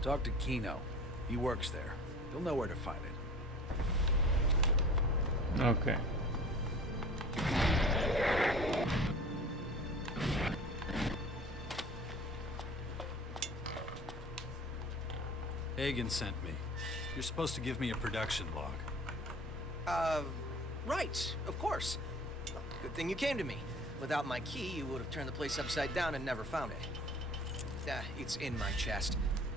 Talk to Kino. He works there. He'll know where to find it. Okay. Hagen sent me. You're supposed to give me a production log. Right, of course. Good thing you came to me. Without my key, you would have turned the place upside down and never found it. It's in my chest.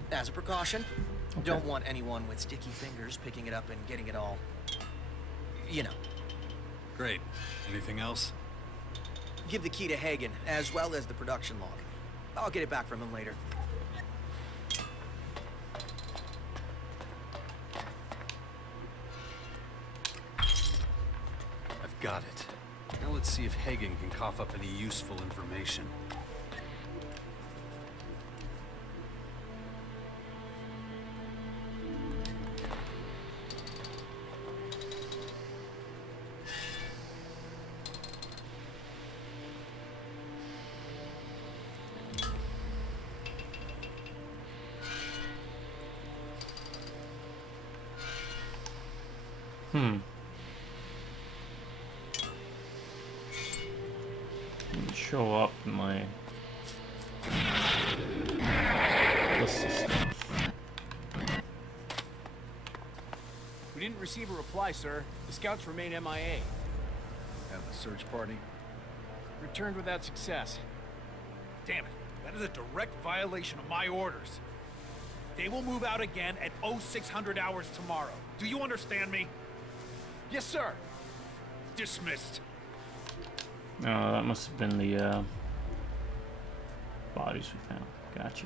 As a precaution. Okay. Don't want anyone with sticky fingers picking it up and getting it all... you know. Great. Anything else? Give the key to Hagen, as well as the production log. I'll get it back from him later. I've got it. Now let's see if Hagen can cough up any useful information. Show up in my list of stuff. We didn't receive a reply, sir. The scouts remain MIA. And the search party? Returned without success. Damn it. That is a direct violation of my orders. They will move out again at 0600 hours tomorrow. Do you understand me? Yes, sir. Dismissed. Oh, that must have been the bodies we found. Gotcha.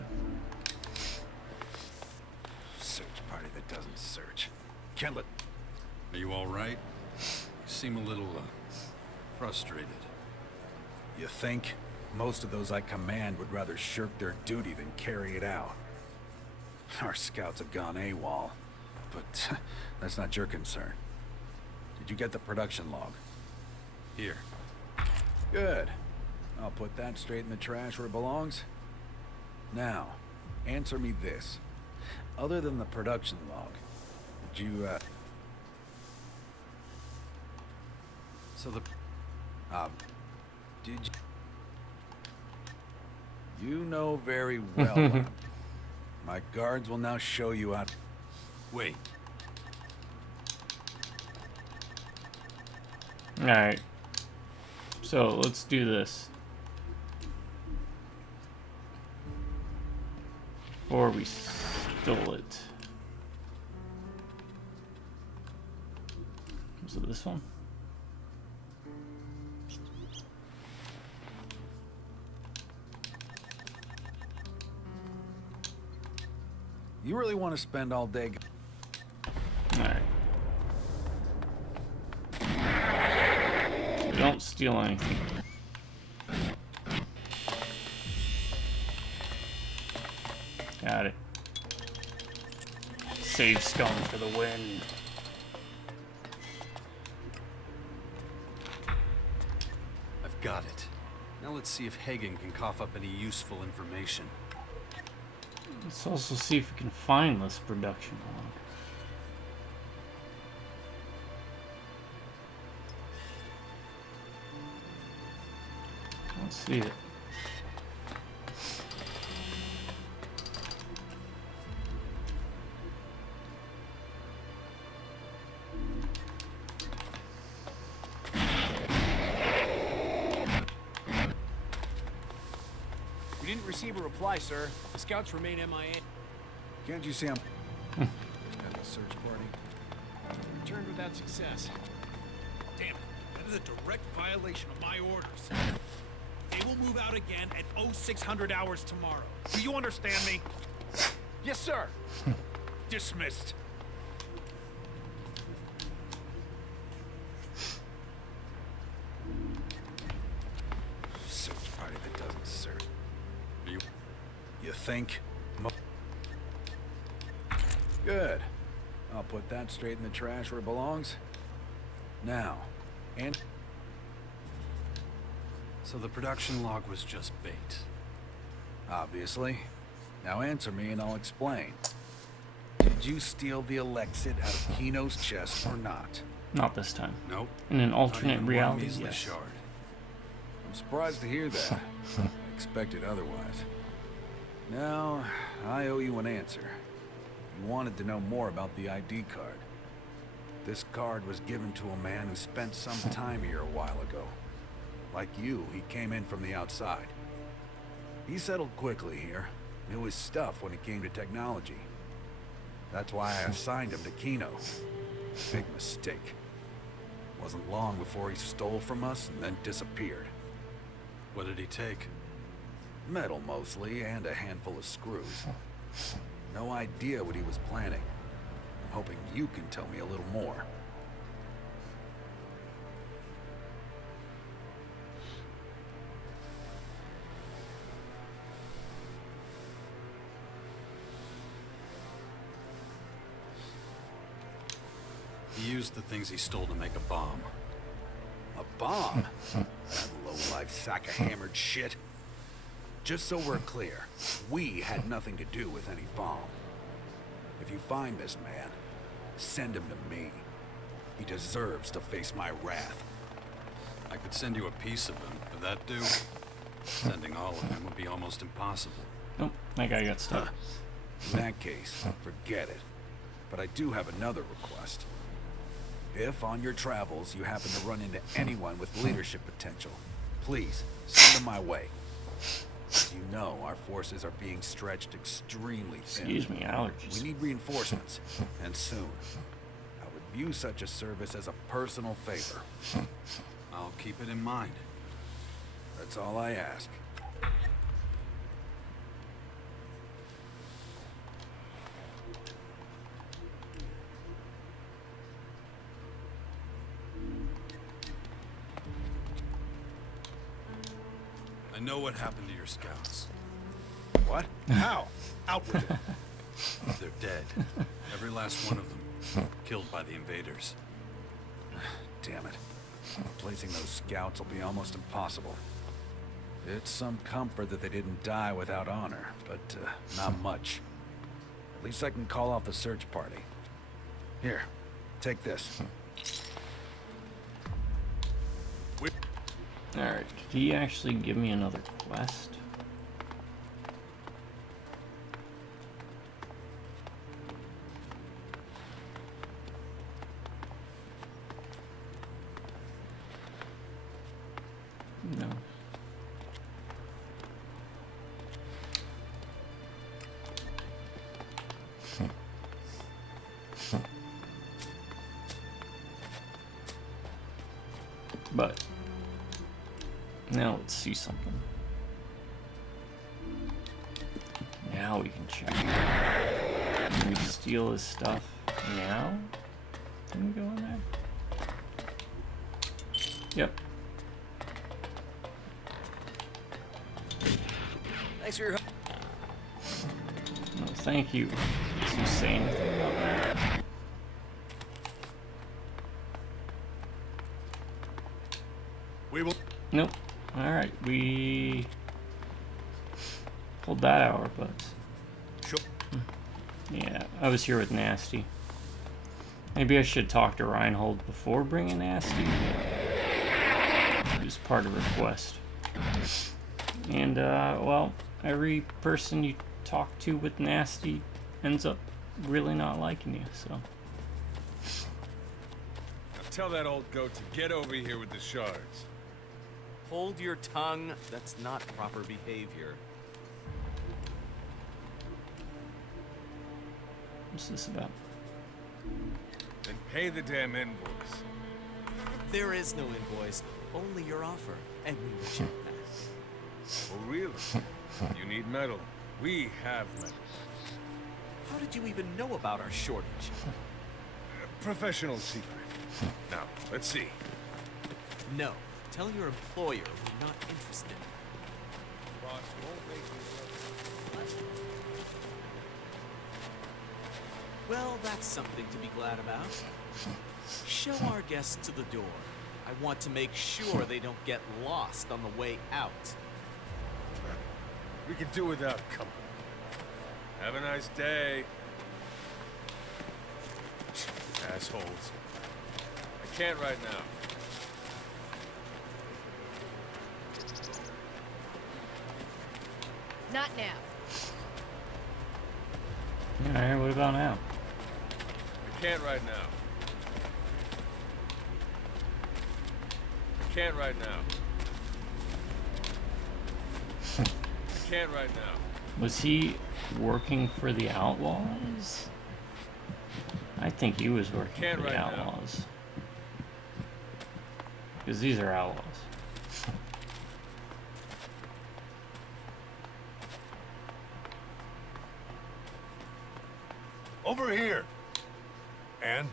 Search party that doesn't search. Can't let... Are you all right? You seem a little, frustrated. You think? Most of those I command would rather shirk their duty than carry it out. Our scouts have gone AWOL, but that's not your concern. Did you get the production log? Here. Good. I'll put that straight in the trash where it belongs. Now, answer me this. Other than the production log, did you, So the... did you... You know very well what I'm... My guards will now show you how... Wait. Alright. So, let's do this. Before we stole it. Was it this one? You really want to spend all day... Alright. So don't steal anything. Got it. Save scum for the win. I've got it. Now let's see if Hagen can cough up any useful information. Let's also see if we can find this production log. Let's see it. We didn't receive a reply, sir. The scouts remain MIA. Can't you see him? At the search party. Returned without success. Damn it. That is a direct violation of my orders. They will move out again at 0600 hours tomorrow. Do you understand me? Yes, sir. Dismissed. Search party that doesn't serve. You think? Good. I'll put that straight in the trash where it belongs. Now, and... So the production log was just bait. Obviously. Now answer me and I'll explain. Did you steal the Elexit out of Kino's chest or not? Not this time. Nope. In an alternate reality, measly yes. shard. I'm surprised to hear that. I expected otherwise. Now, I owe you an answer. You wanted to know more about the ID card. This card was given to a man who spent some time here a while ago. Like you, he came in from the outside. He settled quickly here. Knew his stuff when it came to technology. That's why I assigned him to Kino. Big mistake. Wasn't long before he stole from us and then disappeared. What did he take? Metal mostly, and a handful of screws. No idea what he was planning. I'm hoping you can tell me a little more. He used the things he stole to make a bomb. A bomb? That low-life sack of hammered shit. Just so we're clear, we had nothing to do with any bomb. If you find this man, send him to me. He deserves to face my wrath. I could send you a piece of him. Would that do? Sending all of him would be almost impossible. Nope, that guy got stuck. In that case, forget it. But I do have another request. If on your travels you happen to run into anyone with leadership potential, please send them my way. As you know, our forces are being stretched extremely thin. Excuse me, allergies. We need reinforcements, and soon. I would view such a service as a personal favor. I'll keep it in mind. That's all I ask. know what happened to your scouts? What? How? Out with it. They're dead. Every last one of them. Killed by the invaders. Damn it. Replacing those scouts will be almost impossible. It's some comfort that they didn't die without honor, but not much. At least I can call off the search party. Here, take this. Alright, did he actually give me another quest? No. But now let's see something. Now we can check. Can we steal his stuff now? Can we go in there? Yep. Thanks for your help. No, thank you. Does he say anything about that? We will. Nope. Alright, we pulled that out of our butts. Sure. Yeah, I was here with Nasty. Maybe I should talk to Reinhold before bringing Nasty. It was part of her quest. And, well, every person you talk to with Nasty ends up really not liking you, so. Now tell that old goat to get over here with the shards. Hold your tongue. That's not proper behavior. What's this about? Then pay the damn invoice. There is no invoice, only your offer, and we reject that. Oh, really? You need metal. We have metal. How did you even know about our shortage? Professional secret. Now, let's see. No. Tell your employer we're not interested. Boss won't make me. Well, that's something to be glad about. Show our guests to the door. I want to make sure they don't get lost on the way out. We could do without company. Have a nice day. Assholes. I can't right now. Not now. Alright, what about now? I can't right now. I can't right now. I can't right now. Was he working for the Outlaws? I think he was working Can't for the right now. Outlaws. Because these are Outlaws. Over here! And?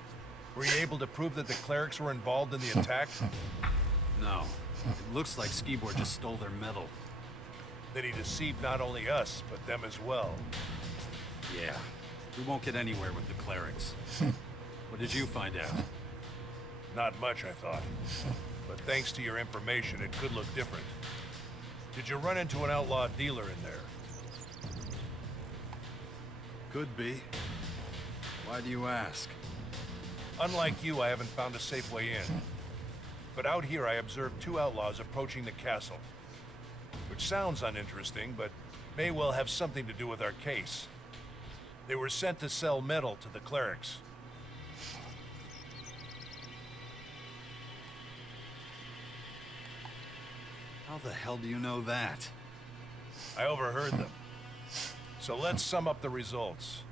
Were you able to prove that the clerics were involved in the attack? No. It looks like Skibor just stole their metal. That he deceived not only us, but them as well. Yeah. We won't get anywhere with the clerics. What did you find out? Not much, I thought. But thanks to your information, it could look different. Did you run into an outlaw dealer in there? Could be. Why do you ask? Unlike you, I haven't found a safe way in. But out here, I observed two outlaws approaching the castle. Which sounds uninteresting, but may well have something to do with our case. They were sent to sell metal to the clerics. How the hell do you know that? I overheard them. So let's sum up the results.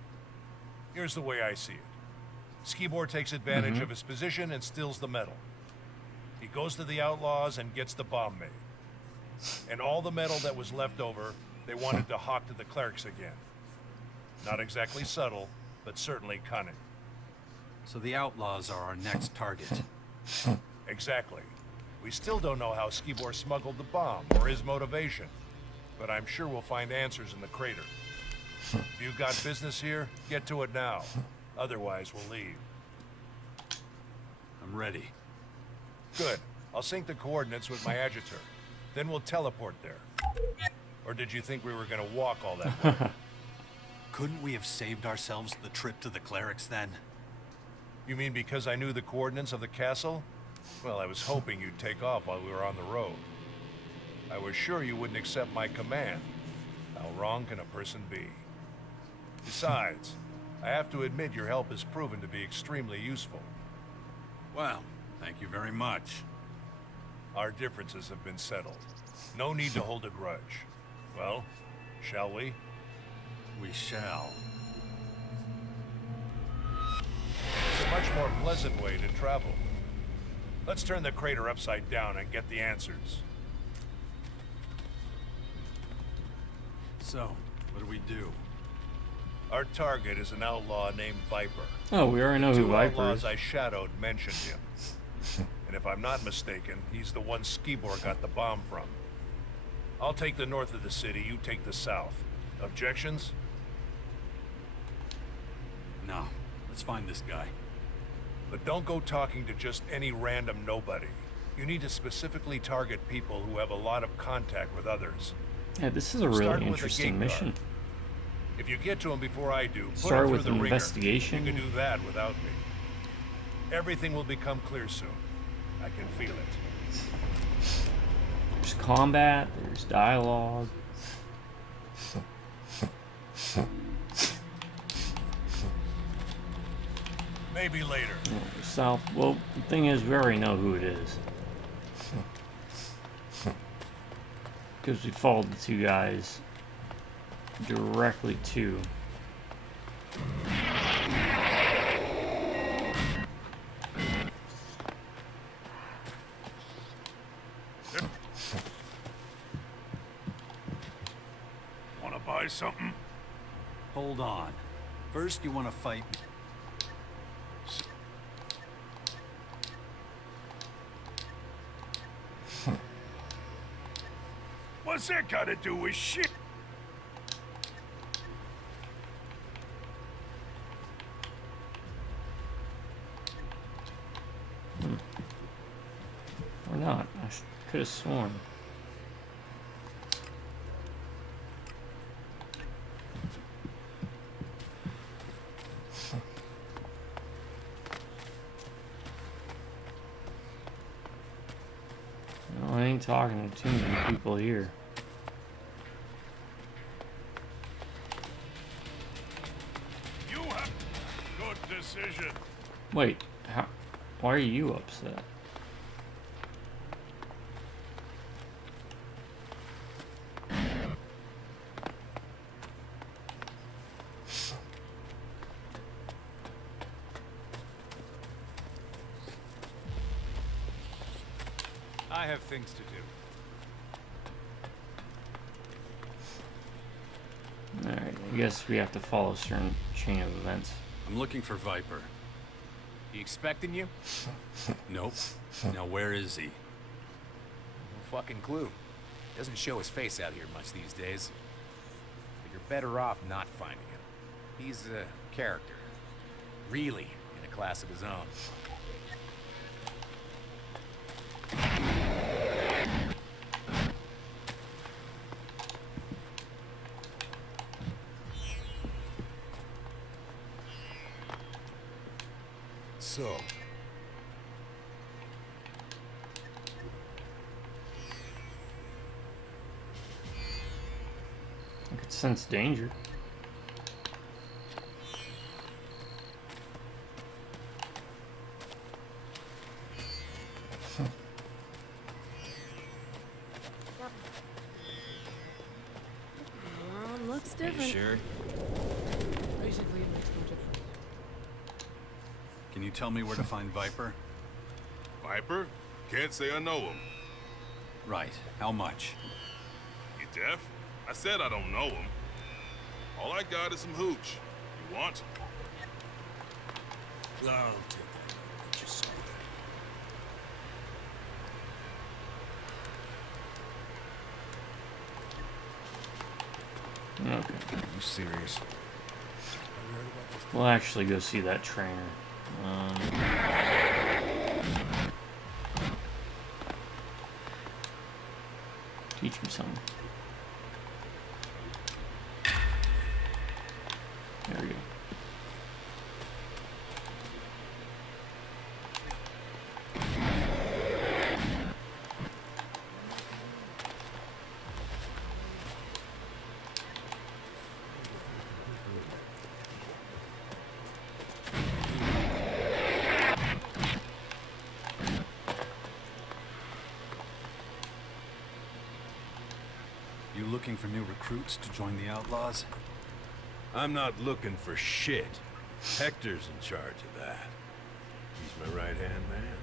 Here's the way I see it. Skibor takes advantage of his position and steals the metal. He goes to the outlaws and gets the bomb made. And all the metal that was left over, they wanted to hawk to the clerics again. Not exactly subtle, but certainly cunning. So the outlaws are our next target. Exactly. We still don't know how Skibor smuggled the bomb or his motivation, but I'm sure we'll find answers in the crater. If you got business here, get to it now. Otherwise, we'll leave. I'm ready. Good. I'll sync the coordinates with my adjutor. Then we'll teleport there. Or did you think we were gonna walk all that way? Couldn't we have saved ourselves the trip to the clerics then? You mean because I knew the coordinates of the castle? Well, I was hoping you'd take off while we were on the road. I was sure you wouldn't accept my command. How wrong can a person be? Besides, I have to admit your help has proven to be extremely useful. Well, thank you very much. Our differences have been settled. No need to hold a grudge. Well, shall we? We shall. It's a much more pleasant way to travel. Let's turn the crater upside down and get the answers. So, what do we do? Our target is an outlaw named Viper. Oh, we already know who Two Viper outlaws is. I shadowed mentioned him. And if I'm not mistaken, he's the one Skibor got the bomb from. I'll take the north of the city, you take the south. Objections? No. Let's find this guy. But don't go talking to just any random nobody. You need to specifically target people who have a lot of contact with others. Yeah, this is a really Start with the interesting gate mission. guard. If you get to him before I do, put Start him through with the an ringer. investigation. You can do that without me. Everything will become clear soon. I can feel it. There's combat, there's dialogue. Maybe later. South. Well, the thing is, we already know who it is. Because we followed the two guys directly to. Wanna buy something? Hold on. First, you wanna fight. What's that got to do with shit? Or not. I could have sworn. No, I ain't talking to too many people here. You have good decision. Wait, how, why are you upset? I have things to do. Alright, I guess we have to follow a certain chain of events. I'm looking for Viper. He expecting you? Nope. Now where is he? No fucking clue. Doesn't show his face out here much these days. But you're better off not finding him. He's a character. Really in a class of his own. So, I could sense danger. Looks different. Sure. Basically, it makes no difference. Can you tell me where to find Viper? Viper? Can't say I know him. Right. How much? You deaf? I said I don't know him. All I got is some hooch. You want? I'll take that. Just You serious? We'll actually go see that trainer. Teach me something. There we go. You looking for new recruits to join the Outlaws? I'm not looking for shit. Hector's in charge of that. He's my right-hand man.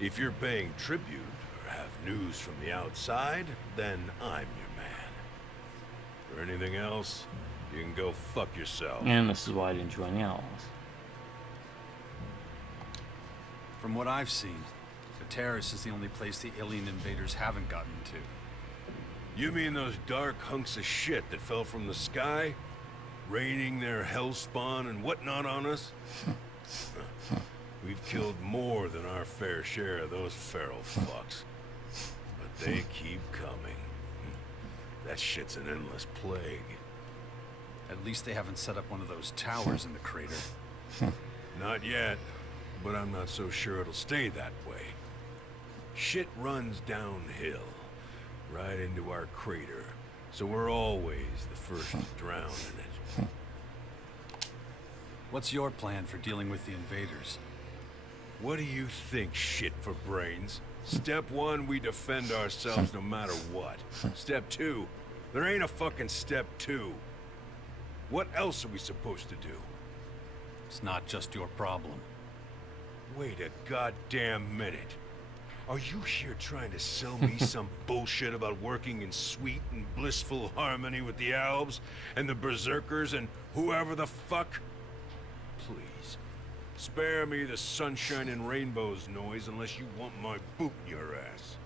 If you're paying tribute or have news from the outside, then I'm your man. For anything else, you can go fuck yourself. And this is why I didn't join the Outlaws. From what I've seen, the Terrace is the only place the alien invaders haven't gotten to. You mean those dark hunks of shit that fell from the sky? Raining their hellspawn and whatnot on us? We've killed more than our fair share of those feral fucks. But they keep coming. That shit's an endless plague. At least they haven't set up one of those towers in the crater. Not yet, but I'm not so sure it'll stay that way. Shit runs downhill, right into our crater, so we're always the first to drown in it. What's your plan for dealing with the invaders? What do you think, shit for brains? Step one, we defend ourselves no matter what. Step two, there ain't a fucking step two. What else are we supposed to do? It's not just your problem. Wait a goddamn minute. Are you here trying to sell me some bullshit about working in sweet and blissful harmony with the elves and the berserkers and whoever the fuck? Please, spare me the sunshine and rainbows noise unless you want my boot in your ass.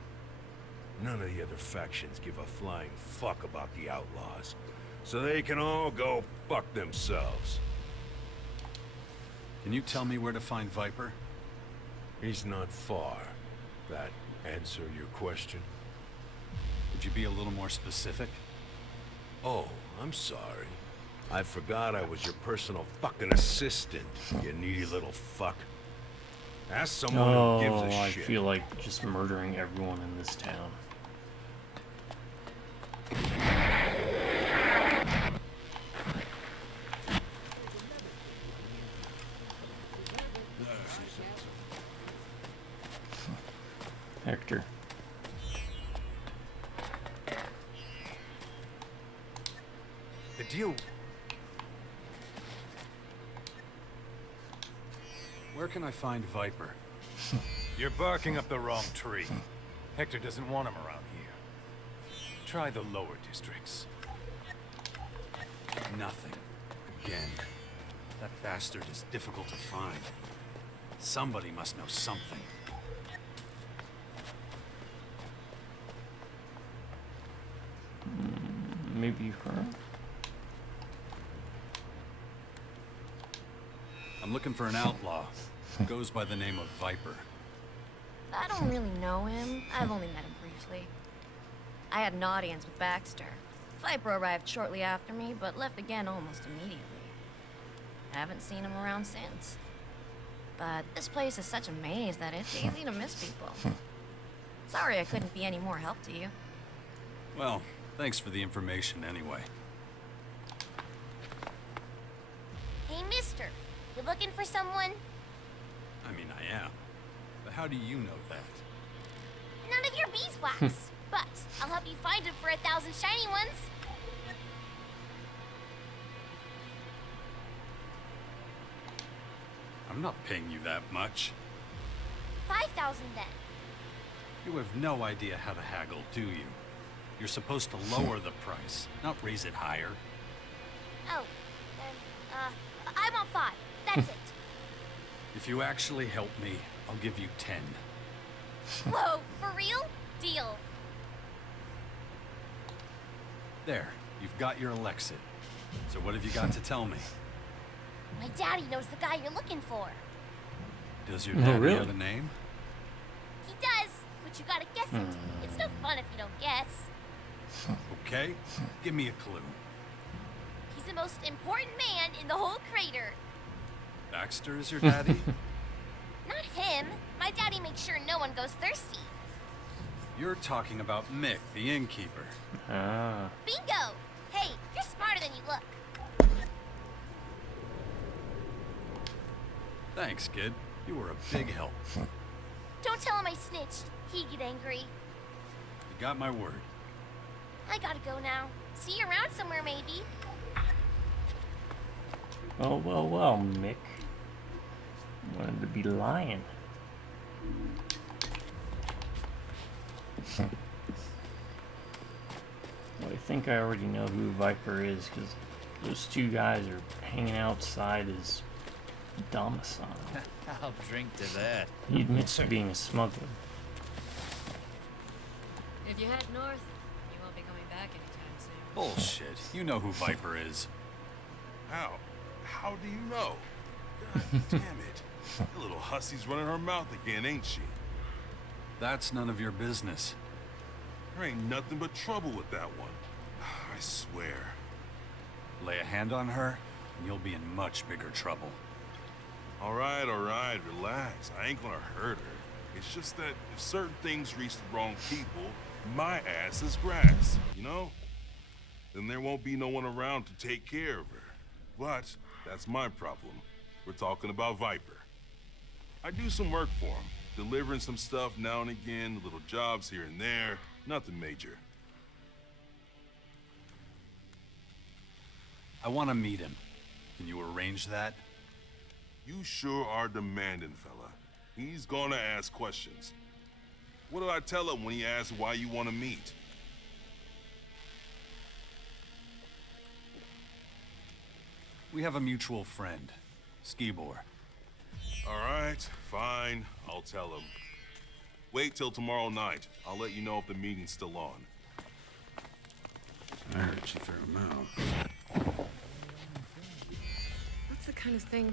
None of the other factions give a flying fuck about the Outlaws, so they can all go fuck themselves. Can you tell me where to find Viper? He's not far. That answer your question? Would you be a little more specific? Oh, I'm sorry. I forgot I was your personal fucking assistant, you needy little fuck. Ask someone who gives a I shit. feel like just murdering everyone in this town. Hector. The deal... Where can I find Viper? You're barking up the wrong tree. Hector doesn't want him around here. Try the lower districts. Nothing. Again. That bastard is difficult to find. Somebody must know something. Maybe her? I'm looking for an outlaw. Goes by the name of Viper. I don't really know him. I've only met him briefly. I had an audience with Baxter. Viper arrived shortly after me, but left again almost immediately. Haven't seen him around since. But this place is such a maze that it's easy to miss people. Sorry I couldn't be any more help to you. Well, thanks for the information anyway. Hey, mister. You looking for someone? I mean, I am. But how do you know that? None of your beeswax. But I'll help you find him for 1,000 shiny ones. I'm not paying you that much. 5,000 then. You have no idea how to haggle, do you? You're supposed to lower the price, not raise it higher. Oh, then, I want 5. That's it. If you actually help me, I'll give you 10. Whoa, for real? Deal. There, you've got your Elex. So what have you got to tell me? My daddy knows the guy you're looking for. Does your Oh, daddy really? have a name? He does, but you gotta guess it. It's no fun if you don't guess. Okay, give me a clue. He's the most important man in the whole crater. Baxter is your daddy? Not him. My daddy makes sure no one goes thirsty. You're talking about Mick, the innkeeper. Ah. Bingo! Hey, you're smarter than you look. Thanks, kid. You were a big help. Don't tell him I snitched. He'd get angry. You got my word. I gotta go now. See you around somewhere, maybe. Well, well, well, Mick. Wanted to be lying. Well, I think I already know who Viper is, because those two guys are hanging outside his domicile. I'll drink to that. He admits to being a smuggler. If you head north, you won't be coming back anytime soon. Bullshit. You know who Viper is. How? How do you know? God damn it. That little hussy's running her mouth again, ain't she? That's none of your business. There ain't nothing but trouble with that one. I swear. Lay a hand on her, and you'll be in much bigger trouble. All right, relax. I ain't gonna hurt her. It's just that if certain things reach the wrong people, my ass is grass, you know? Then there won't be no one around to take care of her. But that's my problem. We're talking about Viper. I do some work for him, delivering some stuff now and again, little jobs here and there, nothing major. I want to meet him. Can you arrange that? You sure are demanding, fella. He's gonna ask questions. What did I tell him when he asked why you want to meet? We have a mutual friend, Skibor. All right, fine. I'll tell him. Wait till tomorrow night. I'll let you know if the meeting's still on. I heard you threw him out. That's the kind of thing.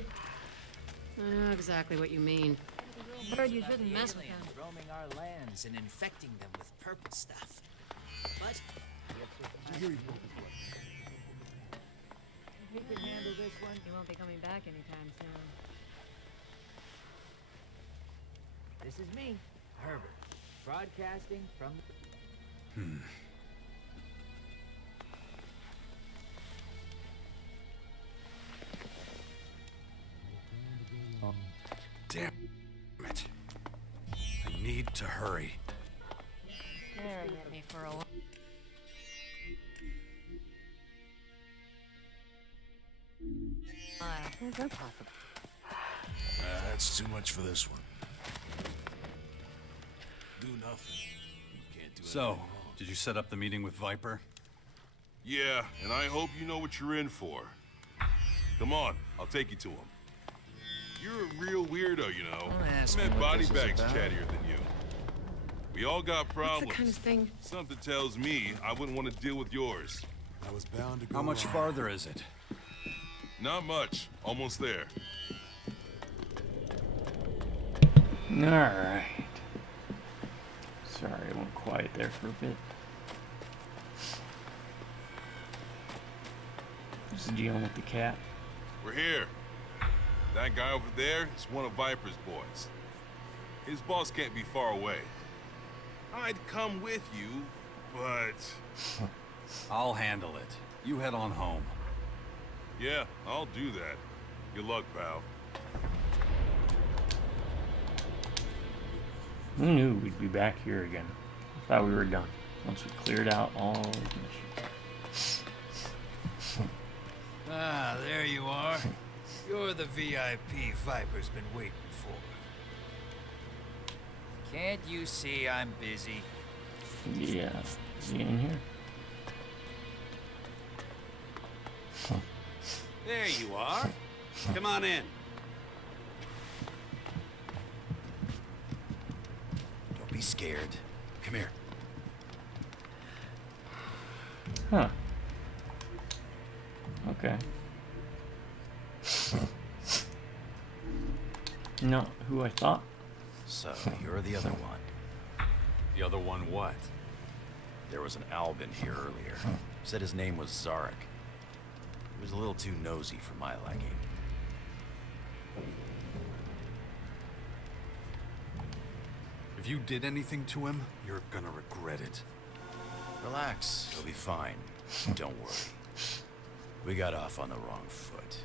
I know exactly what you mean. Heard you shouldn't mess with them. Roaming our lands and infecting them with purple stuff. But If you can handle this one, you won't be coming back anytime soon. this is me, Herbert, broadcasting from. Damn it. I need to hurry. Staring at me for a while. How's that possible? That's too much for this one. Do nothing. Can't do So, anything wrong. did you set up the meeting with Viper? Yeah, and I hope you know what you're in for. Come on, I'll take you to him. You're a real weirdo, you know. Don't ask I me met what body this is bags about. chattier than you. We all got problems. That's the kind of thing. Something tells me I wouldn't want to deal with yours. I was bound to go How much wrong. farther is it? Not much. Almost there. Alright. Sorry, I went quiet there for a bit. Just dealing with the cat. We're here. That guy over there is one of Viper's boys. His boss can't be far away. I'd come with you, but... I'll handle it. You head on home. Yeah, I'll do that. Good luck, pal. Who knew we'd be back here again? I thought we were done. Once we cleared out all the missions. Ah, there you are. You're the VIP Viper's been waiting for. Can't you see I'm busy? Yeah. Is he in here? There you are. Come on in. Don't be scared. Come here. Huh. Okay. Not who I thought. So, you're the other one. The other one what? There was an Albin here earlier. Said his name was Zarik. He was a little too nosy for my liking. If you did anything to him, you're gonna regret it. Relax, you'll be fine. Don't worry. We got off on the wrong foot,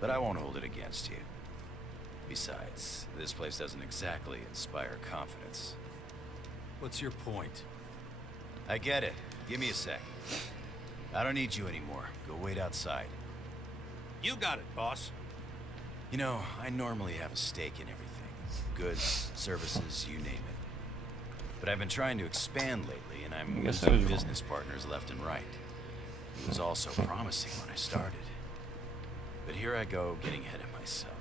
but I won't hold it against you. Besides, this place doesn't exactly inspire confidence. What's your point? I get it. Give me a sec. I don't need you anymore. Go wait outside. You got it, boss. You know, I normally have a stake in everything. Goods, services, you name it. But I've been trying to expand lately, and I'm losing business partners left and right. It was all so promising when I started. But here I go, getting ahead of myself.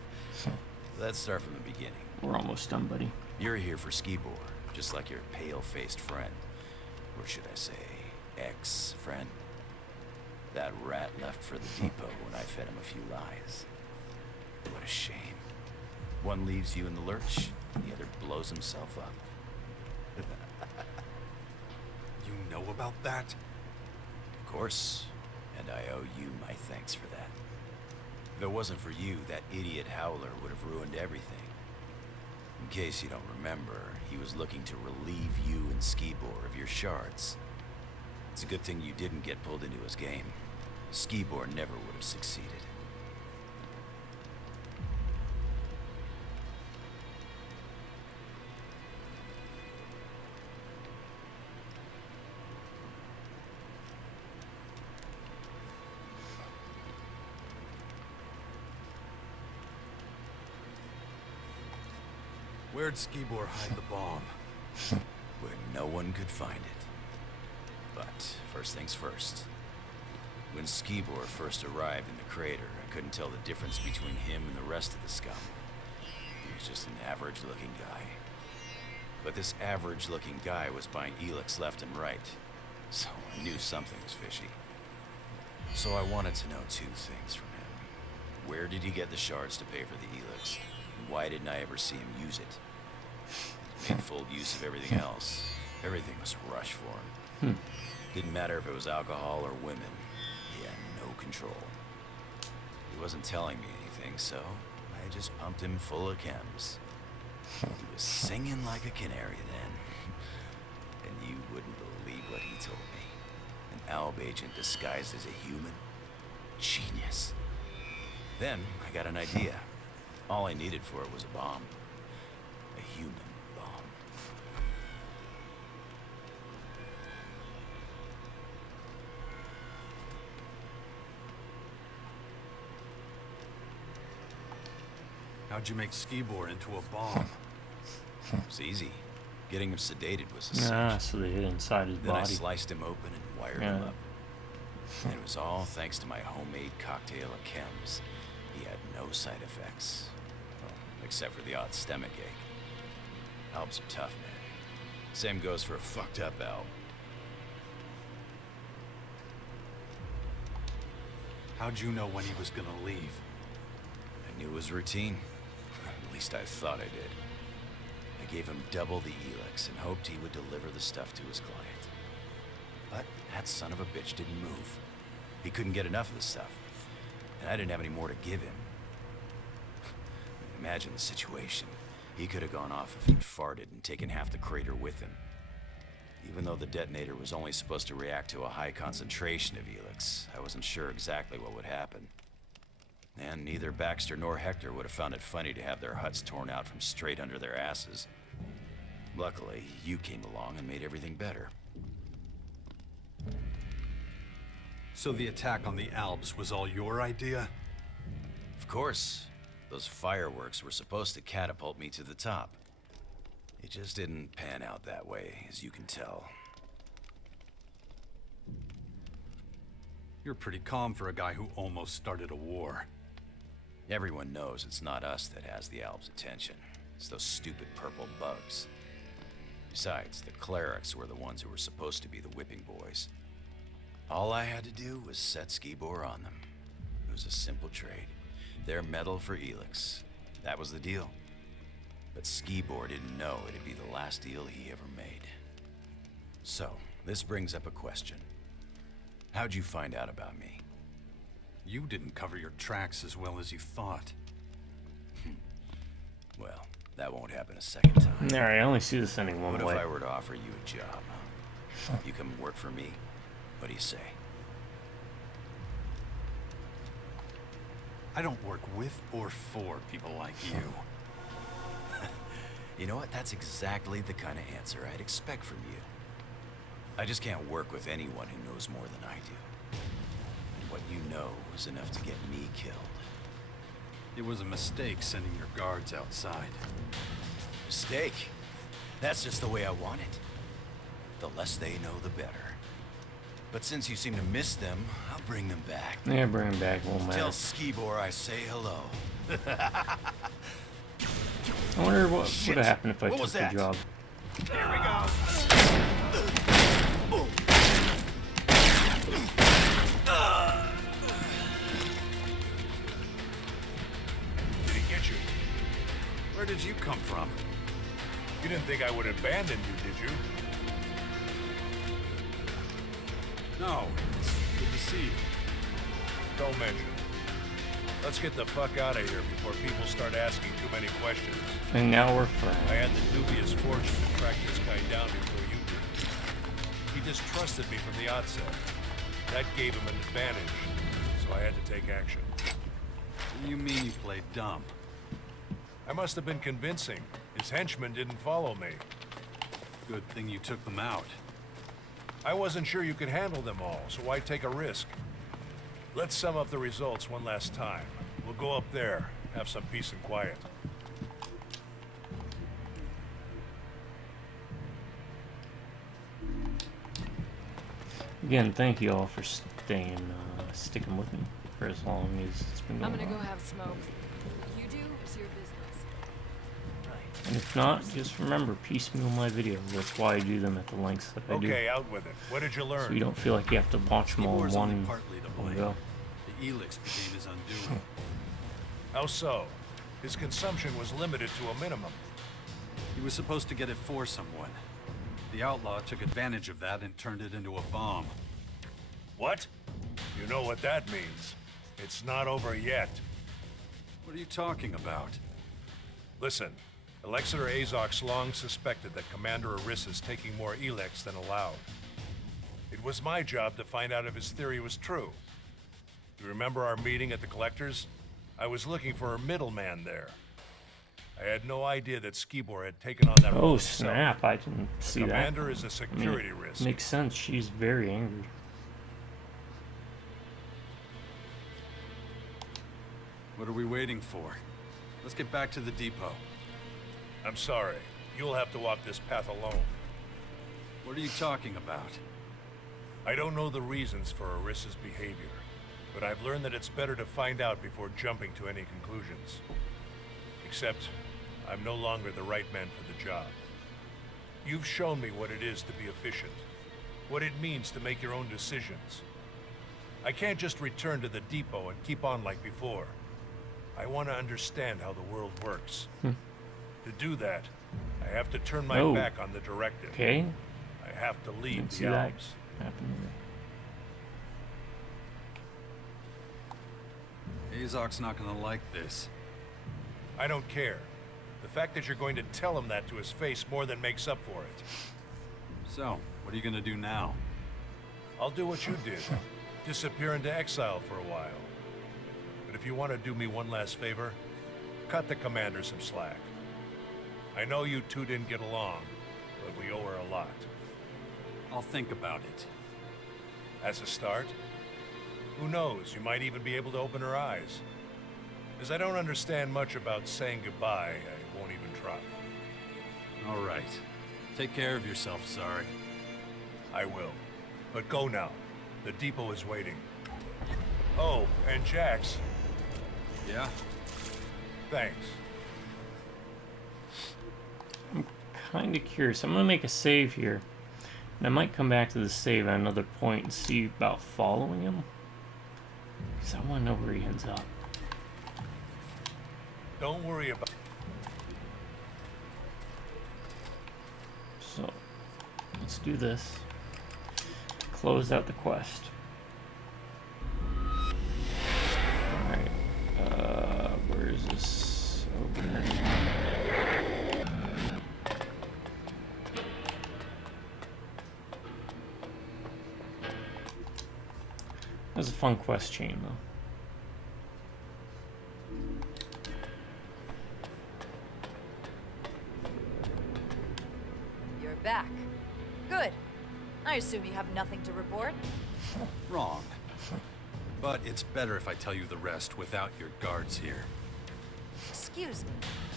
Let's start from the beginning. We're almost done, buddy. You're here for Skibor, just like your pale-faced friend. Or should I say, ex-friend? That rat left for the depot when I fed him a few lies. What a shame. One leaves you in the lurch, and the other blows himself up. You know about that? Of course, and I owe you my thanks for that. If it wasn't for you, that idiot Howler would have ruined everything. In case you don't remember, he was looking to relieve you and Skibor of your shards. It's a good thing you didn't get pulled into his game. Skibor never would have succeeded. Where'd Skibor hide the bomb? Where no one could find it. But first things first. When Skibor first arrived in the crater, I couldn't tell the difference between him and the rest of the scum. He was just an average-looking guy. But this average-looking guy was buying Elex left and right, so I knew something was fishy. So I wanted to know two things from him. Where did he get the shards to pay for the Elex? And why didn't I ever see him use it? He made full use of everything else. Everything was a rush for him. Didn't matter if it was alcohol or women. He had no control. He wasn't telling me anything, so I just pumped him full of chems. He was singing like a canary then. And you wouldn't believe what he told me. An Alb agent disguised as a human. Genius. Then I got an idea. All I needed for it was a bomb. A human bomb. How'd you make Skibor into a bomb? It was easy. Getting him sedated was a cinch. So they hid inside his Then body. I sliced him open and wired him up. And it was all thanks to my homemade cocktail of chems. He had no side effects. Well, except for the odd stomach ache. Albs are tough, man. Same goes for a fucked up Alb. How'd you know when he was gonna leave? I knew his routine. At least I thought I did. I gave him double the Elex and hoped he would deliver the stuff to his client. But that son of a bitch didn't move. He couldn't get enough of the stuff. And I didn't have any more to give him. Imagine the situation. He could have gone off if he'd farted and taken half the crater with him. Even though the detonator was only supposed to react to a high concentration of Elex, I wasn't sure exactly what would happen. And neither Baxter nor Hector would have found it funny to have their huts torn out from straight under their asses. Luckily, you came along and made everything better. So the attack on the Alps was all your idea? Of course. Those fireworks were supposed to catapult me to the top. It just didn't pan out that way, as you can tell. You're pretty calm for a guy who almost started a war. Everyone knows it's not us that has the Alps' attention. It's those stupid purple bugs. Besides, the clerics were the ones who were supposed to be the whipping boys. All I had to do was set Skibor on them. was a simple trade. Their metal for Elex. That was the deal. But Skibor didn't know it'd be the last deal he ever made. So, this brings up a question. How'd you find out about me? You didn't cover your tracks as well as you thought. Well, that won't happen a second time. Alright, I only see this ending one What way. if I were to offer you a job, huh? You come work for me? What do you say? I don't work with or for people like you. You know what? That's exactly the kind of answer I'd expect from you. I just can't work with anyone who knows more than I do. And what you know is enough to get me killed. It was a mistake sending your guards outside. Mistake? That's just the way I want it. The less they know, the better. But since you seem to miss them, I'll bring them back. Yeah, bring them back, won't matter. Tell Skibor I say hello. I wonder what would have happened if I took the job. Here we go. Did he get you? Where did you come from? You didn't think I would abandon you, did you? No. It's good to see you. Don't mention it. Let's get the fuck out of here before people start asking too many questions. And now we're friends. I had the dubious fortune to track this guy down before you did. He distrusted me from the outset. That gave him an advantage, so I had to take action. You mean you played dumb? I must have been convincing. His henchmen didn't follow me. Good thing you took them out. I wasn't sure you could handle them all, so why take a risk? Let's sum up the results one last time. We'll go up there, have some peace and quiet. Again, thank you all for sticking with me for as long as it's been going I'm gonna on. go have smoke. You do is your business. And if not, just remember, piecemeal my videos. That's why I do them at the lengths that I do. Okay, out with it. What did you learn? So you don't feel like you have to watch them all in Skibor's only one partly to blame. go. The Elex became his undoing. How so? His consumption was limited to a minimum. He was supposed to get it for someone. The outlaw took advantage of that and turned it into a bomb. What? You know what that means. It's not over yet. What are you talking about? Listen, Alexander Azok's long suspected that Commander Aris is taking more Elex than allowed. It was my job to find out if his theory was true. You remember our meeting at the Collector's? I was looking for a middleman there. I had no idea that Skibor had taken on that role Oh himself. snap! I didn't see that. Commander is a security risk. Makes sense. She's very angry. What are we waiting for? Let's get back to the depot. I'm sorry. You'll have to walk this path alone. What are you talking about? I don't know the reasons for Aris's behavior, but I've learned that it's better to find out before jumping to any conclusions. Except, I'm no longer the right man for the job. You've shown me what it is to be efficient, what it means to make your own decisions. I can't just return to the depot and keep on like before. I want to understand how the world works. To do that, I have to turn my back on the directive. Okay. I have to leave Didn't see the that Alps. happen. Azok's not gonna like this. I don't care. The fact that you're going to tell him that to his face more than makes up for it. So, what are you gonna do now? I'll do what you did. Disappear into exile for a while. But if you want to do me one last favor, cut the commander some slack. I know you two didn't get along, but we owe her a lot. I'll think about it. As a start, who knows, you might even be able to open her eyes. As I don't understand much about saying goodbye, I won't even try. All right. Take care of yourself, Zarik. I will. But go now. The depot is waiting. Oh, and Jax. Yeah? Thanks. Kind of curious. I'm gonna make a save here, and I might come back to the save at another point and see about following him. Because I want to know where he ends up. Don't worry about. So, let's do this. Close out the quest. Alright. Where is this? Over here. That's a fun quest chain, though. You're back. Good. I assume you have nothing to report? Wrong. But it's better if I tell you the rest without your guards here. Excuse me.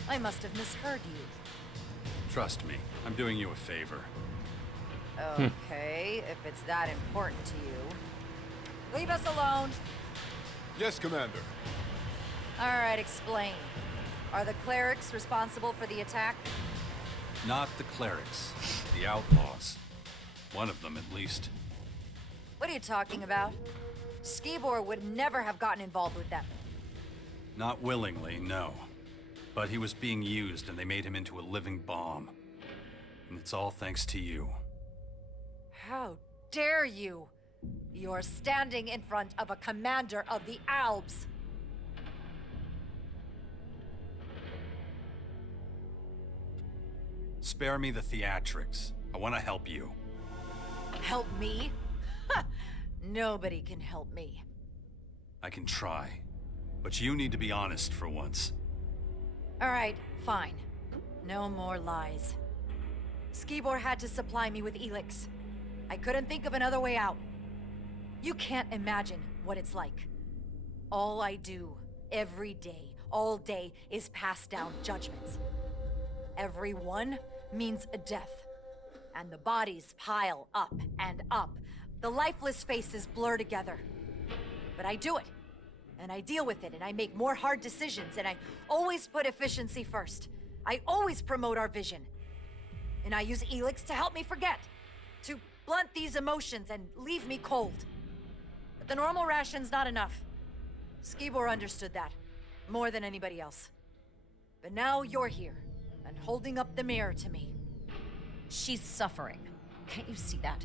I must have misheard you. Trust me, I'm doing you a favor. Okay, if it's that important to you. Leave us alone. Yes, Commander. All right, explain. Are the clerics responsible for the attack? Not the clerics, the outlaws. One of them, at least. What are you talking about? Skibor would never have gotten involved with them. Not willingly, no. But he was being used and they made him into a living bomb. And it's all thanks to you. How dare you? You're standing in front of a commander of the Alps. Spare me the theatrics. I want to help you. Help me? Nobody can help me. I can try. But you need to be honest for once. All right, fine. No more lies. Skibor had to supply me with Elex. I couldn't think of another way out. You can't imagine what it's like. All I do, every day, all day, is pass down judgments. Every one means a death. And the bodies pile up and up. The lifeless faces blur together. But I do it. And I deal with it, and I make more hard decisions, and I always put efficiency first. I always promote our vision. And I use Elex to help me forget. To blunt these emotions and leave me cold. But the normal ration's not enough. Skibor understood that. More than anybody else. But now you're here, and holding up the mirror to me. She's suffering. Can't you see that?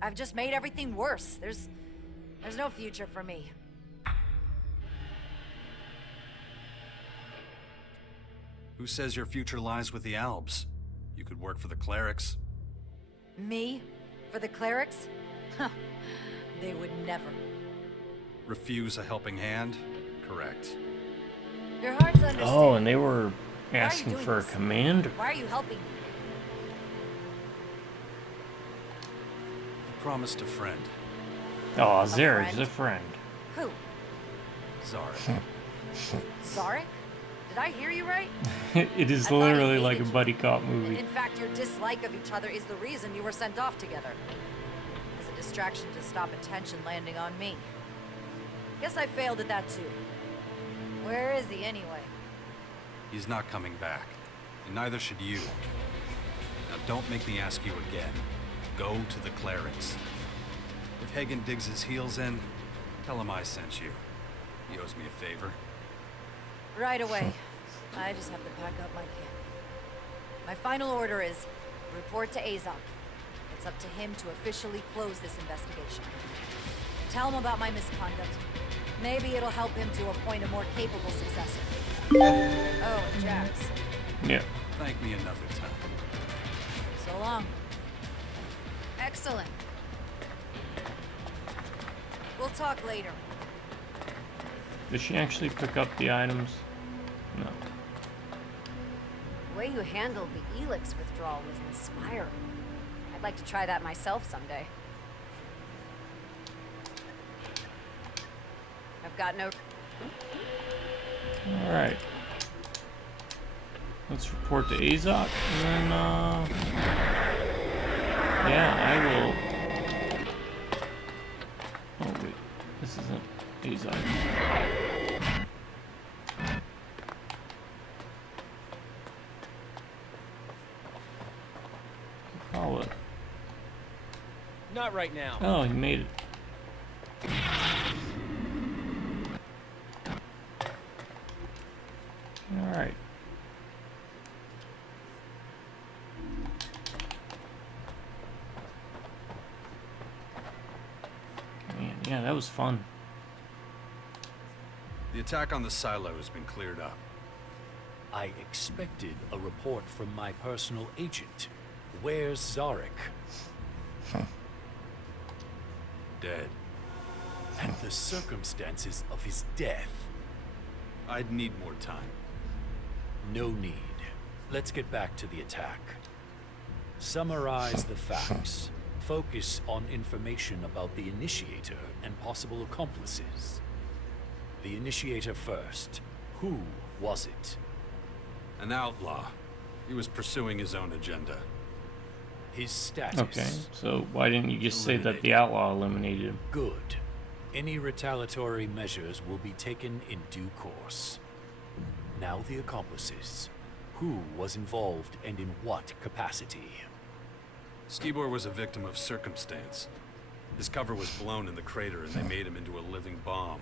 I've just made everything worse. There's no future for me. Who says your future lies with the Alps? You could work for the clerics. Me? For the clerics? Huh. They would never. Refuse a helping hand? Correct. You're hard to understand. Oh, and they were asking for a commander. Why are you helping me? I promised a friend. Oh, Zarik's a friend. Who? Zarik. Zarik? Did I hear you right? It is literally like a buddy cop movie. In fact, your dislike of each other is the reason you were sent off together. As a distraction to stop attention landing on me. Guess I failed at that too. Where is he anyway? He's not coming back. And neither should you. Now don't make me ask you again. Go to the clerics. If Hagen digs his heels in, tell him I sent you. He owes me a favor. Right away. I just have to pack up my kit. My final order is report to Azok. It's up to him to officially close this investigation. Tell him about my misconduct. Maybe it'll help him to appoint a more capable successor. Oh, and Jax. Yeah. Thank me another time. So long. Excellent. We'll talk later. Did she actually pick up the items? No. The way you handled the Elex withdrawal was inspiring. I'd like to try that myself someday. I've got no... Alright. Let's report to Azok, and then, yeah, I will... Oh, wait. This isn't Azok. Call it. Not right now. Oh, he made it. Yeah, that was fun. The attack on the silo has been cleared up. I expected a report from my personal agent. Where's Zarik? Dead. And the circumstances of his death. I'd need more time. No need. Let's get back to the attack. Summarize the facts. Focus on information about the initiator and possible accomplices. The initiator first. Who was it? An outlaw. He was pursuing his own agenda. His status. Okay, so why didn't you just say that the outlaw eliminated him? Good. Any retaliatory measures will be taken in due course. Now the accomplices. Who was involved and in what capacity? Skibor was a victim of circumstance. His cover was blown in the crater and they made him into a living bomb.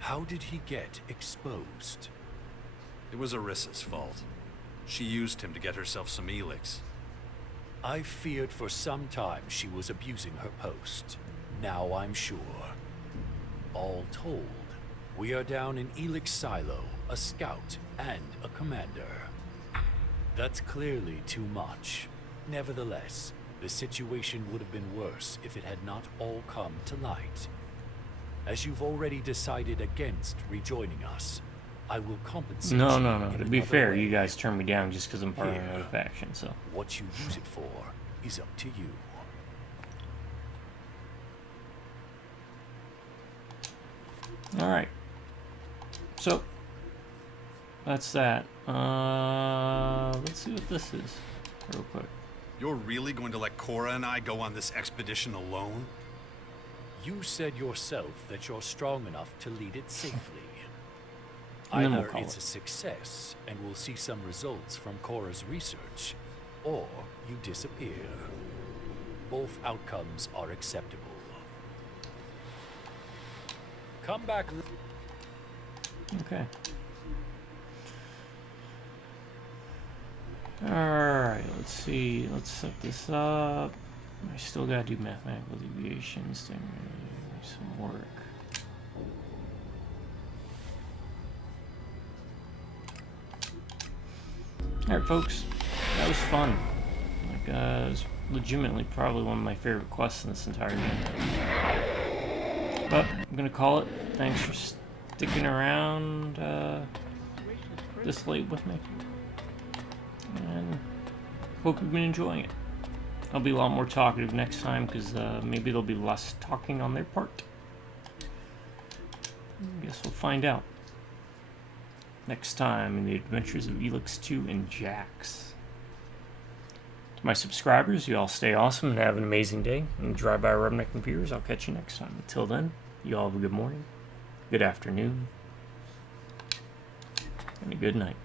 How did he get exposed? It was Arissa's fault. She used him to get herself some Elex. I feared for some time she was abusing her post. Now I'm sure. All told, we are down in Elex Silo, a scout and a commander. That's clearly too much. Nevertheless, the situation would have been worse if it had not all come to light. As you've already decided against rejoining us, I will compensate No. you To in be another fair, way. you guys turned me down just because I'm part of Here. another faction, so. What you use it for is up to you. Alright. So, that's that. Let's see what this is, real quick. You're really going to let Cora and I go on this expedition alone? You said yourself that you're strong enough to lead it safely. And then we'll Either call it's it. a success and we'll see some results from Cora's research, or you disappear. Both outcomes are acceptable. Come back. Okay. Alright, let's see. Let's set this up. I still gotta do mathematical deviations, then some work. Alright, folks. That was fun. Like, it was legitimately probably one of my favorite quests in this entire game. But I'm gonna call it. Thanks for sticking around this late with me. And hope you've been enjoying it. I'll be a lot more talkative next time because maybe there'll be less talking on their part. Guess we'll find out. Next time in the adventures of Elex 2 and Jax. To my subscribers, you all stay awesome and have an amazing day. And drive by Redneck Computers. I'll catch you next time. Until then, you all have a good morning, good afternoon, and a good night.